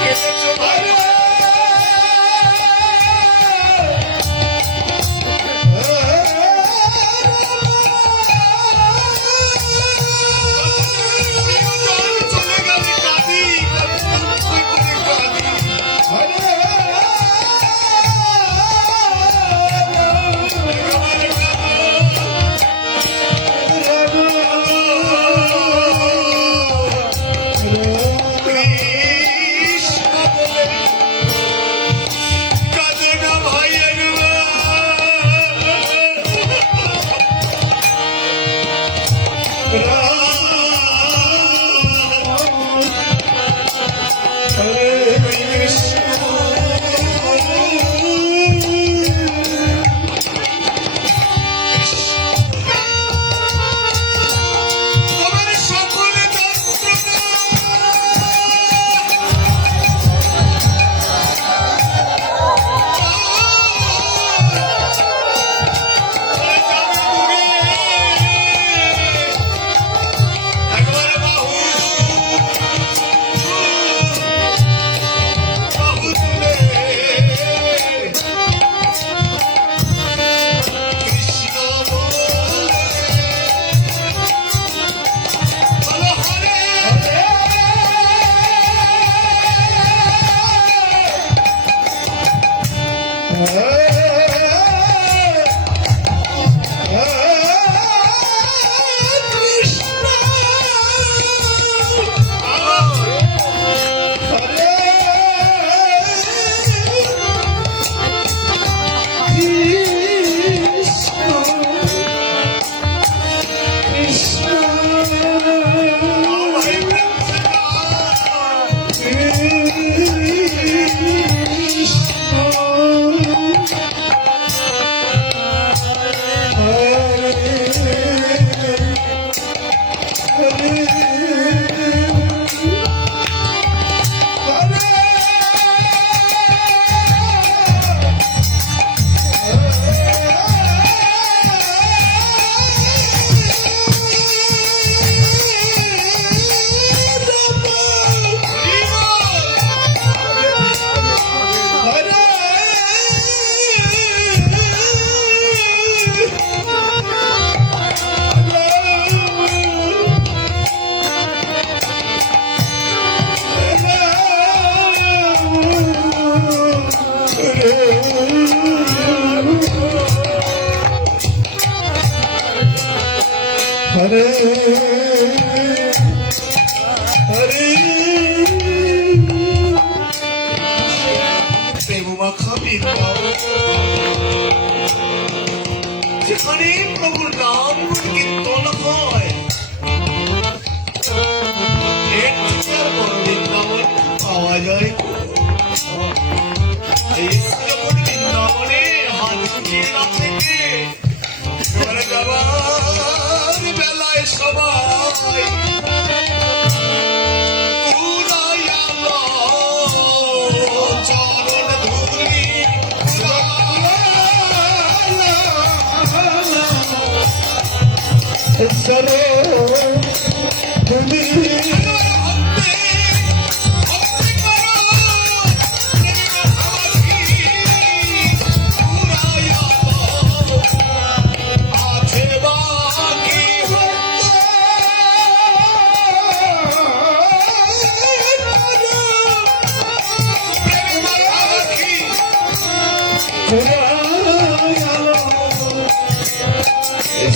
কেটেছো ভাই চলে গেলে কাঁদি কাঁদে না ভাই তোমার সকলে একবারে বাহু বাহু তুলে কৃষ্ণ বলো হরে হরে হরে প্রেমমাখা বৃন্দাবন যেখানে প্রভুর নাম কীর্তন হয় এর থেকে আর বড় বৃন্দাবন পাওয়া যায় এই যখন বৃন্দাবনে হাত উঠিয়ে না থেকে ঘরে যাবার বেলায় সবাই উড়াইয়ালো চরণ ধুলি সরে তুমি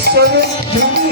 সরে তুমি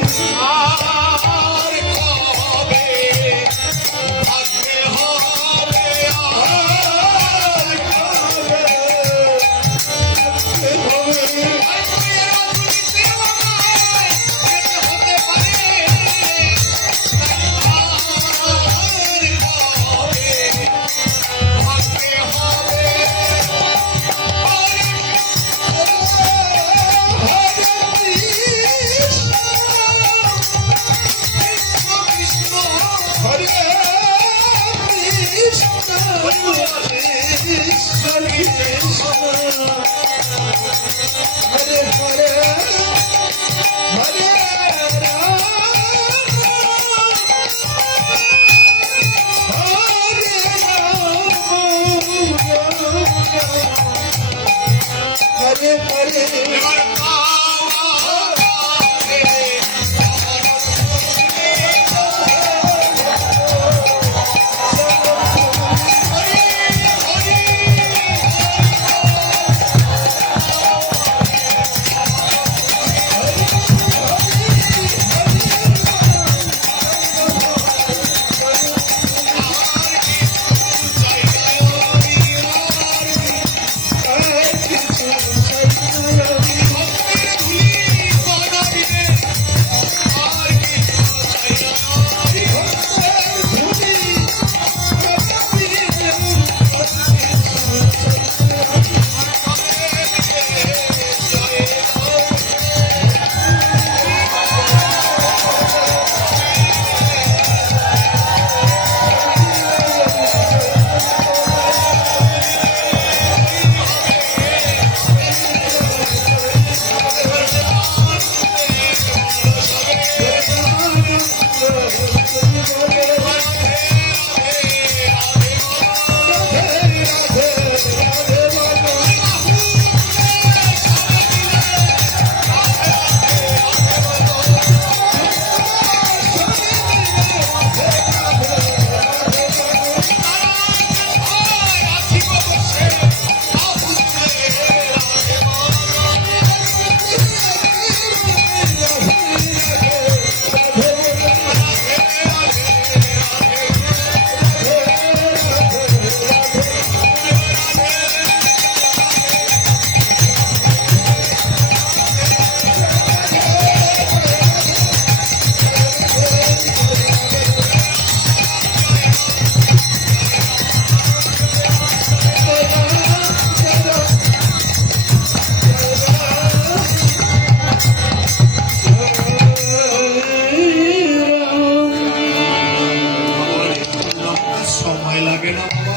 লাগে না বাবা?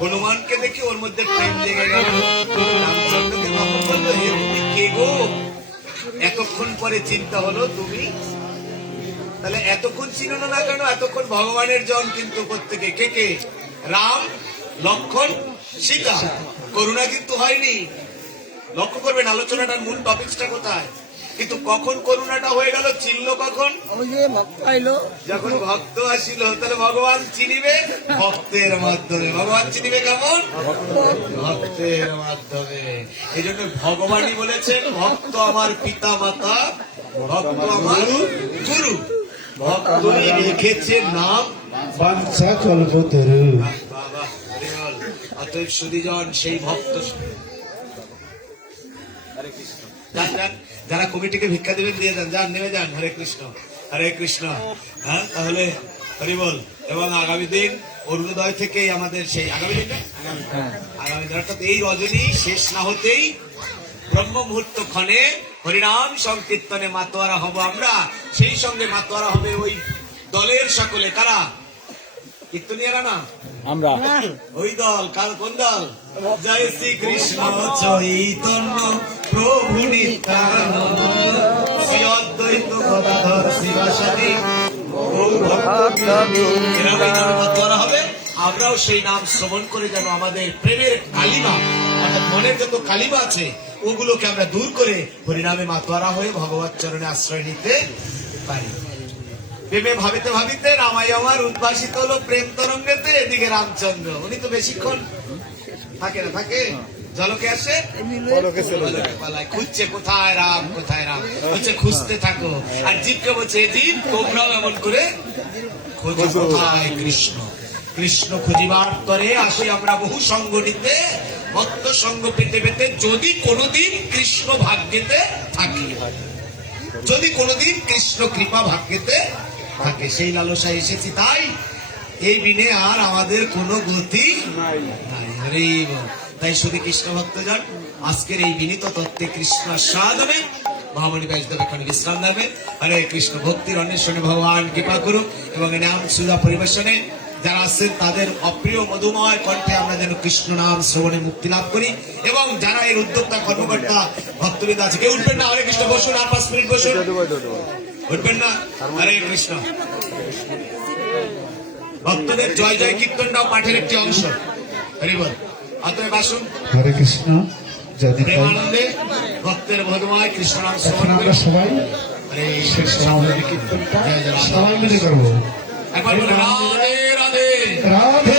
হনুমানকে দেখে ওর মধ্যে প্রেম জেগে গেল। রামচন্দ্রকে তখন বললো, হে তুমি কে গো? এতক্ষণ পরে চিন্তা হলো তুমি। তাহলে এতক্ষণ ছিল না কেন? এতক্ষণ ভগবানের জন কিন্তু প্রত্যেকে কে কে? রাম, লক্ষ্মণ, সীতা। করুণা কিন্তু হয়নি। লক্ষ্য করবেন আলোচনাটার মূল টপিকসটা কোথায়। কিন্তু কখন করুণাটা হয়ে গেল, চিনল কখন? ওই যে ভক্ত আইলো, যখন ভক্ত আসিল। তাহলে ভগবান চিনিবে ভক্তের মাধ্যমে। ভগবান চিনিবে কেমন? ভক্তের মাধ্যমে। এই জন্য ভগবানই বলেছেন, ভক্ত আমার পিতা মাতা, ভক্ত আমার গুরু। ভক্তই লিখেছে নাম বাঞ্ছা কল্পতরু। বাবা হরি বল। অতএব সুধীজন সেই ভক্ত। যান যান, যারা কমিটিকে ভিক্ষা দেবেন দিয়ে যান, যান নেমে যান। হরে কৃষ্ণ, হরে কৃষ্ণ। হ্যাঁ, তাহলে হরি বল। এবং আগামী দিন অরুণোদয় থেকে আমাদের সেই আগামী দিন আগামী দিন অর্থাৎ এই রজনী শেষ না হতেই ব্রহ্ম মুহূর্ত ক্ষণে হরিনাম সংকীর্তনে মাতোয়ারা হব আমরা। সেই সঙ্গে মাতোয়ারা হবে ওই দলের সকলে। কারা? কীর্তনিয়ারা না, আমরা ওই দল। কোন দল? জয় শ্রী কৃষ্ণ চৈতন্য প্রভু নিত্যানন্দ শ্রী অদ্বৈত গদাধর শিবাসাদি গৌর ভক্তবৃন্দ। এরা ওই নামে মাতোয়ারা হবে। আমরাও সেই নাম শ্রবণ করে যেন আমাদের প্রেমের কালিমা অর্থাৎ মনের যত কালিমা আছে ওগুলোকে আমরা দূর করে হরিনামে মাতোয়ারা হয়ে ভগবত চরণে আশ্রয় নিতে পারি। প্রেমে ভাবিতে ভাবিতে রামাই আমার উদ্ভাসিত হলো প্রেম তরঙ্গেতে। এদিকে রামচন্দ্র, উনি তো বেশিক্ষণ থাকে না, থাকে জলকে আসে, জলকে পালায়, খুঁজছে কোথায় রাম, কোথায় রাম। হচ্ছে খুঁজতে থাকো। আর জীবকে বলছে, জীব তোমরাও এমন করে খোঁজো কোথায় কৃষ্ণ। কৃষ্ণ খুঁজিবার তরে আসি আমরা বহু সঙ্গ নিতে, ভক্ত সঙ্গ পেতে পেতে যদি কোনোদিন কৃষ্ণ ভাগ্যেতে থাকি, যদি কোনোদিন কৃষ্ণ কৃপা ভাগ্যেতে থাকে, সেই লালসায় এসেছি। তাই এই বিনে আর আমাদের কোনো গতি নাই। হরি বল। তাই শুধু কৃষ্ণ ভক্তজন আজকের এই বিনীত তত্ত্বে কৃষ্ণ সাধনে মহামণি বৈষ্ণব এখানে বিশ্রাম দেবে। হরে কৃষ্ণ। ভক্তির অন্বেষণে ভগবান কৃপা করুক এবং নাম সুধা পরিবেশনে যারা আছেন তাদের অপ্রিয় মধুময় কণ্ঠে আমরা যেন কৃষ্ণ নাম শ্রবণে মুক্তি লাভ করি। এবং যারা এর উদ্যোক্তা কর্মকর্তা ভক্তবৃন্দ আছে, কেউ উঠবেন না। হরে কৃষ্ণ। বসুন, আর 5 মিনিট বসুন। উঠবেন না। হরে কৃষ্ণ। ভক্তদের জয় জয় কীর্তনটাও পাঠের একটি অংশ। হরি বল। অতএব আসুন হরে কৃষ্ণ। যদি প্রেমানন্দে ভক্তের মধুময় কৃষ্ণ নাম এখন শ্রবণ আমরা করি। সবাই হরে শেষ কৃষ্ণ। সমাবেশ কীর্তনটা সবাই মিলে করবো। একবার বলে রাধে রাধে। রাধে